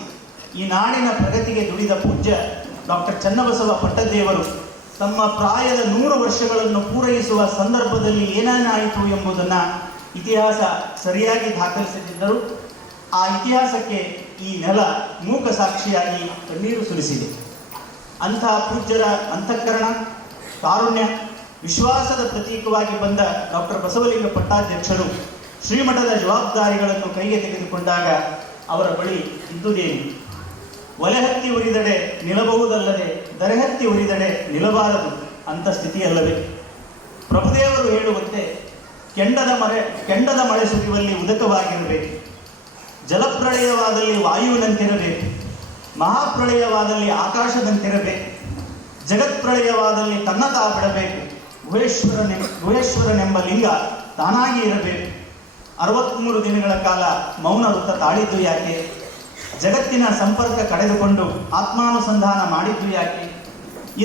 ಈ ನಾಡಿನ ಪ್ರಗತಿಗೆ ದುಡಿದ ಪೂಜ್ಯ ಡಾಕ್ಟರ್ ಚನ್ನಬಸವ ಪಟ್ಟದೇವರು ತಮ್ಮ ಪ್ರಾಯದ 100 ವರ್ಷಗಳನ್ನು ಪೂರೈಸುವ ಸಂದರ್ಭದಲ್ಲಿ ಏನೇನಾಯಿತು ಎಂಬುದನ್ನು ಇತಿಹಾಸ ಸರಿಯಾಗಿ ದಾಖಲಿಸದಿದ್ದರೂ ಆ ಇತಿಹಾಸಕ್ಕೆ ಈ ನೆಲ ಮೂಕ ಸಾಕ್ಷಿಯಾಗಿ ಕಣ್ಣೀರು ಸುರಿಸಿದೆ. ಅಂತಹ ಪೂಜ್ಯರ ಅಂತಃಕರಣ, ಕಾರುಣ್ಯ, ವಿಶ್ವಾಸದ ಪ್ರತೀಕವಾಗಿ ಬಂದ ಡಾಕ್ಟರ್ ಬಸವಲಿಂಗ ಪಟ್ಟಾಧ್ಯಕ್ಷರು ಶ್ರೀಮಠದ ಜವಾಬ್ದಾರಿಗಳನ್ನು ಕೈಗೆ ತೆಗೆದುಕೊಂಡಾಗ ಅವರ ಬಳಿ ಇದ್ದುದೇನು? ಒಲೆಹತ್ತಿ ಉರಿದಡೆ ನಿಲ್ಲಬಹುದಲ್ಲದೆ ದರೆಹತ್ತಿ ಉರಿದಡೆ ನಿಲ್ಲಬಾರದು ಅಂತ ಸ್ಥಿತಿಯಲ್ಲವೇ? ಪ್ರಭುದೇವರು ಹೇಳುವಂತೆ ಕೆಂಡದ ಮಳೆ ಸುರಿಯುವಲ್ಲಿ ಉದಕವಾಗಿರಬೇಕು, ಜಲಪ್ರಳಯವಾದಲ್ಲಿ ವಾಯುವಿನಂತಿರಬೇಕು, ಮಹಾಪ್ರಳಯವಾದಲ್ಲಿ ಆಕಾಶದಂತಿರಬೇಕು, ಜಗತ್ಪ್ರಳಯವಾದಲ್ಲಿ ತನ್ನತಾ ಬಿಡಬೇಕು, ಗುಹೇಶ್ವರನೆಂಬ ಲಿಂಗ ತಾನಾಗಿ ಇರಬೇಕು. 63 ದಿನಗಳ ಕಾಲ ಮೌನ ವೃತ್ತ ತಾಳಿದ್ದು ಯಾಕೆ? ಜಗತ್ತಿನ ಸಂಪರ್ಕ ಕಳೆದುಕೊಂಡು ಆತ್ಮಾನುಸಂಧಾನ ಮಾಡಿದ್ದು ಯಾಕೆ?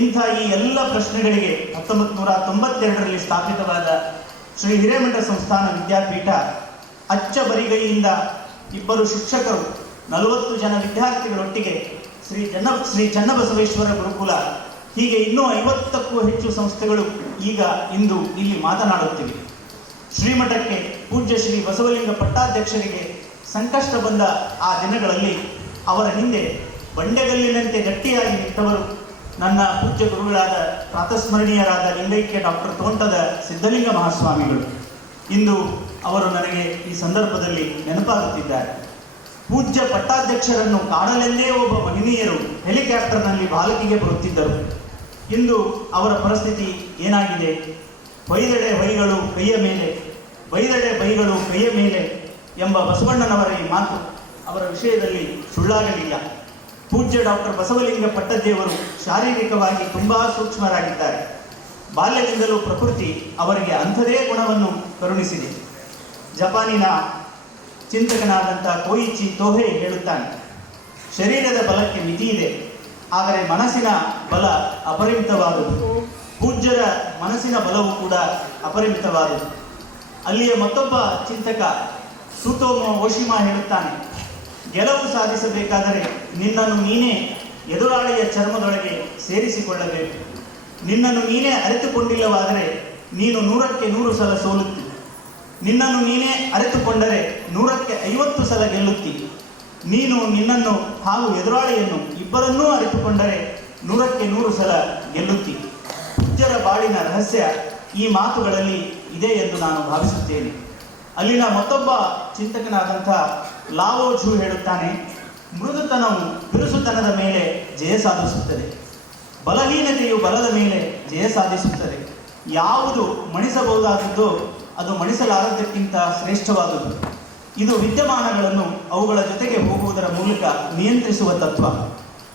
ಇಂಥ ಈ ಎಲ್ಲ ಪ್ರಶ್ನೆಗಳಿಗೆ 1992ರಲ್ಲಿ ಸ್ಥಾಪಿತವಾದ ಶ್ರೀ ಹಿರೇಮಠ ಸಂಸ್ಥಾನ ವಿದ್ಯಾಪೀಠ ಅಚ್ಚಬರಿಗೈಯಿಂದ 2 ಶಿಕ್ಷಕರು 40 ಜನ ವಿದ್ಯಾರ್ಥಿಗಳೊಟ್ಟಿಗೆ ಶ್ರೀ ಚನ್ನಬಸವೇಶ್ವರ ಗುರುಕುಲ ಹೀಗೆ ಇನ್ನೂ 50ಕ್ಕೂ ಹೆಚ್ಚು ಸಂಸ್ಥೆಗಳು ಇಂದು ಇಲ್ಲಿ ಮಾತನಾಡುತ್ತಿವೆ. ಶ್ರೀಮಠಕ್ಕೆ ಪೂಜ್ಯ ಶ್ರೀ ಬಸವಲಿಂಗ ಪಟ್ಟಾಧ್ಯಕ್ಷರಿಗೆ ಸಂಕಷ್ಟ ಬಂದ ಆ ದಿನಗಳಲ್ಲಿ ಅವರ ಹಿಂದೆ ಬಂಡೆಗಲ್ಲಿನಂತೆ ಗಟ್ಟಿಯಾಗಿ ನಿಂತವರು ನನ್ನ ಪೂಜ್ಯ ಗುರುಗಳಾದ ಪ್ರಾತಸ್ಮರಣೀಯರಾದ ಲಿಂಗೈಕ್ಯ ಡಾಕ್ಟರ್ ತೋಂಟದ ಸಿದ್ಧಲಿಂಗ ಮಹಾಸ್ವಾಮಿಗಳು. ಇಂದು ಅವರು ನನಗೆ ಈ ಸಂದರ್ಭದಲ್ಲಿ ನೆನಪಾಗುತ್ತಿದ್ದಾರೆ. ಪೂಜ್ಯ ಪಟ್ಟಾಧ್ಯಕ್ಷರನ್ನು ಕಾಣಲೆಂದೇ ಒಬ್ಬ ಮಹಿಳೆಯರು ಹೆಲಿಕಾಪ್ಟರ್ನಲ್ಲಿ ಬಾಲಕಿಗೆ ಬರುತ್ತಿದ್ದರು. ಇಂದು ಅವರ ಪರಿಸ್ಥಿತಿ ಏನಾಗಿದೆ? ಬೈದಡೆ ಬೈಗಳು ಕೈಯ ಮೇಲೆ, ಬೈದಡೆ ಬೈಗಳು ಕೈಯ ಮೇಲೆ ಎಂಬ ಬಸವಣ್ಣನವರ ಈ ಮಾತು ಅವರ ವಿಷಯದಲ್ಲಿ ಸುಳ್ಳಾಗಲಿಲ್ಲ. ಪೂಜ್ಯ ಡಾಕ್ಟರ್ ಬಸವಲಿಂಗ ಪಟ್ಟದೇವರು ಶಾರೀರಿಕವಾಗಿ ತುಂಬಾ ಸೂಕ್ಷ್ಮರಾಗಿದ್ದಾರೆ. ಬಾಲ್ಯದಿಂದಲೂ ಪ್ರಕೃತಿ ಅವರಿಗೆ ಅಂಥದೇ ಗುಣವನ್ನು ಕರುಣಿಸಿದೆ. ಜಪಾನಿನ ಚಿಂತಕನಾದಂಥ ಕೋಯಿಚಿ ತೋಹೆ ಹೇಳುತ್ತಾನೆ, ಶರೀರದ ಬಲಕ್ಕೆ ಮಿತಿ ಇದೆ, ಆದರೆ ಮನಸ್ಸಿನ ಬಲ ಅಪರಿಮಿತವಾದುದು. ಪೂಜ್ಯರ ಮನಸ್ಸಿನ ಬಲವು ಕೂಡ ಅಪರಿಮಿತವಾದುದು. ಅಲ್ಲಿಯ ಮತ್ತೊಬ್ಬ ಚಿಂತಕ ಸುತೋಮೋ ಓಶಿಮಾ ಹೇಳುತ್ತಾನೆ, ಗೆಲುವು ಸಾಧಿಸಬೇಕಾದರೆ ನಿನ್ನನ್ನು ನೀನೇ ಎದುರಾಳಿಯ ಚರ್ಮದೊಳಗೆ ಸೇರಿಸಿಕೊಳ್ಳಬೇಕು. ನಿನ್ನನ್ನು ನೀನೇ ಅರಿತುಕೊಂಡಿಲ್ಲವಾದರೆ ನೀನು 100ಕ್ಕೆ 100 ಸಲ ಸೋಲುತ್ತಿ. ನಿನ್ನನ್ನು ನೀನೇ ಅರಿತುಕೊಂಡರೆ 100ಕ್ಕೆ 50 ಸಲ ಗೆಲ್ಲುತ್ತಿ. ನೀನು ನಿನ್ನನ್ನು ಹಾಗೂ ಎದುರಾಳಿಯನ್ನು ಇಬ್ಬರನ್ನೂ ಅರಿತುಕೊಂಡರೆ 100ಕ್ಕೆ 100 ಸಲ ಗೆಲ್ಲುತ್ತಿ. ಪೂಜ್ಯರ ಬಾಳಿನ ರಹಸ್ಯ ಈ ಮಾತುಗಳಲ್ಲಿ ಇದೆ ಎಂದು ನಾನು ಭಾವಿಸುತ್ತೇನೆ. ಅಲ್ಲಿನ ಮತ್ತೊಬ್ಬ ಚಿಂತಕನಾದಂಥ ಲಾವೋ ಝೂ ಹೇಳುತ್ತಾನೆ, ಮೃದುತನವು ಬಿರುಸುತನದ ಮೇಲೆ ಜಯ ಸಾಧಿಸುತ್ತದೆ, ಬಲಹೀನತೆಯು ಬಲದ ಮೇಲೆ ಜಯ ಸಾಧಿಸುತ್ತದೆ. ಯಾವುದು ಮಣಿಸಬಹುದಾದದ್ದು ಅದು ಮಣಿಸಲಾರದಕ್ಕಿಂತ ಶ್ರೇಷ್ಠವಾದುದು. ಇದು ವಿದ್ಯಮಾನಗಳನ್ನು ಅವುಗಳ ಜೊತೆಗೆ ಹೋಗುವುದರ ಮೂಲಕ ನಿಯಂತ್ರಿಸುವ ತತ್ವ,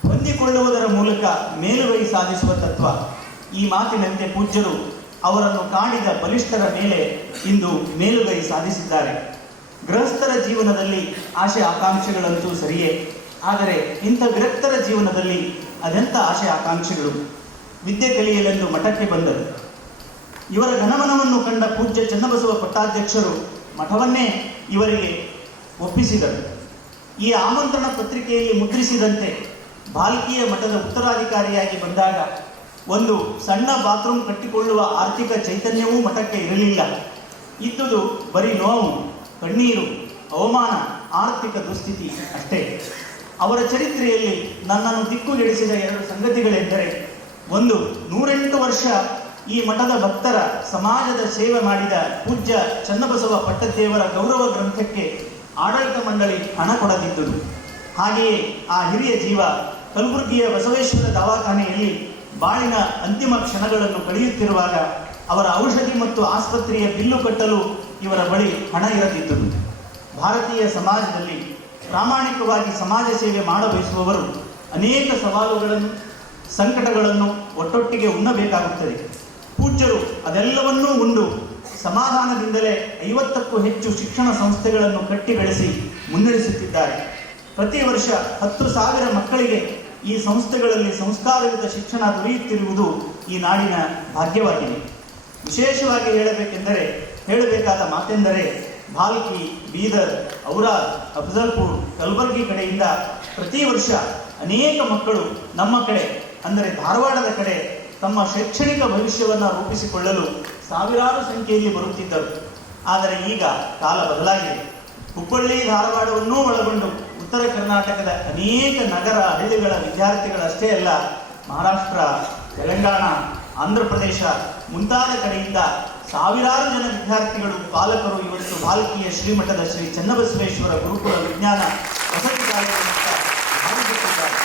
ಹೊಂದಿಕೊಳ್ಳುವುದರ ಮೂಲಕ ಮೇಲುಗೈ ಸಾಧಿಸುವ ತತ್ವ. ಈ ಮಾತಿನಂತೆ ಪೂಜ್ಯರು ಅವರನ್ನು ಕಾಡಿದ ಬಲಿಷ್ಠರ ಮೇಲೆ ಇಂದು ಮೇಲುಗೈ ಸಾಧಿಸಿದ್ದಾರೆ. ಗೃಹಸ್ಥರ ಜೀವನದಲ್ಲಿ ಆಶೆ ಆಕಾಂಕ್ಷೆಗಳಂತೂ ಸರಿಯೇ, ಆದರೆ ಇಂಥ ವಿರಕ್ತರ ಜೀವನದಲ್ಲಿ ಅದೆಂಥ ಆಶೆ ಆಕಾಂಕ್ಷೆಗಳು. ವಿದ್ಯೆ ಕಲಿಯಲೆಂದು ಮಠಕ್ಕೆ ಬಂದರು. ಇವರ ಘನಮನವನ್ನು ಕಂಡ ಪೂಜ್ಯ ಚನ್ನಬಸವ ಪಟ್ಟಾಧ್ಯಕ್ಷರು ಮಠವನ್ನೇ ಇವರಿಗೆ ಒಪ್ಪಿಸಿದರು. ಈ ಆಮಂತ್ರಣ ಪತ್ರಿಕೆಯಲ್ಲಿ ಮುದ್ರಿಸಿದಂತೆ ಬಾಲ್ಕಿಯ ಮಠದ ಉತ್ತರಾಧಿಕಾರಿಯಾಗಿ ಬಂದಾಗ ಒಂದು ಸಣ್ಣ ಬಾತ್ರೂಮ್ ಕಟ್ಟಿಕೊಳ್ಳುವ ಆರ್ಥಿಕ ಚೈತನ್ಯವೂ ಮಠಕ್ಕೆ ಇರಲಿಲ್ಲ. ಇದ್ದುದು ಬರೀ ನೋವು, ಕಣ್ಣೀರು, ಅವಮಾನ, ಆರ್ಥಿಕ ದುಸ್ಥಿತಿ ಅಷ್ಟೇ. ಅವರ ಚರಿತ್ರೆಯಲ್ಲಿ ನನ್ನನ್ನು ದಿಕ್ಕುಗೆಡಿಸಿದ 2 ಸಂಗತಿಗಳೆಂದರೆ, ಒಂದು, 108 ವರ್ಷ ಈ ಮಠದ ಭಕ್ತರ ಸಮಾಜದ ಸೇವೆ ಮಾಡಿದ ಪೂಜ್ಯ ಚನ್ನಬಸವ ಪಟ್ಟದೇವರ ಗೌರವ ಗ್ರಂಥಕ್ಕೆ ಆಡಳಿತ ಮಂಡಳಿ ಹಣ ಕೊಡದಿದ್ದುದು. ಹಾಗೆಯೇ ಆ ಹಿರಿಯ ಜೀವ ಕಲಬುರಗಿಯ ಬಸವೇಶ್ವರ ದವಾಖಾನೆಯಲ್ಲಿ ಬಾಳಿನ ಅಂತಿಮ ಕ್ಷಣಗಳನ್ನು ಕಳೆಯುತ್ತಿರುವಾಗ ಅವರ ಔಷಧಿ ಮತ್ತು ಆಸ್ಪತ್ರೆಯ ಬಿಲ್ಲು ಕಟ್ಟಲು ಇವರ ಬಳಿ ಹಣ ಇರದಿದ್ದುದು. ಭಾರತೀಯ ಸಮಾಜದಲ್ಲಿ ಪ್ರಾಮಾಣಿಕವಾಗಿ ಸಮಾಜ ಸೇವೆ ಮಾಡಬಯಸುವವರು ಅನೇಕ ಸವಾಲುಗಳನ್ನು, ಸಂಕಟಗಳನ್ನು ಒಟ್ಟೊಟ್ಟಿಗೆ ಉಣ್ಣಬೇಕಾಗುತ್ತದೆ. ಪೂಜ್ಯರು ಅದೆಲ್ಲವನ್ನೂ ಉಂಡು ಸಮಾಧಾನದಿಂದಲೇ 50ಕ್ಕೂ ಹೆಚ್ಚು ಶಿಕ್ಷಣ ಸಂಸ್ಥೆಗಳನ್ನು ಕಟ್ಟಿ ಬೆಳೆಸಿ ಮುನ್ನಡೆಸುತ್ತಿದ್ದಾರೆ. ಪ್ರತಿ ವರ್ಷ 10,000 ಮಕ್ಕಳಿಗೆ ಈ ಸಂಸ್ಥೆಗಳಲ್ಲಿ ಸಂಸ್ಕಾರಯುತ ಶಿಕ್ಷಣ ದೊರೆಯುತ್ತಿರುವುದು ಈ ನಾಡಿನ ಭಾಗ್ಯವಾಗಿದೆ. ವಿಶೇಷವಾಗಿ ಹೇಳಬೇಕಾದ ಮಾತೆಂದರೆ ಭಾಲ್ಕಿ, ಬೀದರ್, ಔರಾದ್, ಅಫಜಲ್ಪುರ್, ಕಲಬುರಗಿ ಕಡೆಯಿಂದ ಪ್ರತಿ ವರ್ಷ ಅನೇಕ ಮಕ್ಕಳು ನಮ್ಮ ಕಡೆ ಅಂದರೆ ಧಾರವಾಡದ ಕಡೆ ತಮ್ಮ ಶೈಕ್ಷಣಿಕ ಭವಿಷ್ಯವನ್ನು ರೂಪಿಸಿಕೊಳ್ಳಲು ಸಾವಿರಾರು ಸಂಖ್ಯೆಯಲ್ಲಿ ಬರುತ್ತಿದ್ದರು. ಆದರೆ ಈಗ ಕಾಲ ಬದಲಾಗಿದೆ. ಹುಬ್ಬಳ್ಳಿ, ಧಾರವಾಡವನ್ನೂ ಒಳಗೊಂಡು ಉತ್ತರ ಕರ್ನಾಟಕದ ಅನೇಕ ನಗರ ಹಳ್ಳಿಗಳ ವಿದ್ಯಾರ್ಥಿಗಳಷ್ಟೇ ಅಲ್ಲ, ಮಹಾರಾಷ್ಟ್ರ, ತೆಲಂಗಾಣ, ಆಂಧ್ರ ಪ್ರದೇಶ ಮುಂತಾದ ಕಡೆಯಿಂದ ಸಾವಿರಾರು ಜನ ವಿದ್ಯಾರ್ಥಿಗಳು, ಪಾಲಕರು ಇವತ್ತು ಭಾಲ್ಕಿಯ ಶ್ರೀಮಠದ ಶ್ರೀ ಚನ್ನಬಸವೇಶ್ವರ ಗುರುಕುಲ ವಿಜ್ಞಾನ ವಸತಿ ಶಾಲೆಗಳಿಂದ ಭಾಗವಹಿಸುತ್ತಿದ್ದಾರೆ.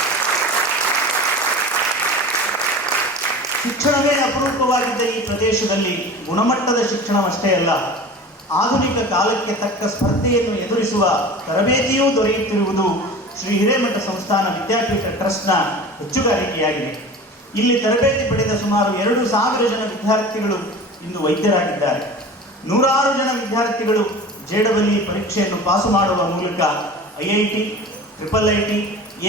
ಶಿಕ್ಷಣವೇ ಅಪರೂಪವಾಗಿದ್ದ ಈ ಪ್ರದೇಶದಲ್ಲಿ ಗುಣಮಟ್ಟದ ಶಿಕ್ಷಣವಷ್ಟೇ ಅಲ್ಲ, ಆಧುನಿಕ ಕಾಲಕ್ಕೆ ತಕ್ಕ ಸ್ಪರ್ಧೆಯನ್ನು ಎದುರಿಸುವ ತರಬೇತಿಯೂ ದೊರೆಯುತ್ತಿರುವುದು ಶ್ರೀ ಹಿರೇಮಠ ಸಂಸ್ಥಾನ ವಿದ್ಯಾಪೀಠ ಟ್ರಸ್ಟ್ನ ಹೆಚ್ಚುಗಾರಿಕೆಯಾಗಿದೆ. ಇಲ್ಲಿ ತರಬೇತಿ ಪಡೆದ ಸುಮಾರು 2,000 ಜನ ವಿದ್ಯಾರ್ಥಿಗಳು ಇಂದು ವೈದ್ಯರಾಗಿದ್ದಾರೆ. 100 ಜನ ವಿದ್ಯಾರ್ಥಿಗಳು JEE ಪರೀಕ್ಷೆಯನ್ನು ಪಾಸು ಮಾಡುವ ಮೂಲಕ IIT, IIIT,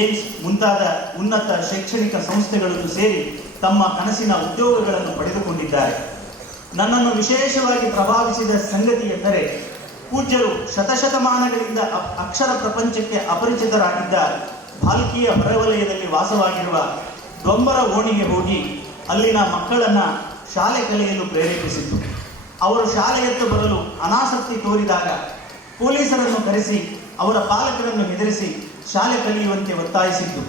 ಏಮ್ಸ್ ಮುಂತಾದ ಉನ್ನತ ಶೈಕ್ಷಣಿಕ ಸಂಸ್ಥೆಗಳನ್ನು ಸೇರಿ ತಮ್ಮ ಕನಸಿನ ಉದ್ಯೋಗಗಳನ್ನು ಪಡೆದುಕೊಂಡಿದ್ದಾರೆ. ನನ್ನನ್ನು ವಿಶೇಷವಾಗಿ ಪ್ರಭಾವಿಸಿದ ಸಂಗತಿ ಎಂದರೆ ಪೂಜ್ಯರು ಶತಶತಮಾನಗಳಿಂದ ಅಕ್ಷರ ಪ್ರಪಂಚಕ್ಕೆ ಅಪರಿಚಿತರಾಗಿದ್ದ ಭಾಲ್ಕಿಯ ಹೊರವಲಯದಲ್ಲಿ ವಾಸವಾಗಿರುವ ದೊಂಬರ ಓಣಿಗೆ ಹೋಗಿ ಅಲ್ಲಿನ ಮಕ್ಕಳನ್ನು ಶಾಲೆ ಕಲಿಯಲು ಪ್ರೇರೇಪಿಸಿತು. ಅವರು ಶಾಲೆಯತ್ತ ಬರಲು ಅನಾಸಕ್ತಿ ತೋರಿದಾಗ ಪೊಲೀಸರನ್ನು ಕರೆಸಿ ಅವರ ಪಾಲಕರನ್ನು ಹೆದರಿಸಿ ಶಾಲೆ ಕಲಿಯುವಂತೆ ಒತ್ತಾಯಿಸಿತು.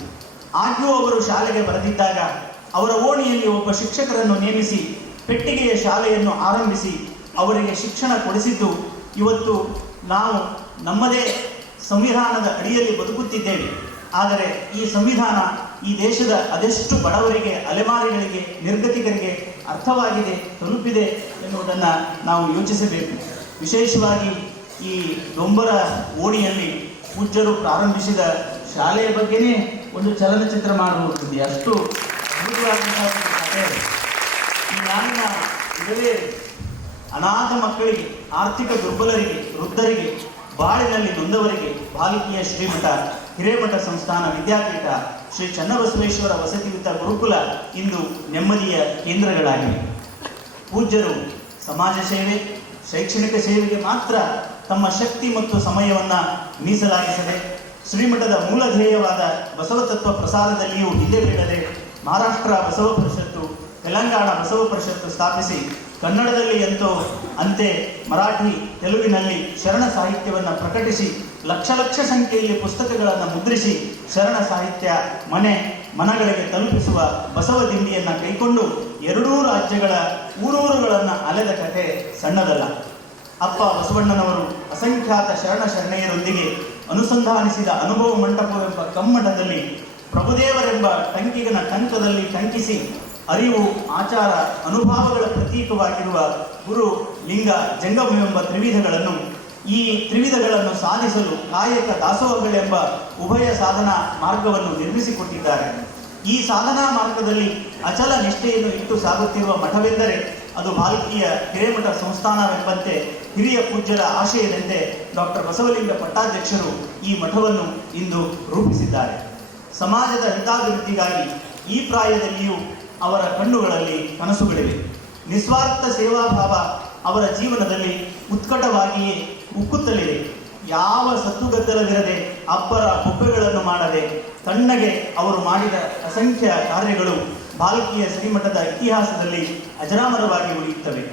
ಆದ್ಯೂ ಅವರು ಶಾಲೆಗೆ ಬರೆದಿದ್ದಾಗ ಅವರ ಓಣಿಯಲ್ಲಿ ಒಬ್ಬ ಶಿಕ್ಷಕರನ್ನು ನೇಮಿಸಿ ಪೆಟ್ಟಿಗೆಯ ಶಾಲೆಯನ್ನು ಆರಂಭಿಸಿ ಅವರಿಗೆ ಶಿಕ್ಷಣ ಕೊಡಿಸಿದ್ದು ಇವತ್ತು ನಾವು ನಮ್ಮದೇ ಸಂವಿಧಾನದ ಅಡಿಯಲ್ಲಿ ಬದುಕುತ್ತಿದ್ದೇವೆ. ಆದರೆ ಈ ಸಂವಿಧಾನ ಈ ದೇಶದ ಅದೆಷ್ಟು ಬಡವರಿಗೆ, ಅಲೆಮಾರಿಗಳಿಗೆ, ನಿರ್ಗತಿಕರಿಗೆ ಅರ್ಥವಾಗಿದೆ, ತಲುಪಿದೆ ಎನ್ನುವುದನ್ನು ನಾವು ಯೋಚಿಸಬೇಕು. ವಿಶೇಷವಾಗಿ ಈ ಡೊಂಬರ ಓಣಿಯಲ್ಲಿ ಪೂಜ್ಯರು ಪ್ರಾರಂಭಿಸಿದ ಶಾಲೆಯ ಬಗ್ಗೆನೇ ಒಂದು ಚಲನಚಿತ್ರ ಮಾಡಬಹುದು. ಅಷ್ಟು ಅದ್ಭುತವಾದಂತಹ ಕಥೆ. ಈ ನಾಡಿನ ಇರವೇ ಅನಾಥ ಮಕ್ಕಳಿಗೆ, ಆರ್ಥಿಕ ದುರ್ಬಲರಿಗೆ, ವೃದ್ಧರಿಗೆ, ಬಾಳಿನಲ್ಲಿ ನೊಂದವರಿಗೆ ಭಾಲ್ಕಿಯ ಶ್ರೀಮಠ ಹಿರೇಮಠ ಸಂಸ್ಥಾನ ವಿದ್ಯಾಪೀಠ, ಶ್ರೀ ಚನ್ನಬಸವೇಶ್ವರ ವಸತಿಯುತ ಗುರುಕುಲ ಇಂದು ನೆಮ್ಮದಿಯ ಕೇಂದ್ರಗಳಾಗಿವೆ. ಪೂಜ್ಯರು ಸಮಾಜ ಸೇವೆ, ಶೈಕ್ಷಣಿಕ ಸೇವೆಗೆ ಮಾತ್ರ ತಮ್ಮ ಶಕ್ತಿ ಮತ್ತು ಸಮಯವನ್ನು ಮೀಸಲಾಗಿಸದೆ ಶ್ರೀಮಠದ ಮೂಲ ಧ್ಯೇಯವಾದ ಬಸವತತ್ವ ಪ್ರಸಾರದಲ್ಲಿಯೂ ಹಿಂದೆ ಬೀಳದೆ ಮಹಾರಾಷ್ಟ್ರ ಬಸವ ಪರಿಷತ್ತು, ತೆಲಂಗಾಣ ಬಸವ ಪರಿಷತ್ತು ಸ್ಥಾಪಿಸಿ ಕನ್ನಡದಲ್ಲಿ ಅಂತೆ ಮರಾಠಿ, ತೆಲುಗಿನಲ್ಲಿ ಶರಣ ಸಾಹಿತ್ಯವನ್ನು ಪ್ರಕಟಿಸಿ ಲಕ್ಷ ಸಂಖ್ಯೆಯಲ್ಲಿ ಪುಸ್ತಕಗಳನ್ನು ಮುದ್ರಿಸಿ ಶರಣ ಸಾಹಿತ್ಯ ಮನಗಳಿಗೆ ತಲುಪಿಸುವ ಬಸವ ದಿಂಡಿಯನ್ನು ಕೈಕೊಂಡು 2 ರಾಜ್ಯಗಳ ಊರೂರುಗಳನ್ನು ಅಲೆದ ಕಥೆ ಸಣ್ಣದಲ್ಲ. ಅಪ್ಪ ಬಸವಣ್ಣನವರು ಅಸಂಖ್ಯಾತ ಶರಣೆಯರೊಂದಿಗೆ ಅನುಸಂಧಾನಿಸಿದ ಅನುಭವ ಮಂಟಪವೆಂಬ ಕಮ್ಮಟದಲ್ಲಿ ಪ್ರಭುದೇವರೆಂಬ ಟಂಕಿಗನ ಟಂಕದಲ್ಲಿ ಟಂಕಿಸಿ ಅರಿವು, ಆಚಾರ, ಅನುಭವಗಳ ಪ್ರತೀಕವಾಗಿರುವ ಗುರು, ಲಿಂಗ, ಜಂಗಮವೆಂಬ ಈ ತ್ರಿವಿಧಗಳನ್ನು ಸಾಧಿಸಲು ಕಾಯಕ ದಾಸೋಹಗಳೆಂಬ ಉಭಯ ಸಾಧನಾ ಮಾರ್ಗವನ್ನು ನಿರ್ಮಿಸಿಕೊಟ್ಟಿದ್ದಾರೆ. ಈ ಸಾಧನಾ ಮಾರ್ಗದಲ್ಲಿ ಅಚಲ ನಿಷ್ಠೆಯನ್ನು ಇಟ್ಟು ಸಾಗುತ್ತಿರುವ ಮಠವೆಂದರೆ ಅದು ಭಾಲ್ಕಿಯ ಹಿರೇಮಠ ಸಂಸ್ಥಾನವೆಂಬಂತೆ ಹಿರಿಯ ಪೂಜ್ಯರ ಆಶಯದಂತೆ ಡಾಕ್ಟರ್ ಬಸವಲಿಂಗ ಪಟ್ಟಾಧ್ಯಕ್ಷರು ಈ ಮಠವನ್ನು ಇಂದು ರೂಪಿಸಿದ್ದಾರೆ. ಸಮಾಜದ ಹಿತಾಭಿವೃದ್ಧಿಗಾಗಿ ಈ ಪ್ರಾಯದಲ್ಲಿಯೂ ಅವರ ಕಣ್ಣುಗಳಲ್ಲಿ ಕನಸುಗಳಿವೆ. ನಿಸ್ವಾರ್ಥ ಸೇವಾಭಾವ ಅವರ ಜೀವನದಲ್ಲಿ ಉತ್ಕಟವಾಗಿಯೇ ಉಕ್ಕುತ್ತಲಿದೆ. ಯಾವ ಸತ್ತುಗದ್ದಲವಿರದೆ, ಅಬ್ಬರ ಬೊಬ್ಬೆಗಳನ್ನು ಮಾಡದೆ ತಣ್ಣಗೆ ಅವರು ಮಾಡಿದ ಅಸಂಖ್ಯ ಕಾರ್ಯಗಳು ಭಾಲ್ಕಿಯ ಶ್ರೀಮಠದ ಇತಿಹಾಸದಲ್ಲಿ ಅಜರಾಮರವಾಗಿ ಉಳಿಯುತ್ತವೆ.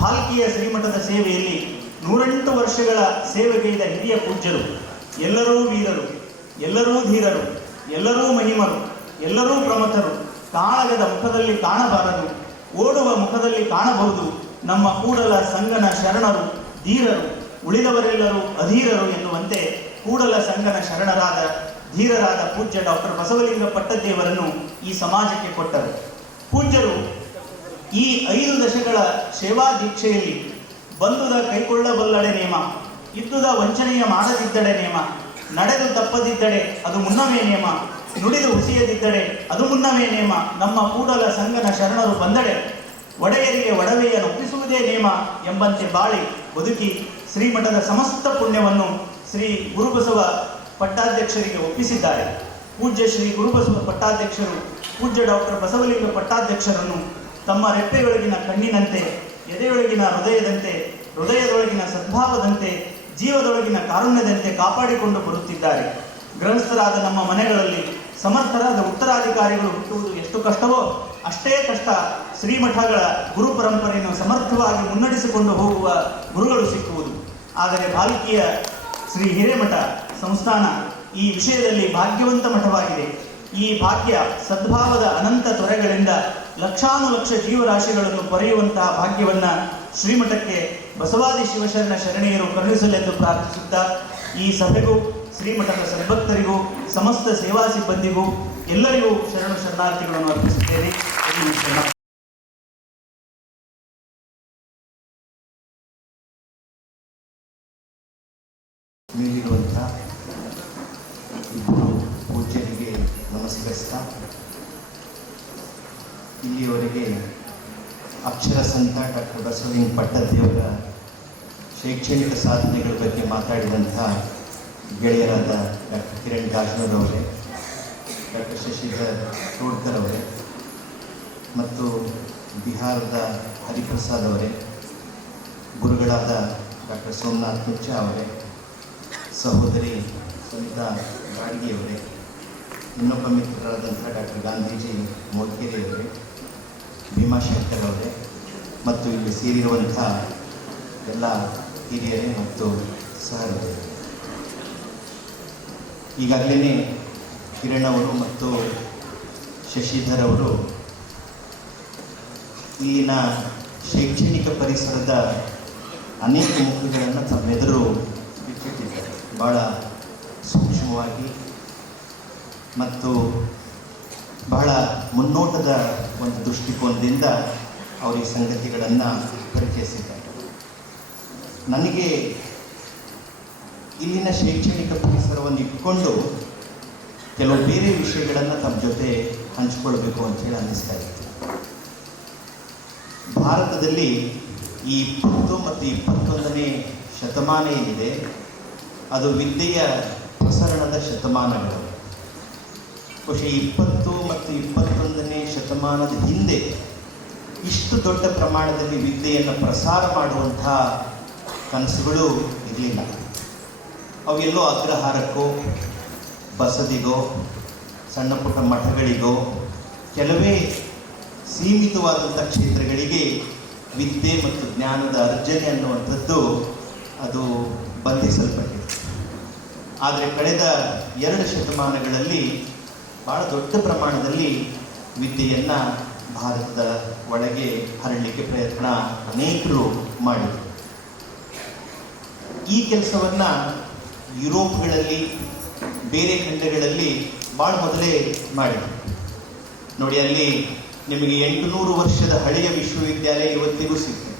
ಭಾಲ್ಕಿಯ ಶ್ರೀಮಠದ ಸೇವೆಯಲ್ಲಿ 108 ವರ್ಷಗಳ ಸೇವೆಗೈದ ಹಿರಿಯ ಪೂಜ್ಯರು ಎಲ್ಲರೂ ವೀರರು, ಎಲ್ಲರೂ ಧೀರರು, ಎಲ್ಲರೂ ಮಹಿಮರು, ಎಲ್ಲರೂ ಪ್ರಮಥರು. ಕಾಳಗದ ಮುಖದಲ್ಲಿ ಕಾಣಬಾರದು, ಓಡುವ ಮುಖದಲ್ಲಿ ಕಾಣಬಹುದು. ನಮ್ಮ ಕೂಡಲ ಸಂಗನ ಶರಣರು ಧೀರರು, ಉಳಿದವರೆಲ್ಲರೂ ಅಧೀರರು ಎನ್ನುವಂತೆ ಕೂಡಲ ಸಂಗನ ಶರಣರಾದ ಧೀರರಾದ ಪೂಜ್ಯ ಡಾಕ್ಟರ್ ಬಸವಲಿಂಗ ಪಟ್ಟದೇವರನ್ನು ಈ ಸಮಾಜಕ್ಕೆ ಕೊಟ್ಟರು. ಪೂಜ್ಯರು ಈ 5 ದಶಕಗಳ ಸೇವಾ ದೀಕ್ಷೆಯಲ್ಲಿ ಬಂದುದ ಕೈಕೊಳ್ಳಬಲ್ಲಡೆ ನೇಮ, ಇದ್ದುದ ವಂಚನೆಯ ಮಾಡದಿದ್ದಡೆ ನೇಮ, ನಡೆದು ತಪ್ಪದಿದ್ದಡೆ ಅದು ಮುನ್ನವೇ ನೇಮ, ನುಡಿದು ಹುಸಿಯದಿದ್ದಡೆ ಅದು ಮುನ್ನವೇ ನೇಮ, ನಮ್ಮ ಕೂಡಲ ಸಂಗನ ಶರಣರು ಬಂದಡೆ ಒಡೆಯರಿಗೆ ಒಡವೆಯನ್ನು ಒಪ್ಪಿಸುವುದೇ ನೇಮ ಎಂಬಂತೆ ಬಾಳಿ ಬದುಕಿ ಶ್ರೀಮಠದ ಸಮಸ್ತ ಪುಣ್ಯವನ್ನು ಶ್ರೀ ಗುರುಬಸವ ಪಟ್ಟಾಧ್ಯಕ್ಷರಿಗೆ ಒಪ್ಪಿಸಿದ್ದಾರೆ. ಪೂಜ್ಯ ಶ್ರೀ ಗುರುಬಸವ ಪಟ್ಟಾಧ್ಯಕ್ಷರು ಪೂಜ್ಯ ಡಾಕ್ಟರ್ ಬಸವಲಿಂಗ ಪಟ್ಟಾಧ್ಯಕ್ಷರನ್ನು ತಮ್ಮ ರೆಪ್ಪೆಯೊಳಗಿನ ಕಣ್ಣಿನಂತೆ, ಎದೆಯೊಳಗಿನ ಹೃದಯದಂತೆ, ಹೃದಯದೊಳಗಿನ ಸದ್ಭಾವದಂತೆ, ಜೀವದೊಳಗಿನ ಕಾರುಣ್ಯದಂತೆ ಕಾಪಾಡಿಕೊಂಡು ಬರುತ್ತಿದ್ದಾರೆ. ಗೃಹಸ್ಥರಾದ ನಮ್ಮ ಮನೆಗಳಲ್ಲಿ ಸಮರ್ಥರಾದ ಉತ್ತರಾಧಿಕಾರಿಗಳು ಹುಟ್ಟುವುದು ಎಷ್ಟು ಕಷ್ಟವೋ ಅಷ್ಟೇ ಕಷ್ಟ ಶ್ರೀಮಠಗಳ ಗುರು ಪರಂಪರೆಯನ್ನು ಸಮರ್ಥವಾಗಿ ಮುನ್ನಡೆಸಿಕೊಂಡು ಹೋಗುವ ಗುರುಗಳು ಸಿಕ್ಕುವುದು. ಆದರೆ ಭಾಲ್ಕಿಯ ಶ್ರೀ ಹಿರೇಮಠ ಸಂಸ್ಥಾನ ಈ ವಿಷಯದಲ್ಲಿ ಭಾಗ್ಯವಂತ ಮಠವಾಗಿದೆ. ಈ ಭಾಗ್ಯ ಸದ್ಭಾವದ ಅನಂತ ತೊರೆಗಳಿಂದ ಲಕ್ಷಾನುಲಕ್ಷ ಜೀವರಾಶಿಗಳನ್ನು ಪೊರೆಯುವಂತಹ ಭಾಗ್ಯವನ್ನು ಶ್ರೀಮಠಕ್ಕೆ ಬಸವಾದಿ ಶಿವಶರಣ ಶರಣೆಯರು ಕರುಣಿಸಲೆಂದು ಪ್ರಾರ್ಥಿಸುತ್ತಾ ಈ ಸಭೆಗೂ ಶ್ರೀಮಠದ ಸದ್ಭಕ್ತರಿಗೂ ಸಮಸ್ತ ಸೇವಾ ಸಿಬ್ಬಂದಿಗೂ ಎಲ್ಲರಿಗೂ ಶರಣು ಶರಣಾರ್ಥಿಗಳನ್ನು ಅರ್ಪಿಸುತ್ತೇನೆ. ಮೇಲಿರುವಂಥ ಇಬ್ಬರು ಪೂಜ್ಯರಿಗೆ ನಮಸ್ಕರಿಸ್ತಾ, ಇಲ್ಲಿಯವರೆಗೆ ಅಕ್ಷರ ಸಂತ ಡಾಕ್ಟರ್ ಬಸವಲಿಂಗ ಪಟ್ಟದೇವರ ಶೈಕ್ಷಣಿಕ ಸಾಧನೆಗಳ ಬಗ್ಗೆ ಮಾತಾಡಿದಂಥ ಗೆಳೆಯರಾದ ಡಾಕ್ಟರ್ ಕಿರಣ್ ಗಾಜ್ನೂರ್ ಅವರೇ, ಡಾಕ್ಟರ್ ಶಶಿಧರ್ ತೋಡ್ಕರ್ ಅವರೇ ಮತ್ತು ಬಿಹಾರದ ಹರಿಪ್ರಸಾದ್ ಅವರೇ, ಗುರುಗಳಾದ ಡಾಕ್ಟರ್ ಸೋಮನಾಥ್ ಮುಚ್ಚ ಅವರೇ, ಸಹೋದರಿ ಸುನಿತಾ ಗಾಡ್ಗಿಯವರೇ, ಇನ್ನೊಬ್ಬ ಮಿತ್ರರಾದಂಥ ಡಾಕ್ಟರ್ ಗಾಂಧೀಜಿ ಮೋಡ್ಕೆರೆಯವರೇ, ಭೀಮಾಶಂಕರ್ ಅವರೇ ಮತ್ತು ಇಲ್ಲಿ ಸೇರಿರುವಂಥ ಎಲ್ಲ ಹಿರಿಯರೇ ಮತ್ತು ಸಹೃದಯರೇ, ಈಗಾಗಲೇ ಕಿರಣ್ ಅವರು ಮತ್ತು ಶಶಿಧರ್ ಅವರು ಇಲ್ಲಿನ ಶೈಕ್ಷಣಿಕ ಪರಿಸರದ ಅನೇಕ ಮುಖಗಳನ್ನು ತಮ್ಮೆದುರು ಬಿಚ್ಚಿಟ್ಟಿದ್ದಾರೆ. ಭಾಳ ಸೂಕ್ಷ್ಮವಾಗಿ ಮತ್ತು ಬಹಳ ಮುನ್ನೋಟದ ಒಂದು ದೃಷ್ಟಿಕೋನದಿಂದ ಅವರು ಈ ಸಂಗತಿಗಳನ್ನು ಪರಿಚಯಿಸಿದ್ದಾರೆ. ನನಗೆ ಇಲ್ಲಿನ ಶೈಕ್ಷಣಿಕ ಪರಿಸರವನ್ನು ಇಟ್ಕೊಂಡು ಕೆಲವು ಬೇರೆ ವಿಷಯಗಳನ್ನು ತಮ್ಮ ಜೊತೆ ಹಂಚಿಕೊಳ್ಬೇಕು ಅಂತೇಳಿ ಅನ್ನಿಸ್ತಾ ಇತ್ತು. ಭಾರತದಲ್ಲಿ ಈ 20 ಮತ್ತು 21ನೇ ಶತಮಾನ ಏನಿದೆ ಅದು ವಿದ್ಯೆಯ ಪ್ರಸರಣದ ಶತಮಾನಗಳು. ಬಹುಶಃ 20 ಮತ್ತು 21ನೇ ಶತಮಾನದ ಹಿಂದೆ ಇಷ್ಟು ದೊಡ್ಡ ಪ್ರಮಾಣದಲ್ಲಿ ವಿದ್ಯೆಯನ್ನು ಪ್ರಸಾರ ಮಾಡುವಂಥ ಕನಸುಗಳು ಇರಲಿಲ್ಲ. ಅವೆಲ್ಲೋ ಅಗ್ರಹಾರಕ್ಕೋ, ಬಸದಿಗೋ, ಸಣ್ಣ ಪುಟ್ಟ ಮಠಗಳಿಗೋ, ಕೆಲವೇ ಸೀಮಿತವಾದಂಥ ಕ್ಷೇತ್ರಗಳಿಗೆ ವಿದ್ಯೆ ಮತ್ತು ಜ್ಞಾನದ ಅರ್ಜನೆ ಅನ್ನುವಂಥದ್ದು ಅದು ಬಂಧಿಸಲ್ಪಟ್ಟಿದೆ. ಆದರೆ ಕಳೆದ 2 ಶತಮಾನಗಳಲ್ಲಿ ಭಾಳ ದೊಡ್ಡ ಪ್ರಮಾಣದಲ್ಲಿ ವಿದ್ಯೆಯನ್ನು ಭಾರತದ ಒಳಗೆ ಹರಡಲಿಕ್ಕೆ ಪ್ರಯತ್ನ ಅನೇಕರು ಮಾಡಿದರು. ಈ ಕೆಲಸವನ್ನು ಯುರೋಪ್ಗಳಲ್ಲಿ, ಬೇರೆ ಖಂಡಗಳಲ್ಲಿ ಭಾಳ ಮೊದಲೇ ಮಾಡಿದರು. ನೋಡಿ, ಅಲ್ಲಿ ನಿಮಗೆ 800 ವರ್ಷದ ಹಳೆಯ ವಿಶ್ವವಿದ್ಯಾಲಯ ಇವತ್ತಿಗೂ ಸಿಗ್ತದೆ.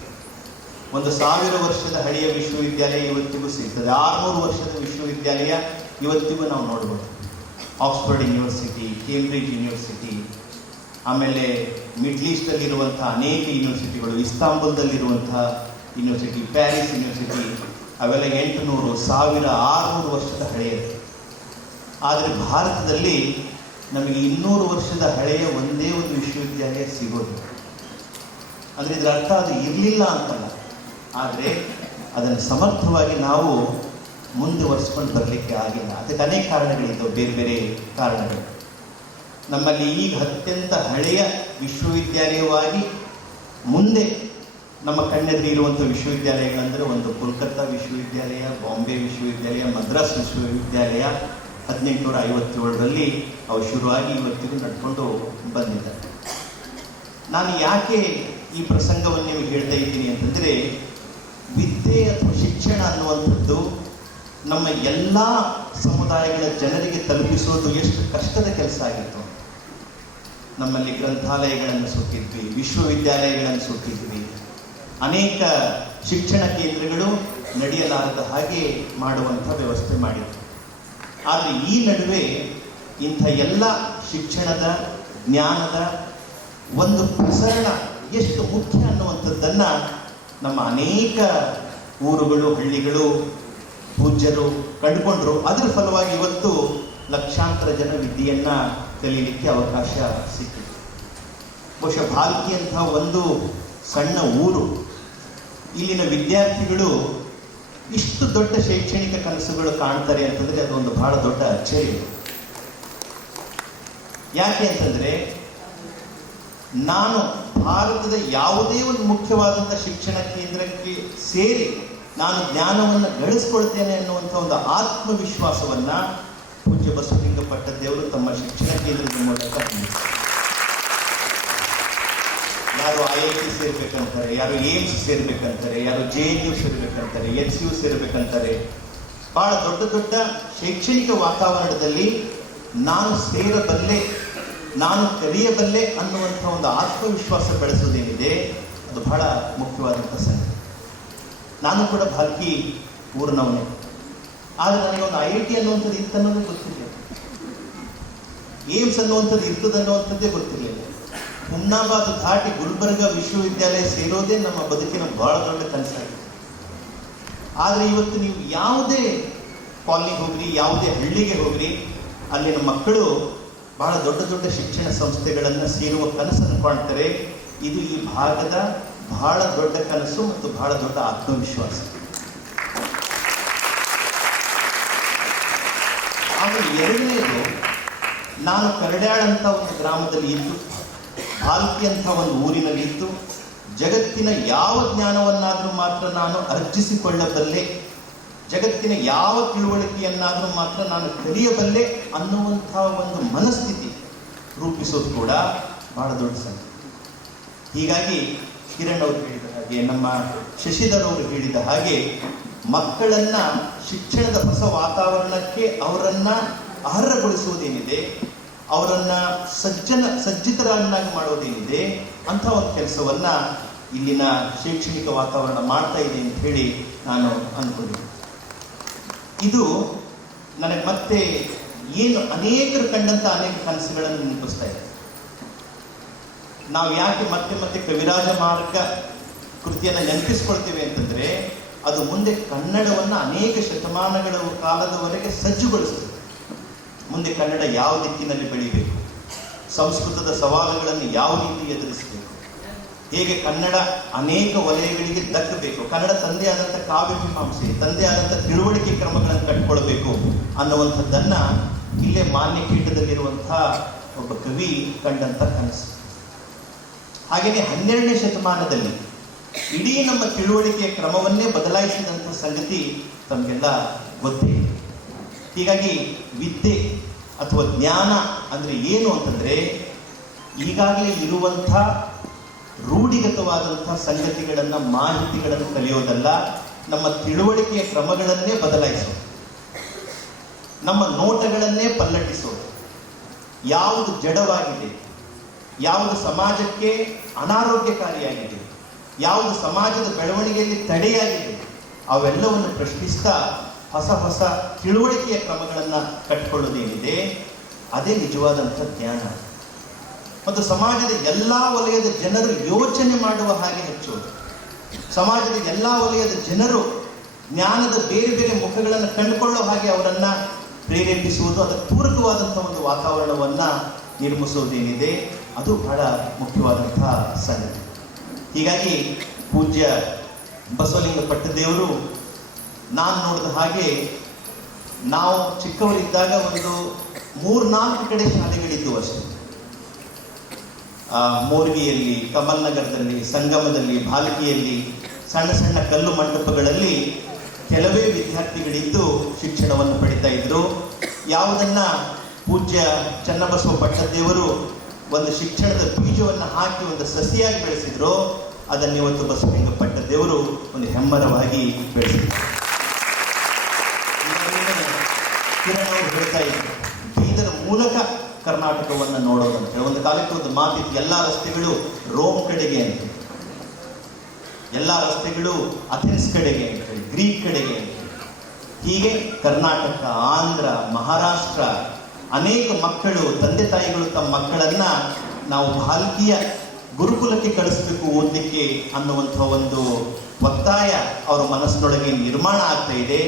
1000 ವರ್ಷದ ಹಳೆಯ ವಿಶ್ವವಿದ್ಯಾಲಯ ಇವತ್ತಿಗೂ ಸಿಗ್ತದೆ. 600 ವರ್ಷದ ವಿಶ್ವವಿದ್ಯಾಲಯ ಇವತ್ತಿಗೂ ನಾವು ನೋಡ್ಬೋದು. ಆಕ್ಸ್ಫರ್ಡ್ ಯೂನಿವರ್ಸಿಟಿ, ಕೇಂಬ್ರಿಡ್ಜ್ ಯೂನಿವರ್ಸಿಟಿ, ಆಮೇಲೆ ಮಿಡ್ಲ್ ಈಸ್ಟಲ್ಲಿರುವಂಥ ಅನೇಕ ಯೂನಿವರ್ಸಿಟಿಗಳು, ಇಸ್ತಾಂಬುಲ್ದಲ್ಲಿರುವಂಥ ಯೂನಿವರ್ಸಿಟಿ, ಪ್ಯಾರಿಸ್ ಯೂನಿವರ್ಸಿಟಿ, ಅವೆಲ್ಲ 800, 1000, 600 ವರ್ಷದ ಹಳೆಯದು. ಆದರೆ ಭಾರತದಲ್ಲಿ ನಮಗೆ 200 ವರ್ಷದ ಹಳೆಯ ಒಂದೇ ಒಂದು ವಿಶ್ವವಿದ್ಯಾಲಯ ಸಿಗೋದು. ಅಂದರೆ ಇದರ ಅರ್ಥ ಅದು ಇರಲಿಲ್ಲ ಅಂತಲ್ಲ, ಆದರೆ ಅದನ್ನು ಸಮರ್ಥವಾಗಿ ನಾವು ಮುಂದುವರಿಸ್ಕೊಂಡು ಬರಲಿಕ್ಕೆ ಆಗಿಲ್ಲ. ಅದಕ್ಕೆ ಅನೇಕ ಕಾರಣಗಳಿದ್ದವು, ಬೇರೆ ಬೇರೆ ಕಾರಣಗಳು. ನಮ್ಮಲ್ಲಿ ಈಗ ಅತ್ಯಂತ ಹಳೆಯ ವಿಶ್ವವಿದ್ಯಾಲಯವಾಗಿ ಮುಂದೆ ನಮ್ಮ ಕಣ್ಣೆದುರು ಇರುವಂಥ ವಿಶ್ವವಿದ್ಯಾಲಯಗಳಂದರೆ ಒಂದು ಕೋಲ್ಕತ್ತಾ ವಿಶ್ವವಿದ್ಯಾಲಯ, ಬಾಂಬೆ ವಿಶ್ವವಿದ್ಯಾಲಯ, ಮದ್ರಾಸ್ ವಿಶ್ವವಿದ್ಯಾಲಯ 1857ರಲ್ಲಿ ಅವು ಶುರುವಾಗಿ ಇವತ್ತಿಗೂ ನಡ್ಕೊಂಡು ಬಂದಿದ್ದಾರೆ. ನಾನು ಯಾಕೆ ಈ ಪ್ರಸಂಗವನ್ನು ನಿಮಗೆ ಹೇಳ್ತಾ ಇದ್ದೀನಿ ಅಂತಂದರೆ, ವಿದ್ಯೆ ಅಥವಾ ಶಿಕ್ಷಣ ಅನ್ನುವಂಥದ್ದು ನಮ್ಮ ಎಲ್ಲ ಸಮುದಾಯಗಳ ಜನರಿಗೆ ತಲುಪಿಸೋದು ಎಷ್ಟು ಕಷ್ಟದ ಕೆಲಸ ಆಗಿತ್ತು. ನಮ್ಮಲ್ಲಿ ಗ್ರಂಥಾಲಯಗಳನ್ನು ಸುಟ್ಟಿದ್ವಿ, ವಿಶ್ವವಿದ್ಯಾಲಯಗಳನ್ನು ಸುಟ್ಟಿದ್ವಿ, ಅನೇಕ ಶಿಕ್ಷಣ ಕೇಂದ್ರಗಳು ನಡೆಯಲಾರದ ಹಾಗೆ ಮಾಡುವಂಥ ವ್ಯವಸ್ಥೆ ಮಾಡಿದ್ವಿ. ಆದರೆ ಈ ನಡುವೆ ಇಂಥ ಎಲ್ಲ ಶಿಕ್ಷಣದ, ಜ್ಞಾನದ ಒಂದು ಪ್ರಸರಣ ಎಷ್ಟು ಮುಖ್ಯ ಅನ್ನುವಂಥದ್ದನ್ನು ನಮ್ಮ ಅನೇಕ ಊರುಗಳು, ಹಳ್ಳಿಗಳು, ಪೂಜ್ಯರು ಕಂಡುಕೊಂಡ್ರು. ಅದರ ಫಲವಾಗಿ ಇವತ್ತು ಲಕ್ಷಾಂತರ ಜನ ವಿದ್ಯೆಯನ್ನು ಕಲೀಲಿಕ್ಕೆ ಅವಕಾಶ ಸಿಕ್ಕಿದೆ. ಬಹುಶಃ ಭಾಲ್ಕಿ ಅಂತ ಒಂದು ಸಣ್ಣ ಊರು, ಇಲ್ಲಿನ ವಿದ್ಯಾರ್ಥಿಗಳು ಇಷ್ಟು ದೊಡ್ಡ ಶೈಕ್ಷಣಿಕ ಕನಸುಗಳು ಕಾಣ್ತಾರೆ ಅಂತಂದರೆ ಅದೊಂದು ಬಹಳ ದೊಡ್ಡ ಅಚ್ಚರಿ. ಯಾಕೆ ಅಂತಂದರೆ ನಾನು ಭಾರತದ ಯಾವುದೇ ಒಂದು ಮುಖ್ಯವಾದಂಥ ಶಿಕ್ಷಣ ಕೇಂದ್ರಕ್ಕೆ ಸೇರಿ ನಾನು ಜ್ಞಾನವನ್ನು ಗಳಿಸ್ಕೊಳ್ತೇನೆ ಅನ್ನುವಂಥ ಒಂದು ಆತ್ಮವಿಶ್ವಾಸವನ್ನು ಪೂಜ್ಯ ಬಸವಲಿಂಗ ಪಟ್ಟದೇವರು ತಮ್ಮ ಶಿಕ್ಷಣ ಕೇಂದ್ರದ ಮೂಲಕ ತಿಳಿಸಿದ್ದಾರೆ. ಯಾರು IIT ಸೇರ್ಬೇಕಂತಾರೆ, ಯಾರು ಏಮ್ಸ್ ಸೇರ್ಬೇಕಂತಾರೆ, ಯಾರು JNU ಸೇರ್ಬೇಕಂತಾರೆ, HCU ಸೇರ್ಬೇಕಂತಾರೆ. ಬಹಳ ದೊಡ್ಡ ದೊಡ್ಡ ಶೈಕ್ಷಣಿಕ ವಾತಾವರಣದಲ್ಲಿ ನಾನು ಸೇರಬಲ್ಲೆ, ನಾನು ಕಲಿಯಬಲ್ಲೆ ಅನ್ನುವಂಥ ಒಂದು ಆತ್ಮವಿಶ್ವಾಸ ಬೆಳೆಸೋದೇನಿದೆ ಅದು ಬಹಳ ಮುಖ್ಯವಾದಂಥ ಸಂಗತಿ. ನಾನು ಕೂಡ ಭಾಲ್ಕಿ ಊರಿನವನೇ, ಆದರೆ ನನಗೆ ಒಂದು IIT ಅನ್ನುವಂಥದ್ದು ಇತ್ತನ್ನೋದೇ ಗೊತ್ತಿರಲಿಲ್ಲ, ಏಮ್ಸ್ ಅನ್ನುವಂಥದ್ದು ಇರ್ತದನ್ನುವಂಥದ್ದೇ ಗೊತ್ತಿರಲಿಲ್ಲ. ಹುಮ್ನಾಬಾದ್ ದಾಟಿ ಗುಲ್ಬರ್ಗ ವಿಶ್ವವಿದ್ಯಾಲಯ ಸೇರೋದೇ ನಮ್ಮ ಬದುಕಿನ ಬಹಳ ದೊಡ್ಡ ಕನಸಾಗಿದೆ. ಆದರೆ ಇವತ್ತು ನೀವು ಯಾವುದೇ ಕಾಲನಿಗೆ ಹೋಗ್ರಿ, ಯಾವುದೇ ಹಳ್ಳಿಗೆ ಹೋಗ್ರಿ, ಅಲ್ಲಿನ ಮಕ್ಕಳು ಬಹಳ ದೊಡ್ಡ ದೊಡ್ಡ ಶಿಕ್ಷಣ ಸಂಸ್ಥೆಗಳನ್ನು ಸೇರುವ ಕನಸನ್ನು ಕಾಣ್ತಾರೆ. ಇದು ಈ ಭಾಗದ ಬಹಳ ದೊಡ್ಡ ಕನಸು ಮತ್ತು ಬಹಳ ದೊಡ್ಡ ಆತ್ಮವಿಶ್ವಾಸ. ಆಮೇಲೆ ಎರಡನೇದು, ನಾನು ಕರಡ್ಯಾಳ್ ಅಂತ ಒಂದು ಗ್ರಾಮದಲ್ಲಿ ಇದ್ದು, ಭಾಲ್ಕಿ ಅಂತ ಒಂದು ಊರಿನಲ್ಲಿ ಇದ್ದು, ಜಗತ್ತಿನ ಯಾವ ಜ್ಞಾನವನ್ನಾದರೂ ಮಾತ್ರ ನಾನು ಅರ್ಜಿಸಿಕೊಳ್ಳಬಲ್ಲೆ, ಜಗತ್ತಿನ ಯಾವ ತಿಳುವಳಿಕೆಯನ್ನಾದರೂ ಮಾತ್ರ ನಾನು ಕಲಿಯಬಲ್ಲೆ ಅನ್ನುವಂಥ ಒಂದು ಮನಸ್ಥಿತಿ ರೂಪಿಸೋದು ಕೂಡ ಬಹಳ ದೊಡ್ಡ ಸಂಗತಿ. ಹೀಗಾಗಿ ಕಿರಣ್ ಅವರು ಹೇಳಿದ ಹಾಗೆ, ನಮ್ಮ ಶಶಿಧರ್ ಅವರು ಹೇಳಿದ ಹಾಗೆ, ಮಕ್ಕಳನ್ನ ಶಿಕ್ಷಣದ ಹೊಸ ವಾತಾವರಣಕ್ಕೆ ಅವರನ್ನ ಅರ್ಹಗೊಳಿಸುವುದೇನಿದೆ, ಅವರನ್ನ ಸಜ್ಜಿತರನ್ನಾಗಿ ಮಾಡೋದೇನಿದೆ ಅಂಥ ಒಂದು ಕೆಲಸವನ್ನ ಇಲ್ಲಿನ ಶೈಕ್ಷಣಿಕ ವಾತಾವರಣ ಮಾಡ್ತಾ ಇದೆ ಅಂತ ಹೇಳಿ ನಾನು ಅಂದ್ಕೊಂಡಿದ್ದೆ. ಇದು ನನಗೆ ಮತ್ತೆ ಏನು ಅನೇಕರು ಕಂಡಂಥ ಅನೇಕ ಕನಸುಗಳನ್ನು ನೆನಪಿಸ್ತಾ ಇದೆ. ನಾವು ಯಾಕೆ ಮತ್ತೆ ಮತ್ತೆ ಕವಿರಾಜ ಮಾರ್ಗ ಕೃತಿಯನ್ನು ನೆನಪಿಸ್ಕೊಳ್ತೇವೆ ಅಂತಂದ್ರೆ, ಅದು ಮುಂದೆ ಕನ್ನಡವನ್ನು ಅನೇಕ ಶತಮಾನಗಳ ಕಾಲದವರೆಗೆ ಸಜ್ಜುಗೊಳಿಸ್ತದೆ. ಮುಂದೆ ಕನ್ನಡ ಯಾವ ದಿಕ್ಕಿನಲ್ಲಿ ಬೆಳಿಬೇಕು, ಸಂಸ್ಕೃತದ ಸವಾಲುಗಳನ್ನು ಯಾವ ರೀತಿ ಎದುರಿಸಬೇಕು, ಹೇಗೆ ಕನ್ನಡ ಅನೇಕ ವಲಯಗಳಿಗೆ ದಕ್ಕಬೇಕು, ಕನ್ನಡ ತಂದೆ ಆದಂಥ ಕಾವ್ಯ ಮೀಮಾಂಸೆ, ತಂದೆ ಆದಂಥ ತಿಳುವಳಿಕೆ ಕ್ರಮಗಳನ್ನು ಕಟ್ಕೊಳ್ಬೇಕು ಅನ್ನುವಂಥದ್ದನ್ನ ಇಲ್ಲೇ ಮಾನ್ಯಪೀಠದಲ್ಲಿರುವಂಥ ಒಬ್ಬ ಕವಿ ಕಂಡಂಥ ಕನಸು. ಹಾಗೆಯೇ 12ನೇ ಶತಮಾನದಲ್ಲಿ ಇಡೀ ನಮ್ಮ ತಿಳುವಳಿಕೆಯ ಕ್ರಮವನ್ನೇ ಬದಲಾಯಿಸಿದಂಥ ಸಂಗತಿ ತಮಗೆಲ್ಲ ಗೊತ್ತೇ. ಹೀಗಾಗಿ ವಿದ್ಯೆ ಅಥವಾ ಜ್ಞಾನ ಅಂದರೆ ಏನು ಅಂತಂದರೆ, ಈಗಾಗಲೇ ಇರುವಂಥ ರೂಢಿಗತವಾದಂಥ ಸಂಗತಿಗಳನ್ನು, ಮಾಹಿತಿಗಳನ್ನು ಕಲಿಯೋದಲ್ಲ, ನಮ್ಮ ತಿಳುವಳಿಕೆಯ ಕ್ರಮಗಳನ್ನೇ ಬದಲಾಯಿಸೋದು, ನಮ್ಮ ನೋಟಗಳನ್ನೇ ಪಲ್ಲಟಿಸೋದು. ಯಾವುದು ಜಡವಾಗಿದೆ, ಯಾವುದು ಸಮಾಜಕ್ಕೆ ಅನಾರೋಗ್ಯಕಾರಿಯಾಗಿದೆ, ಯಾವುದು ಸಮಾಜದ ಬೆಳವಣಿಗೆಯಲ್ಲಿ ತಡೆಯಾಗಿದೆ, ಅವೆಲ್ಲವನ್ನು ಪ್ರಶ್ನಿಸ್ತಾ ಹೊಸ ಹೊಸ ತಿಳುವಳಿಕೆಯ ಕ್ರಮಗಳನ್ನು ಕಟ್ಟಿಕೊಳ್ಳೋದೇನಿದೆ ಅದೇ ನಿಜವಾದಂಥ ಜ್ಞಾನ. ಮತ್ತು ಸಮಾಜದ ಎಲ್ಲ ವಲಯದ ಜನರು ಯೋಚನೆ ಮಾಡುವ ಹಾಗೆ ಹೆಚ್ಚೋದು, ಸಮಾಜದ ಎಲ್ಲ ವಲಯದ ಜನರು ಜ್ಞಾನದ ಬೇರೆ ಬೇರೆ ಮುಖಗಳನ್ನು ಕಂಡುಕೊಳ್ಳೋ ಹಾಗೆ ಅವರನ್ನು ಪ್ರೇರೇಪಿಸುವುದು, ಅದಕ್ಕೆ ಪೂರಕವಾದಂಥ ಒಂದು ವಾತಾವರಣವನ್ನು ನಿರ್ಮಿಸೋದೇನಿದೆ ಅದು ಬಹಳ ಮುಖ್ಯವಾದಂಥ ಸಂಗತಿ. ಹೀಗಾಗಿ ಪೂಜ್ಯ ಬಸವಲಿಂಗ ಪಟ್ಟದೇವರು, ನಾನು ನೋಡಿದ ಹಾಗೆ ನಾವು ಚಿಕ್ಕವರಿದ್ದಾಗ ಒಂದು 3-4 ಕಡೆ ಶಾಲೆಗಳಿದ್ದು ಅಷ್ಟೇ. ಮೋರ್ಗಿಯಲ್ಲಿ, ಕಮಲ್ ನಗರದಲ್ಲಿ, ಸಂಗಮದಲ್ಲಿ, ಭಾಲ್ಕಿಯಲ್ಲಿ ಸಣ್ಣ ಸಣ್ಣ ಕಲ್ಲು ಮಂಟಪಗಳಲ್ಲಿ ಕೆಲವೇ ವಿದ್ಯಾರ್ಥಿಗಳಿದ್ದು ಶಿಕ್ಷಣವನ್ನು ಪಡಿತಾ ಇದ್ರು. ಯಾವುದನ್ನ ಪೂಜ್ಯ ಚನ್ನಬಸವ ಪಟ್ಟದೇವರು ಒಂದು ಶಿಕ್ಷಣದ ಬೀಜವನ್ನು ಹಾಕಿ ಒಂದು ಸಸಿಯಾಗಿ ಬೆಳೆಸಿದ್ರು, ಅದನ್ನು ಇವತ್ತು ಬಸವಲಿಂಗ ಪಟ್ಟದೇವರು ಒಂದು ಹೆಮ್ಮರವಾಗಿ ಬೆಳೆಸಿದ್ರು. ಕಿರಣ್ ಅವರು ಹೇಳ್ತಾ ಇದ್ರು, ಬೀದರ ಮೂಲಕ ಕರ್ನಾಟಕವನ್ನು ನೋಡೋದಂತೆ. ಒಂದು ಕಾಲಕ್ಕೆ ಒಂದು ಮಾತಿತ್ತು, ಎಲ್ಲ ರಸ್ತೆಗಳು ರೋಮ್ ಕಡೆಗೆ ಅಂತ, ಎಲ್ಲ ರಸ್ತೆಗಳು ಅಥೆನ್ಸ್ ಕಡೆಗೆ ಅಂತೇಳಿ, ಗ್ರೀಕ್ ಕಡೆಗೆ ಅಂತ. ಹೀಗೆ ಕರ್ನಾಟಕ, ಆಂಧ್ರ, ಮಹಾರಾಷ್ಟ್ರ ಅನೇಕ ಮಕ್ಕಳು, ತಂದೆ ತಾಯಿಗಳು ತಮ್ಮ ಮಕ್ಕಳನ್ನ ನಾವು ಭಾಲ್ಕಿಯ ಗುರುಕುಲಕ್ಕೆ ಕಳಿಸ್ಬೇಕು ಓದಲಿಕ್ಕೆ ಅನ್ನುವಂಥ ಒಂದು ಒತ್ತಾಯ ಅವರ ಮನಸ್ಸಿನೊಳಗೆ ನಿರ್ಮಾಣ ಆಗ್ತಾ ಇದೆ.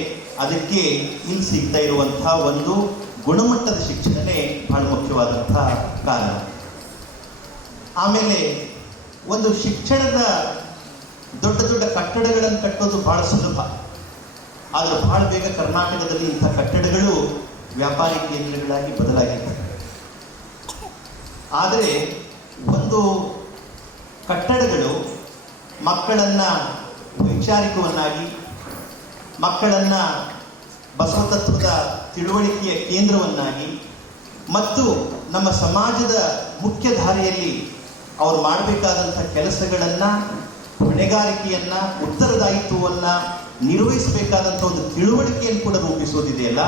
ಅದಕ್ಕೆ ಇಲ್ಲಿ ಸಿಗ್ತಾ ಇರುವಂತಹ ಒಂದು ಗುಣಮಟ್ಟದ ಶಿಕ್ಷಣನೇ ಬಹಳ ಮುಖ್ಯವಾದಂತಹ ಕಾರಣ. ಆಮೇಲೆ ಒಂದು ಶಿಕ್ಷಣದ ದೊಡ್ಡ ದೊಡ್ಡ ಕಟ್ಟಡಗಳನ್ನು ಕಟ್ಟೋದು ಬಹಳ ಸುಲಭ, ಆದರೆ ಬಹಳ ಬೇಗ ಕರ್ನಾಟಕದಲ್ಲಿ ಇಂಥ ಕಟ್ಟಡಗಳು ವ್ಯಾಪಾರಿ ಕೇಂದ್ರಗಳಾಗಿ ಬದಲಾಗಿವೆ. ಆದರೆ ಒಂದು ಕಟ್ಟಡಗಳು ಮಕ್ಕಳನ್ನು ವೈಚಾರಿಕವನ್ನಾಗಿ, ಮಕ್ಕಳನ್ನು ಬಸವ ತತ್ವದ ತಿಳುವಳಿಕೆಯ ಕೇಂದ್ರವನ್ನಾಗಿ ಮತ್ತು ನಮ್ಮ ಸಮಾಜದ ಮುಖ್ಯ ಧಾರೆಯಲ್ಲಿ ಅವರು ಮಾಡಬೇಕಾದಂಥ ಕೆಲಸಗಳನ್ನು, ಹೊಣೆಗಾರಿಕೆಯನ್ನು, ಉತ್ತರದಾಯಿತ್ವವನ್ನು ನಿರ್ವಹಿಸಬೇಕಾದಂಥ ಒಂದು ತಿಳುವಳಿಕೆಯನ್ನು ಕೂಡ ರೂಪಿಸೋದಿದೆಯಲ್ಲ,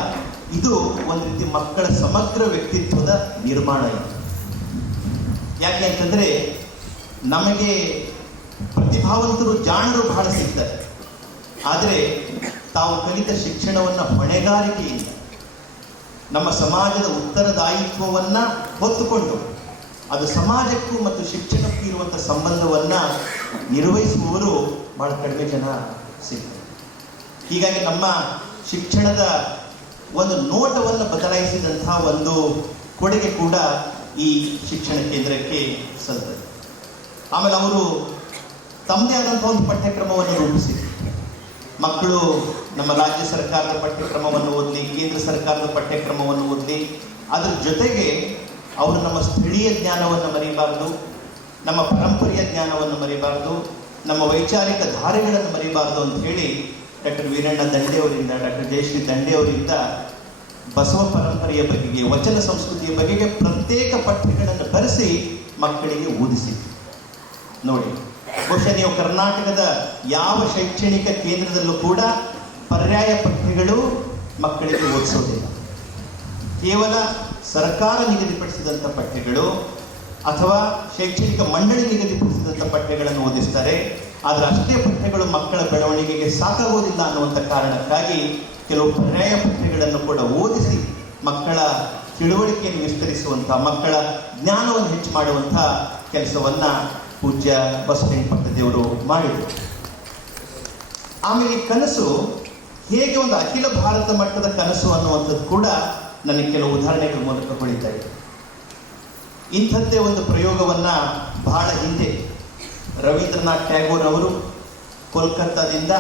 ಇದು ಒಂದು ರೀತಿ ಮಕ್ಕಳ ಸಮಗ್ರ ವ್ಯಕ್ತಿತ್ವದ ನಿರ್ಮಾಣ. ಇದು ಯಾಕೆ ಅಂತಂದರೆ ನಮಗೆ ಪ್ರತಿಭಾವಂತರು, ಜಾಣರು ಬಹಳ ಸಿಗ್ತಾರೆ. ಆದರೆ ತಾವು ಕಲಿತ ಶಿಕ್ಷಣವನ್ನು ಹೊಣೆಗಾರಿಕೆಯಿಂದ ನಮ್ಮ ಸಮಾಜದ ಉತ್ತರದಾಯಿತ್ವವನ್ನು ಹೊತ್ತುಕೊಂಡು ಅದು ಸಮಾಜಕ್ಕೂ ಮತ್ತು ಶಿಕ್ಷಣಕ್ಕೂ ಇರುವಂಥ ಸಂಬಂಧವನ್ನು ನಿರ್ವಹಿಸುವವರು ಬಹಳ ಕಡಿಮೆ ಜನ ಸಿಗ್ತಾರೆ. ಹೀಗಾಗಿ ನಮ್ಮ ಶಿಕ್ಷಣದ ಒಂದು ನೋಟವನ್ನು ಬದಲಾಯಿಸಿದಂತಹ ಒಂದು ಕೊಡುಗೆ ಕೂಡ ಈ ಶಿಕ್ಷಣ ಕೇಂದ್ರಕ್ಕೆ ಸಲ್ತದೆ. ಆಮೇಲೆ ಅವರು ತಮ್ಮದೇ ಆದಂಥ ಒಂದು ಪಠ್ಯಕ್ರಮವನ್ನು ರೂಪಿಸಿದರು. ಮಕ್ಕಳು ನಮ್ಮ ರಾಜ್ಯ ಸರ್ಕಾರದ ಪಠ್ಯಕ್ರಮವನ್ನು ಓದಲಿ, ಕೇಂದ್ರ ಸರ್ಕಾರದ ಪಠ್ಯಕ್ರಮವನ್ನು ಓದಲಿ, ಅದರ ಜೊತೆಗೆ ಅವರು ನಮ್ಮ ಸ್ಥಳೀಯ ಜ್ಞಾನವನ್ನು ಮರಿಬಾರ್ದು, ನಮ್ಮ ಪರಂಪರೆಯ ಜ್ಞಾನವನ್ನು ಮರಿಬಾರ್ದು, ನಮ್ಮ ವೈಚಾರಿಕ ಧಾರೆಗಳನ್ನು ಮರಿಬಾರ್ದು ಅಂತ ಹೇಳಿ ಡಾಕ್ಟರ್ ವೀರಣ್ಣ ದಂಡೆಯವರಿಂದ, ಡಾಕ್ಟರ್ ಜಯಶ್ರೀ ದಂಡೆಯವರಿಂದ ಬಸವ ಪರಂಪರೆಯ ಬಗೆಗೆ, ವಚನ ಸಂಸ್ಕೃತಿಯ ಬಗೆಗೆ ಪ್ರತ್ಯೇಕ ಪಠ್ಯಗಳನ್ನು ಬರೆಸಿ ಮಕ್ಕಳಿಗೆ ಓದಿಸಿ. ನೋಡಿ, ಬಹುಶಃ ನೀವು ಕರ್ನಾಟಕದ ಯಾವ ಶೈಕ್ಷಣಿಕ ಕೇಂದ್ರದಲ್ಲೂ ಕೂಡ ಪರ್ಯಾಯ ಪಠ್ಯಗಳು ಮಕ್ಕಳಿಗೆ ಓದಿಸೋದಿಲ್ಲ. ಕೇವಲ ಸರ್ಕಾರ ನಿಗದಿಪಡಿಸಿದಂಥ ಪಠ್ಯಗಳು ಅಥವಾ ಶೈಕ್ಷಣಿಕ ಮಂಡಳಿ ನಿಗದಿಪಡಿಸಿದಂಥ ಪಠ್ಯಗಳನ್ನು ಓದಿಸ್ತಾರೆ. ಆದರೆ ಅಷ್ಟೇ ಪಠ್ಯಗಳು ಮಕ್ಕಳ ಬೆಳವಣಿಗೆಗೆ ಸಾಕಾಗೋದಿಲ್ಲ ಅನ್ನುವಂಥ ಕಾರಣಕ್ಕಾಗಿ ಕೆಲವು ಪರ್ಯಾಯ ಪಠ್ಯಗಳನ್ನು ಕೂಡ ಓದಿಸಿ ಮಕ್ಕಳ ತಿಳುವಳಿಕೆಯನ್ನು ವಿಸ್ತರಿಸುವಂಥ, ಮಕ್ಕಳ ಜ್ಞಾನವನ್ನು ಹೆಚ್ಚು ಮಾಡುವಂಥ ಕೆಲಸವನ್ನು ಪೂಜ್ಯ ಬಸವಲಿಂಗ ಪಟ್ಟದೇವರು ಮಾಡಿದರು. ಆಮೇಲೆ ಈ ಕನಸು ಹೇಗೆ ಒಂದು ಅಖಿಲ ಭಾರತ ಮಟ್ಟದ ಕನಸು ಅನ್ನುವಂಥದ್ದು ಕೂಡ ನನಗೆ ಕೆಲವು ಉದಾಹರಣೆಗಳ ಮೂಲಕ ಹೊಳಿತಾ ಇದೆ. ಇಂಥದ್ದೇ ಒಂದು ಪ್ರಯೋಗವನ್ನು ಬಹಳ ಹಿಂದೆ ರವೀಂದ್ರನಾಥ್ ಟ್ಯಾಗೋರ್ ಅವರು ಕೋಲ್ಕತ್ತಾದಿಂದ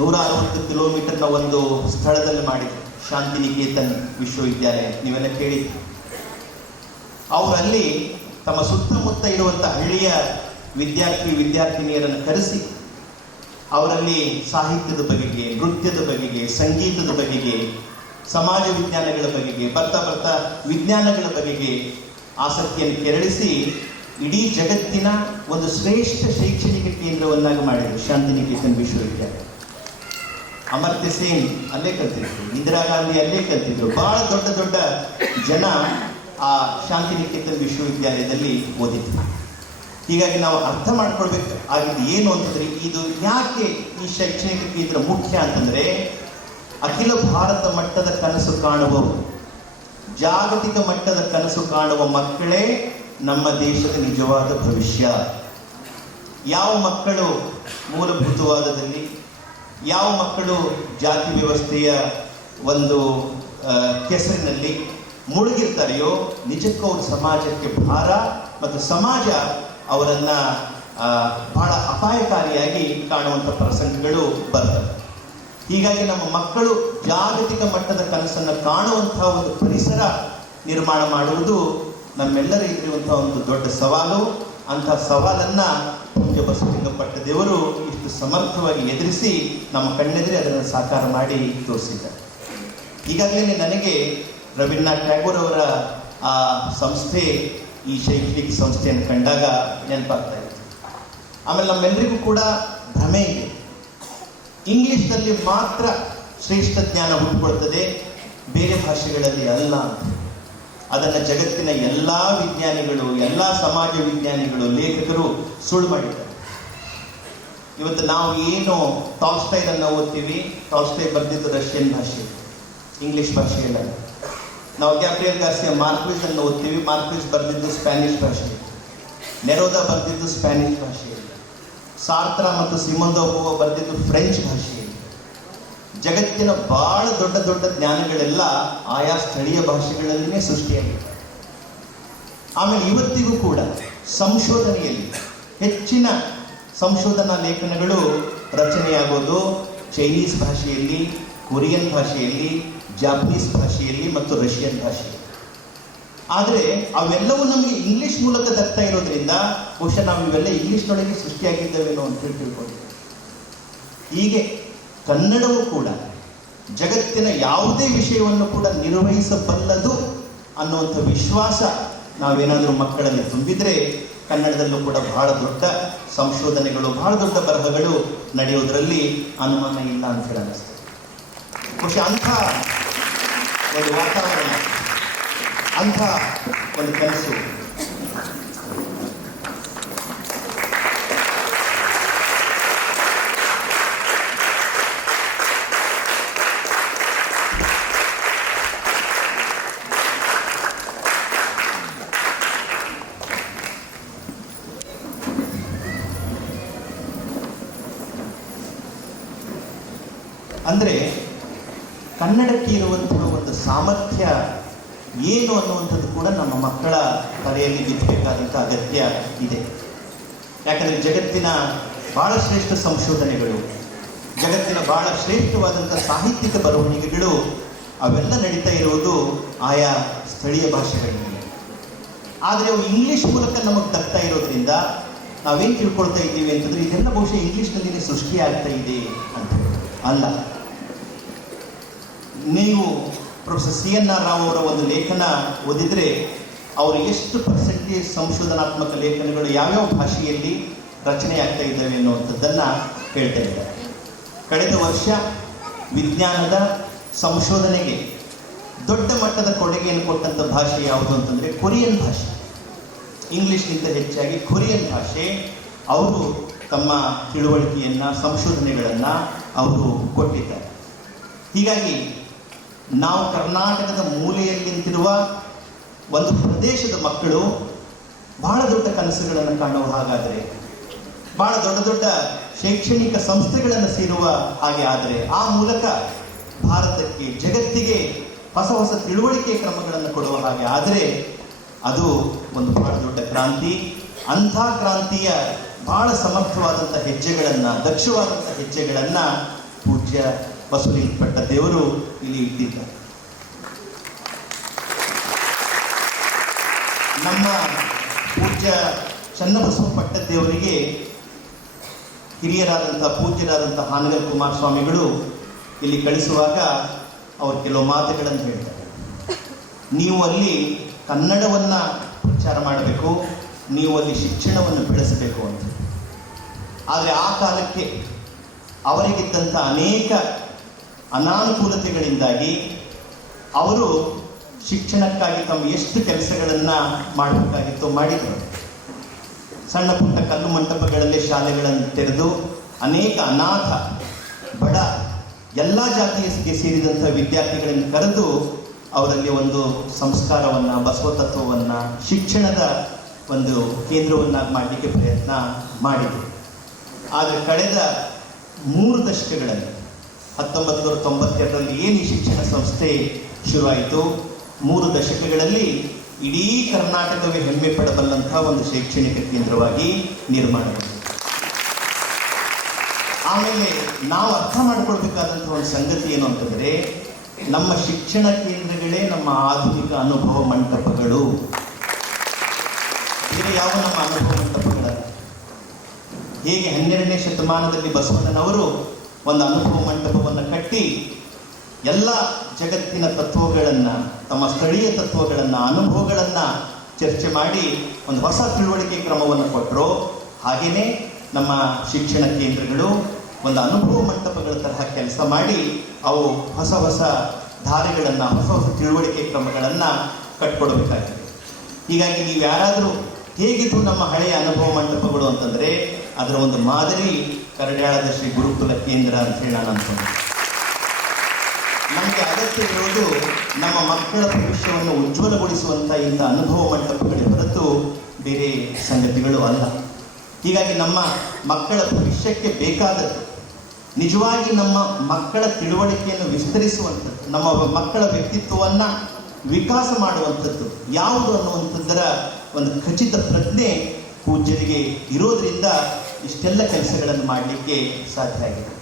160 ಕಿಲೋಮೀಟರ್ನ ಒಂದು ಸ್ಥಳದಲ್ಲಿ ಮಾಡಿದರು, ಶಾಂತಿನಿಕೇತನ್ ವಿಶ್ವವಿದ್ಯಾಲಯ. ನೀವೆಲ್ಲ ಕೇಳಿದ್ರಿ. ಅವರಲ್ಲಿ ತಮ್ಮ ಸುತ್ತಮುತ್ತ ಇರುವಂಥ ಹಳ್ಳಿಯ ವಿದ್ಯಾರ್ಥಿನಿಯರನ್ನು ಕರೆಸಿ ಅವರಲ್ಲಿ ಸಾಹಿತ್ಯದ ಬಗೆಗೆ, ನೃತ್ಯದ ಬಗೆಗೆ, ಸಂಗೀತದ ಬಗೆಗೆ, ಸಮಾಜ ವಿಜ್ಞಾನಗಳ ಬಗೆಗೆ, ಬರ್ತಾ ಬರ್ತಾ ವಿಜ್ಞಾನಗಳ ಬಗೆಗೆ ಆಸಕ್ತಿಯನ್ನು ಕೆರಳಿಸಿ ಇಡೀ ಜಗತ್ತಿನ ಒಂದು ಶ್ರೇಷ್ಠ ಶೈಕ್ಷಣಿಕ ಕೇಂದ್ರವನ್ನಾಗಿ ಮಾಡಿದರು ಶಾಂತಿನಿಕೇತನ್ ವಿಶ್ವವಿದ್ಯಾಲಯ. ಅಮರ್ತ್ಯ ಸೇನ್ ಅಲ್ಲೇ ಕಲ್ತಿದ್ರು, ಇಂದಿರಾ ಗಾಂಧಿ ಅಲ್ಲೇ ಕಲ್ತಿದ್ರು. ಬಹಳ ದೊಡ್ಡ ದೊಡ್ಡ ಜನ ಆ ಶಾಂತಿನಿಕೇತನ್ ವಿಶ್ವವಿದ್ಯಾಲಯದಲ್ಲಿ ಓದಿದ್ರು. ಹೀಗಾಗಿ ನಾವು ಅರ್ಥ ಮಾಡ್ಕೊಳ್ಬೇಕು ಆಗಿದ್ದು ಏನು ಅಂತಂದ್ರೆ, ಇದು ಯಾಕೆ ಈ ಶೈಕ್ಷಣಿಕ ಕೇಂದ್ರ ಮುಖ್ಯ ಅಂತಂದ್ರೆ, ಅಖಿಲ ಭಾರತ ಮಟ್ಟದ ಕನಸು ಕಾಣುವವರು, ಜಾಗತಿಕ ಮಟ್ಟದ ಕನಸು ಕಾಣುವ ಮಕ್ಕಳೇ ನಮ್ಮ ದೇಶದ ನಿಜವಾದ ಭವಿಷ್ಯ. ಯಾವ ಮಕ್ಕಳು ಮೂಲಭೂತವಾದದಲ್ಲಿ, ಯಾವ ಮಕ್ಕಳು ಜಾತಿ ವ್ಯವಸ್ಥೆಯ ಒಂದು ಕೆಸರಿನಲ್ಲಿ ಮುಳುಗಿರ್ತಾರೆಯೋ ನಿಜಕ್ಕೂ ಅವರು ಸಮಾಜಕ್ಕೆ ಭಾರ, ಮತ್ತು ಸಮಾಜ ಅವರನ್ನು ಬಹಳ ಅಪಾಯಕಾರಿಯಾಗಿ ಕಾಣುವಂಥ ಪ್ರಸಂಗಗಳು ಬರ್ತವೆ. ಹೀಗಾಗಿ ನಮ್ಮ ಮಕ್ಕಳು ಜಾಗತಿಕ ಮಟ್ಟದ ಕನಸನ್ನು ಕಾಣುವಂತಹ ಒಂದು ಪರಿಸರ ನಿರ್ಮಾಣ ಮಾಡುವುದು ನಮ್ಮೆಲ್ಲರ ಇರುವಂತಹ ಒಂದು ದೊಡ್ಡ ಸವಾಲು. ಅಂತಹ ಸವಾಲನ್ನು ಪೂಜ್ಯ ಬಸವಲಿಂಗ ಪಟ್ಟದೇವರು ಇಷ್ಟು ಸಮರ್ಥವಾಗಿ ಎದುರಿಸಿ ನಮ್ಮ ಕಣ್ಣೆದುರೇ ಅದನ್ನು ಸಾಕಾರ ಮಾಡಿ ತೋರಿಸಿದ್ದಾರೆ. ಈಗಾಗಲೇ ನನಗೆ ರವೀಂದ್ರನಾಥ್ ಟ್ಯಾಗೋರ್ ಅವರ ಆ ಸಂಸ್ಥೆ, ಈ ಶೈಕ್ಷಣಿಕ ಸಂಸ್ಥೆಯನ್ನು ಕಂಡಾಗ ನೆನಪಾಗ್ತಾ ಇದೆ. ಆಮೇಲೆ ನಮ್ಮೆಲ್ಲರಿಗೂ ಕೂಡ ಭ್ರಮೆ ಇದೆ, ಇಂಗ್ಲಿಷ್ನಲ್ಲಿ ಮಾತ್ರ ಶ್ರೇಷ್ಠ ಜ್ಞಾನ ಹುಟ್ಟುಕೊಳ್ತದೆ, ಬೇರೆ ಭಾಷೆಗಳಲ್ಲಿ ಅಲ್ಲ ಅಂತ. ಅದನ್ನು ಜಗತ್ತಿನ ಎಲ್ಲ ವಿಜ್ಞಾನಿಗಳು, ಎಲ್ಲ ಸಮಾಜ ವಿಜ್ಞಾನಿಗಳು, ಲೇಖಕರು ಸುಳ್ಳು ಮಾಡಿದ್ದಾರೆ. ಇವತ್ತು ನಾವು ಏನು ಟಾಲ್ಸ್ಟಾಯ್ರನ್ನು ಓದ್ತೀವಿ, ಟಾಲ್ಸ್ಟಾಯ್ ಬರೆದಿದ್ದು ರಷ್ಯನ್ ಭಾಷೆ, ಇಂಗ್ಲಿಷ್ ಭಾಷೆಯಲ್ಲ. ನಾವು ಗ್ಯಾಬ್ರಿಯಲ್ ಗಾರ್ಸಿಯಾ ಮಾರ್ಕ್ವಿಸ್ ಅನ್ನು ಓದ್ತೀವಿ, ಮಾರ್ಕ್ವಿಸ್ ಬರೆದಿದ್ದು ಸ್ಪ್ಯಾನಿಷ್ ಭಾಷೆ, ನೆರೋದಾ ಬರೆದಿದ್ದು ಸ್ಪ್ಯಾನಿಷ್ ಭಾಷೆಯಲ್ಲಿ, ಸಾರ್ತ್ರ ಮತ್ತು ಸಿಮೋನ್ ದ ಬರೆದಿದ್ದು ಫ್ರೆಂಚ್ ಭಾಷೆಯಲ್ಲಿ. ಜಗತ್ತಿನ ಬಹಳ ದೊಡ್ಡ ದೊಡ್ಡ ಜ್ಞಾನಗಳೆಲ್ಲ ಆಯಾ ಸ್ಥಳೀಯ ಭಾಷೆಗಳಲ್ಲಿನೇ ಸೃಷ್ಟಿಯಾಗಿದೆ. ಆಮೇಲೆ ಇವತ್ತಿಗೂ ಕೂಡ ಸಂಶೋಧನೆಯಲ್ಲಿ ಹೆಚ್ಚಿನ ಸಂಶೋಧನಾ ಲೇಖನಗಳು ರಚನೆಯಾಗೋದು ಚೈನೀಸ್ ಭಾಷೆಯಲ್ಲಿ, ಕೊರಿಯನ್ ಭಾಷೆಯಲ್ಲಿ, ಜಾಪನೀಸ್ ಭಾಷೆಯಲ್ಲಿ ಮತ್ತು ರಷ್ಯನ್ ಭಾಷೆಯಲ್ಲಿ. ಆದರೆ ಅವೆಲ್ಲವೂ ನಮಗೆ ಇಂಗ್ಲಿಷ್ ಮೂಲಕ ದಕ್ತಾ ಇರೋದ್ರಿಂದ ಬಹುಶಃ ನಾವು ಇವೆಲ್ಲ ಇಂಗ್ಲಿಷ್ನೊಳಗೆ ಸೃಷ್ಟಿಯಾಗಿದ್ದೇವೇನೋ ಅಂತ ತಿಳ್ಕೊಂಡಿದ್ದೇವೆ. ಹೀಗೆ ಕನ್ನಡವೂ ಕೂಡ ಜಗತ್ತಿನ ಯಾವುದೇ ವಿಷಯವನ್ನು ಕೂಡ ನಿರ್ವಹಿಸಬಲ್ಲದು ಅನ್ನುವಂಥ ವಿಶ್ವಾಸ ನಾವೇನಾದರೂ ಮಕ್ಕಳಲ್ಲಿ ತುಂಬಿದರೆ ಕನ್ನಡದಲ್ಲೂ ಕೂಡ ಬಹಳ ದೊಡ್ಡ ಸಂಶೋಧನೆಗಳು, ಬಹಳ ದೊಡ್ಡ ಬರಹಗಳು ನಡೆಯೋದರಲ್ಲಿ ಅನುಮಾನ ಇಲ್ಲ ಅಂತ ಹೇಳಿ ಅನ್ನಿಸ್ತದೆ. ಬಹುಶಃ ಅಂಥ ಒಂದು ವಾತಾವರಣ, ಅಂಥ ಒಂದು ಕನಸು ಅಂದರೆ ಕನ್ನಡಕ್ಕೆ ಇರುವಂತಹ ಒಂದು ಸಾಮರ್ಥ್ಯ ಏನು ಅನ್ನುವಂಥದ್ದು ಕೂಡ ನಮ್ಮ ಮಕ್ಕಳ ತಲೆಯಲ್ಲಿ ಬಿತ್ತಬೇಕಾದಂಥ ಅಗತ್ಯ ಇದೆ. ಯಾಕಂದರೆ ಜಗತ್ತಿನ ಬಹಳ ಶ್ರೇಷ್ಠ ಸಂಶೋಧನೆಗಳು, ಜಗತ್ತಿನ ಬಹಳ ಶ್ರೇಷ್ಠವಾದಂಥ ಸಾಹಿತ್ಯಿಕ ಬರವಣಿಗೆಗಳು ಅವೆಲ್ಲ ನಡೀತಾ ಇರುವುದು ಆಯಾ ಸ್ಥಳೀಯ ಭಾಷೆಗಳಲ್ಲಿ. ಆದರೆ ಅವು ಇಂಗ್ಲಿಷ್ ಮೂಲಕ ನಮಗೆ ದಕ್ತಾ ಇರೋದ್ರಿಂದ ನಾವೇನು ತಿಳ್ಕೊಳ್ತಾ ಇದ್ದೀವಿ ಅಂತಂದರೆ ಇದೆಲ್ಲ ಬಹುಶಃ ಇಂಗ್ಲೀಷ್ನಲ್ಲಿನೇ ಸೃಷ್ಟಿಯಾಗ್ತಾ ಇದೆ ಅಂತ. ಅಲ್ಲ, ನೀವು ಪ್ರೊಫೆಸರ್ CNR ರಾವ್ ಅವರ ಒಂದು ಲೇಖನ ಓದಿದರೆ ಅವರು ಎಷ್ಟು ಪರ್ಸೆಂಟೇಜ್ ಸಂಶೋಧನಾತ್ಮಕ ಲೇಖನಗಳು ಯಾವ್ಯಾವ ಭಾಷೆಯಲ್ಲಿ ರಚನೆ ಆಗ್ತಾ ಇದ್ದಾವೆ ಅನ್ನುವಂಥದ್ದನ್ನು ಹೇಳ್ತಾ ಇದ್ದಾರೆ. ಕಳೆದ ವರ್ಷ ವಿಜ್ಞಾನದ ಸಂಶೋಧನೆಗೆ ದೊಡ್ಡ ಮಟ್ಟದ ಕೊಡುಗೆಯನ್ನು ಕೊಟ್ಟಂಥ ಭಾಷೆ ಯಾವುದು ಅಂತಂದರೆ ಕೊರಿಯನ್ ಭಾಷೆ. ಇಂಗ್ಲೀಷ್ಗಿಂತ ಹೆಚ್ಚಾಗಿ ಕೊರಿಯನ್ ಭಾಷೆ ಅವರು ತಮ್ಮ ತಿಳುವಳಿಕೆಯನ್ನು, ಸಂಶೋಧನೆಗಳನ್ನು ಅವರು ಕೊಟ್ಟಿದ್ದಾರೆ. ಹೀಗಾಗಿ ನಾವು ಕರ್ನಾಟಕದ ಮೂಲೆಯಲ್ಲಿ ನಿಂತಿರುವ ಒಂದು ಪ್ರದೇಶದ ಮಕ್ಕಳು ಬಹಳ ದೊಡ್ಡ ಕನಸುಗಳನ್ನು ಕಾಣುವ ಹಾಗಾದರೆ, ಬಹಳ ದೊಡ್ಡ ದೊಡ್ಡ ಶೈಕ್ಷಣಿಕ ಸಂಸ್ಥೆಗಳನ್ನು ಸೇರುವ ಹಾಗೆ ಆದರೆ, ಆ ಮೂಲಕ ಭಾರತಕ್ಕೆ, ಜಗತ್ತಿಗೆ ಹೊಸ ಹೊಸ ತಿಳುವಳಿಕೆ ಕ್ರಮಗಳನ್ನು ಕೊಡುವ ಹಾಗೆ ಆದರೆ ಅದು ಒಂದು ಬಹಳ ದೊಡ್ಡ ಕ್ರಾಂತಿ. ಅಂಥ ಕ್ರಾಂತಿಯ ಬಹಳ ಸಮರ್ಥವಾದಂಥ ಹೆಜ್ಜೆಗಳನ್ನು, ದಕ್ಷವಾದಂಥ ಹೆಜ್ಜೆಗಳನ್ನು ಪೂಜ್ಯ ಬಸವಲಿಂಗ ಪಟ್ಟದೇವರು ಇಲ್ಲಿ ಇಟ್ಟಿದ್ದಾರೆ. ನಮ್ಮ ಪೂಜ್ಯ ಚನ್ನಬಸವ ಪಟ್ಟದೇವರಿಗೆ ಹಿರಿಯರಾದಂಥ ಪೂಜ್ಯರಾದಂಥ ಹಾನಗಲ್ ಕುಮಾರಸ್ವಾಮಿಗಳು ಇಲ್ಲಿ ಕಳಿಸುವಾಗ ಅವರು ಕೆಲವು ಮಾತುಗಳನ್ನು ಹೇಳ್ತಾರೆ. ನೀವು ಅಲ್ಲಿ ಕನ್ನಡವನ್ನು ಪ್ರಚಾರ ಮಾಡಬೇಕು, ನೀವು ಅಲ್ಲಿ ಶಿಕ್ಷಣವನ್ನು ಬೆಳೆಸಬೇಕು ಅಂತ. ಆದರೆ ಆ ಕಾಲಕ್ಕೆ ಅವರಿಗಿದ್ದಂಥ ಅನೇಕ ಅನಾನುಕೂಲತೆಗಳಿಂದಾಗಿ ಅವರು ಶಿಕ್ಷಣಕ್ಕಾಗಿ ತಮ್ಮ ಎಷ್ಟು ಕೆಲಸಗಳನ್ನು ಮಾಡಬೇಕಾಗಿತ್ತು ಮಾಡಿದರು. ಸಣ್ಣ ಪುಟ್ಟ ಕಲ್ಲು ಮಂಟಪಗಳಲ್ಲಿ ಶಾಲೆಗಳನ್ನು ತೆರೆದು ಅನೇಕ ಅನಾಥ, ಬಡ, ಎಲ್ಲ ಜಾತಿಗೆ ಸೇರಿದಂಥ ವಿದ್ಯಾರ್ಥಿಗಳನ್ನು ಕರೆದು ಅವರಲ್ಲಿ ಒಂದು ಸಂಸ್ಕಾರವನ್ನು, ಬಸವ ತತ್ವವನ್ನು, ಶಿಕ್ಷಣದ ಒಂದು ಕೇಂದ್ರವನ್ನಾಗಿ ಮಾಡಲಿಕ್ಕೆ ಪ್ರಯತ್ನ ಮಾಡಿದರು. ಆದರೆ ಕಳೆದ 3 ದಶಕಗಳಲ್ಲಿ 1992ರಲ್ಲಿ ಏನು ಈ ಶಿಕ್ಷಣ ಸಂಸ್ಥೆ ಶುರುವಾಯಿತು, 3 ದಶಕಗಳಲ್ಲಿ ಇಡೀ ಕರ್ನಾಟಕವೇ ಹೆಮ್ಮೆ ಪಡಬಲ್ಲಂಥ ಒಂದು ಶೈಕ್ಷಣಿಕ ಕೇಂದ್ರವಾಗಿ ನಿರ್ಮಾಣವಾಗಿದೆ. ಆಮೇಲೆ ನಾವು ಅರ್ಥ ಮಾಡಿಕೊಳ್ಬೇಕಾದಂಥ ಒಂದು ಸಂಗತಿ ಏನು ಅಂತಂದರೆ, ನಮ್ಮ ಶಿಕ್ಷಣ ಕೇಂದ್ರಗಳೇ ನಮ್ಮ ಆಧುನಿಕ ಅನುಭವ ಮಂಟಪಗಳು. ಬೇರೆ ಯಾವ ನಮ್ಮ ಅನುಭವ ಮಂಟಪಗಳಲ್ಲ. ಹೇಗೆ 12ನೇ ಶತಮಾನದಲ್ಲಿ ಬಸವಣ್ಣನವರು ಒಂದು ಅನುಭವ ಮಂಟಪವನ್ನು ಕಟ್ಟಿ ಎಲ್ಲ ಜಗತ್ತಿನ ತತ್ವಗಳನ್ನು, ತಮ್ಮ ಸ್ಥಳೀಯ ತತ್ವಗಳನ್ನು, ಅನುಭವಗಳನ್ನು ಚರ್ಚೆ ಮಾಡಿ ಒಂದು ಹೊಸ ತಿಳುವಳಿಕೆ ಕ್ರಮವನ್ನು ಕೊಟ್ಟರು, ಹಾಗೆಯೇ ನಮ್ಮ ಶಿಕ್ಷಣ ಕೇಂದ್ರಗಳು ಒಂದು ಅನುಭವ ಮಂಟಪಗಳ ತರಹ ಕೆಲಸ ಮಾಡಿ ಅವು ಹೊಸ ಹೊಸ ಧಾರೆಗಳನ್ನು, ಹೊಸ ಹೊಸ ತಿಳುವಳಿಕೆ ಕ್ರಮಗಳನ್ನು ಕಟ್ಕೊಡ್ಬೇಕಾಗಿದೆ. ಹೀಗಾಗಿ ನೀವು ಯಾರಾದರೂ ಹೇಗಿದ್ದು ನಮ್ಮ ಹಳೆಯ ಅನುಭವ ಮಂಟಪಗಳು ಅಂತಂದರೆ ಅದರ ಒಂದು ಮಾದರಿ ಕರಡ್ಯಾಳದ ಶ್ರೀ ಗುರುಕುಲ ಕೇಂದ್ರ ಅಂತ ಹೇಳಿ ನಾನು ಅನ್ಕೊಂಡು, ನಮಗೆ ಅಗತ್ಯ ಇರೋದು ನಮ್ಮ ಮಕ್ಕಳ ಭವಿಷ್ಯವನ್ನು ಉಜ್ವಲಗೊಳಿಸುವಂಥ ಇಂಥ ಅನುಭವ ಮಂಟಪಗಳೇ ಹೊರತು ಬೇರೆ ಸಂಗತಿಗಳು ಅಲ್ಲ. ಹೀಗಾಗಿ ನಮ್ಮ ಮಕ್ಕಳ ಭವಿಷ್ಯಕ್ಕೆ ಬೇಕಾದದ್ದು, ನಿಜವಾಗಿ ನಮ್ಮ ಮಕ್ಕಳ ತಿಳುವಳಿಕೆಯನ್ನು ವಿಸ್ತರಿಸುವಂಥದ್ದು, ನಮ್ಮ ಮಕ್ಕಳ ವ್ಯಕ್ತಿತ್ವವನ್ನು ವಿಕಾಸ ಮಾಡುವಂಥದ್ದು ಯಾವುದು ಅನ್ನುವಂಥದ್ದರ ಒಂದು ಖಚಿತ ಪ್ರಜ್ಞೆ ಪೂಜ್ಯರಿಗೆ ಇರೋದರಿಂದ ಇಷ್ಟೆಲ್ಲ ಕೆಲಸಗಳನ್ನು ಮಾಡಲಿಕ್ಕೆ ಸಾಧ್ಯ ಆಗಿದೆ.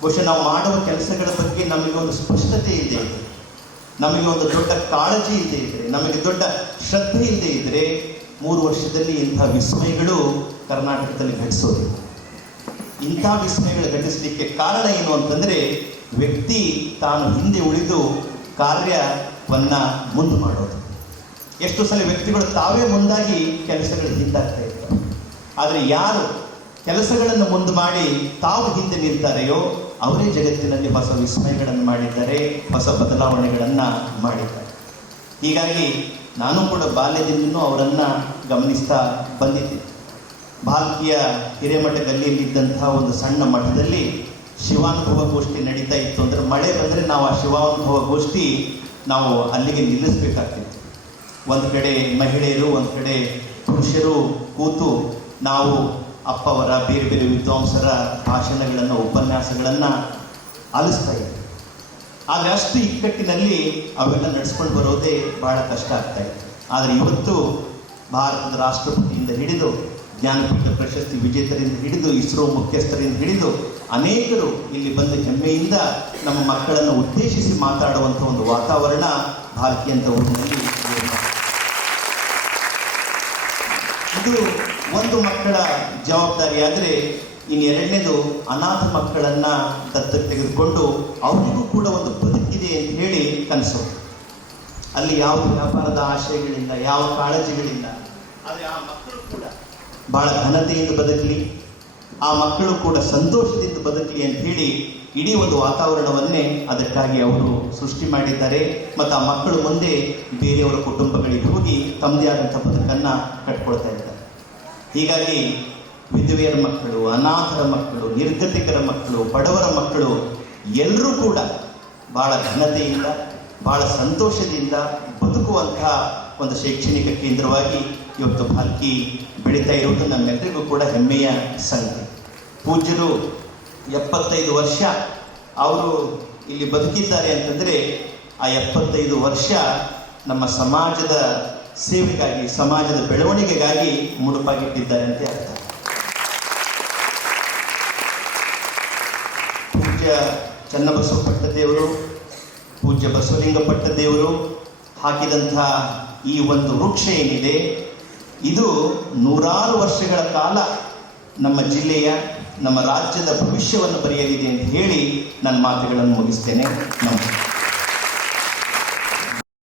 ಬಹುಶಃ ನಾವು ಮಾಡುವ ಕೆಲಸಗಳ ಬಗ್ಗೆ ನಮಗೆ ಒಂದು ಸ್ಪಷ್ಟತೆ ಇದೆ, ನಮಗೆ ಒಂದು ದೊಡ್ಡ ಕಾಳಜಿ ಇದೆ ಇದ್ರೆ, ನಮಗೆ ದೊಡ್ಡ ಶ್ರದ್ಧೆ ಇದೆ ಇದ್ರೆ 3 ವರ್ಷದಲ್ಲಿ ಇಂಥ ವಿಸ್ಮಯಗಳು ಕರ್ನಾಟಕದಲ್ಲಿ ಘಟಿಸೋದಿಲ್ಲ. ಇಂಥ ವಿಸ್ಮಯಗಳು ಘಟಿಸಲಿಕ್ಕೆ ಕಾರಣ ಏನು ಅಂತಂದರೆ ವ್ಯಕ್ತಿ ತಾನು ಹಿಂದೆ ಉಳಿದು ಕಾರ್ಯವನ್ನು ಮುಂದೆ ಮಾಡೋದು. ಎಷ್ಟು ಸಲ ವ್ಯಕ್ತಿಗಳು ತಾವೇ ಮುಂದಾಗಿ ಕೆಲಸಗಳು ಹಿಂದಾಗ್ತಾ ಇರ್ತಾರೆ. ಆದರೆ ಯಾರು ಕೆಲಸಗಳನ್ನು ಮುಂದೆ ಮಾಡಿ ತಾವು ಹಿಂದೆ ನಿಲ್ತಾರೆಯೋ ಅವರೇ ಜಗತ್ತಿನಲ್ಲಿ ಹೊಸ ವಿಸ್ಮಯಗಳನ್ನು ಮಾಡಿದ್ದಾರೆ, ಹೊಸ ಬದಲಾವಣೆಗಳನ್ನು ಮಾಡಿದ್ದಾರೆ. ಹೀಗಾಗಿ ನಾನು ಕೂಡ ಬಾಲ್ಯದಿಂದಲೂ ಅವರನ್ನು ಗಮನಿಸ್ತಾ ಬಂದಿದ್ದೆ. ಭಾಲ್ಕಿಯ ಹಿರೇಮಠ ಗಲ್ಲಿಯಲ್ಲಿದ್ದಂಥ ಒಂದು ಸಣ್ಣ ಮಠದಲ್ಲಿ ಶಿವಾನುಭವ ಗೋಷ್ಠಿ ನಡೀತಾ ಇತ್ತು. ಅಂದರೆ ಮಳೆ ಬಂದರೆ ನಾವು ಆ ಶಿವಾನುಭವ ಗೋಷ್ಠಿ ನಾವು ಅಲ್ಲಿಗೆ ನಿಲ್ಲಿಸಬೇಕಾಗ್ತಿತ್ತು. ಒಂದು ಕಡೆ ಮಹಿಳೆಯರು, ಒಂದು ಕಡೆ ಪುರುಷರು ಕೂತು ನಾವು ಅಪ್ಪವರ ಬೇರೆ ಬೇರೆ ವಿದ್ವಾಂಸರ ಭಾಷಣಗಳನ್ನು, ಉಪನ್ಯಾಸಗಳನ್ನು ಆಲಿಸ್ತಾ ಇದ್ವಿ. ಆದರೆ ಅಷ್ಟು ಇಕ್ಕಟ್ಟಿನಲ್ಲಿ ಅವೆಲ್ಲ ನಡೆಸ್ಕೊಂಡು ಬರೋದೇ ಬಹಳ ಕಷ್ಟ ಆಗ್ತಾ ಇತ್ತು. ಆದರೆ ಇವತ್ತು ಭಾರತದ ರಾಷ್ಟ್ರಪತಿಯಿಂದ ಹಿಡಿದು ಜ್ಞಾನಪೀಠ ಪ್ರಶಸ್ತಿ ವಿಜೇತರಿಂದ ಹಿಡಿದು ಇಸ್ರೋ ಮುಖ್ಯಸ್ಥರಿಂದ ಹಿಡಿದು ಅನೇಕರು ಇಲ್ಲಿ ಬಂದು ಹೆಮ್ಮೆಯಿಂದ ನಮ್ಮ ಮಕ್ಕಳನ್ನು ಉದ್ದೇಶಿಸಿ ಮಾತಾಡುವಂಥ ಒಂದು ವಾತಾವರಣ ಭಾರತೀಯ ಅಂತ ಊರಿನಲ್ಲಿ ಇದು ಒಂದು ಮಕ್ಕಳ ಜವಾಬ್ದಾರಿಯಾದರೆ, ಇನ್ನು ಎರಡನೇದು ಅನಾಥ ಮಕ್ಕಳನ್ನು ದತ್ತಕ್ಕೆ ತೆಗೆದುಕೊಂಡು ಅವರಿಗೂ ಕೂಡ ಒಂದು ಬದುಕಿದೆ ಅಂತ ಹೇಳಿ ಕನಸು. ಅಲ್ಲಿ ಯಾವ ವ್ಯಾಪಾರದ ಆಶಯಗಳಿಲ್ಲ, ಯಾವ ಕಾಳಜಿಗಳಿಲ್ಲ. ಆದರೆ ಆ ಮಕ್ಕಳು ಕೂಡ ಬಹಳ ಘನತೆಯಿಂದ ಬದುಕಲಿ, ಆ ಮಕ್ಕಳು ಕೂಡ ಸಂತೋಷದಿಂದ ಬದುಕಲಿ ಅಂತ ಹೇಳಿ ಇಡೀ ಒಂದು ವಾತಾವರಣವನ್ನೇ ಅದಕ್ಕಾಗಿ ಅವರು ಸೃಷ್ಟಿ ಮಾಡಿದ್ದಾರೆ. ಮತ್ತು ಆ ಮಕ್ಕಳು ಮುಂದೆ ಬೇರೆಯವರ ಕುಟುಂಬಗಳಿಗೆ ಹೋಗಿ ತಮ್ಮದೇ ಆದಂಥ ಬದುಕನ್ನು ಕಟ್ಕೊಳ್ತಾ ಇದ್ದಾರೆ. ಹೀಗಾಗಿ ವಿಧವೆಯರ ಮಕ್ಕಳು, ಅನಾಥರ ಮಕ್ಕಳು, ನಿರ್ಗತಿಕರ ಮಕ್ಕಳು, ಬಡವರ ಮಕ್ಕಳು ಎಲ್ಲರೂ ಕೂಡ ಭಾಳ ಘನತೆಯಿಂದ, ಭಾಳ ಸಂತೋಷದಿಂದ ಬದುಕುವಂತಹ ಒಂದು ಶೈಕ್ಷಣಿಕ ಕೇಂದ್ರವಾಗಿ ಇವತ್ತು ಭಾಲ್ಕಿ ಬೆಳೀತಾ ಇರುವುದು ನಮ್ಮೆಲ್ಲರಿಗೂ ಕೂಡ ಹೆಮ್ಮೆಯ ಸಂಗತಿ. ಪೂಜ್ಯರು 75 ವರ್ಷ ಅವರು ಇಲ್ಲಿ ಬದುಕಿದ್ದಾರೆ ಅಂತಂದರೆ ಆ 75 ವರ್ಷ ನಮ್ಮ ಸಮಾಜದ ಸೇವೆಗಾಗಿ, ಸಮಾಜದ ಬೆಳವಣಿಗೆಗಾಗಿ ಮುಡುಪಾಗಿಟ್ಟಿದ್ದಾರೆ ಅಂತ ಅರ್ಥ. ಪೂಜ್ಯ ಚನ್ನಬಸವ ಪಟ್ಟದೇವರು, ಪೂಜ್ಯ ಬಸವಲಿಂಗ ಪಟ್ಟದೇವರು ಹಾಕಿದಂಥ ಈ ಒಂದು ವೃಕ್ಷ ಏನಿದೆ, ಇದು 100 ವರ್ಷಗಳ ಕಾಲ ನಮ್ಮ ಜಿಲ್ಲೆಯ, ನಮ್ಮ ರಾಜ್ಯದ ಭವಿಷ್ಯವನ್ನು ಬರೆಯಲಿದೆ ಅಂತ ಹೇಳಿ ನನ್ನ ಮಾತುಗಳನ್ನು ಮುಗಿಸ್ತೇನೆ. ನಮಸ್ಕಾರ.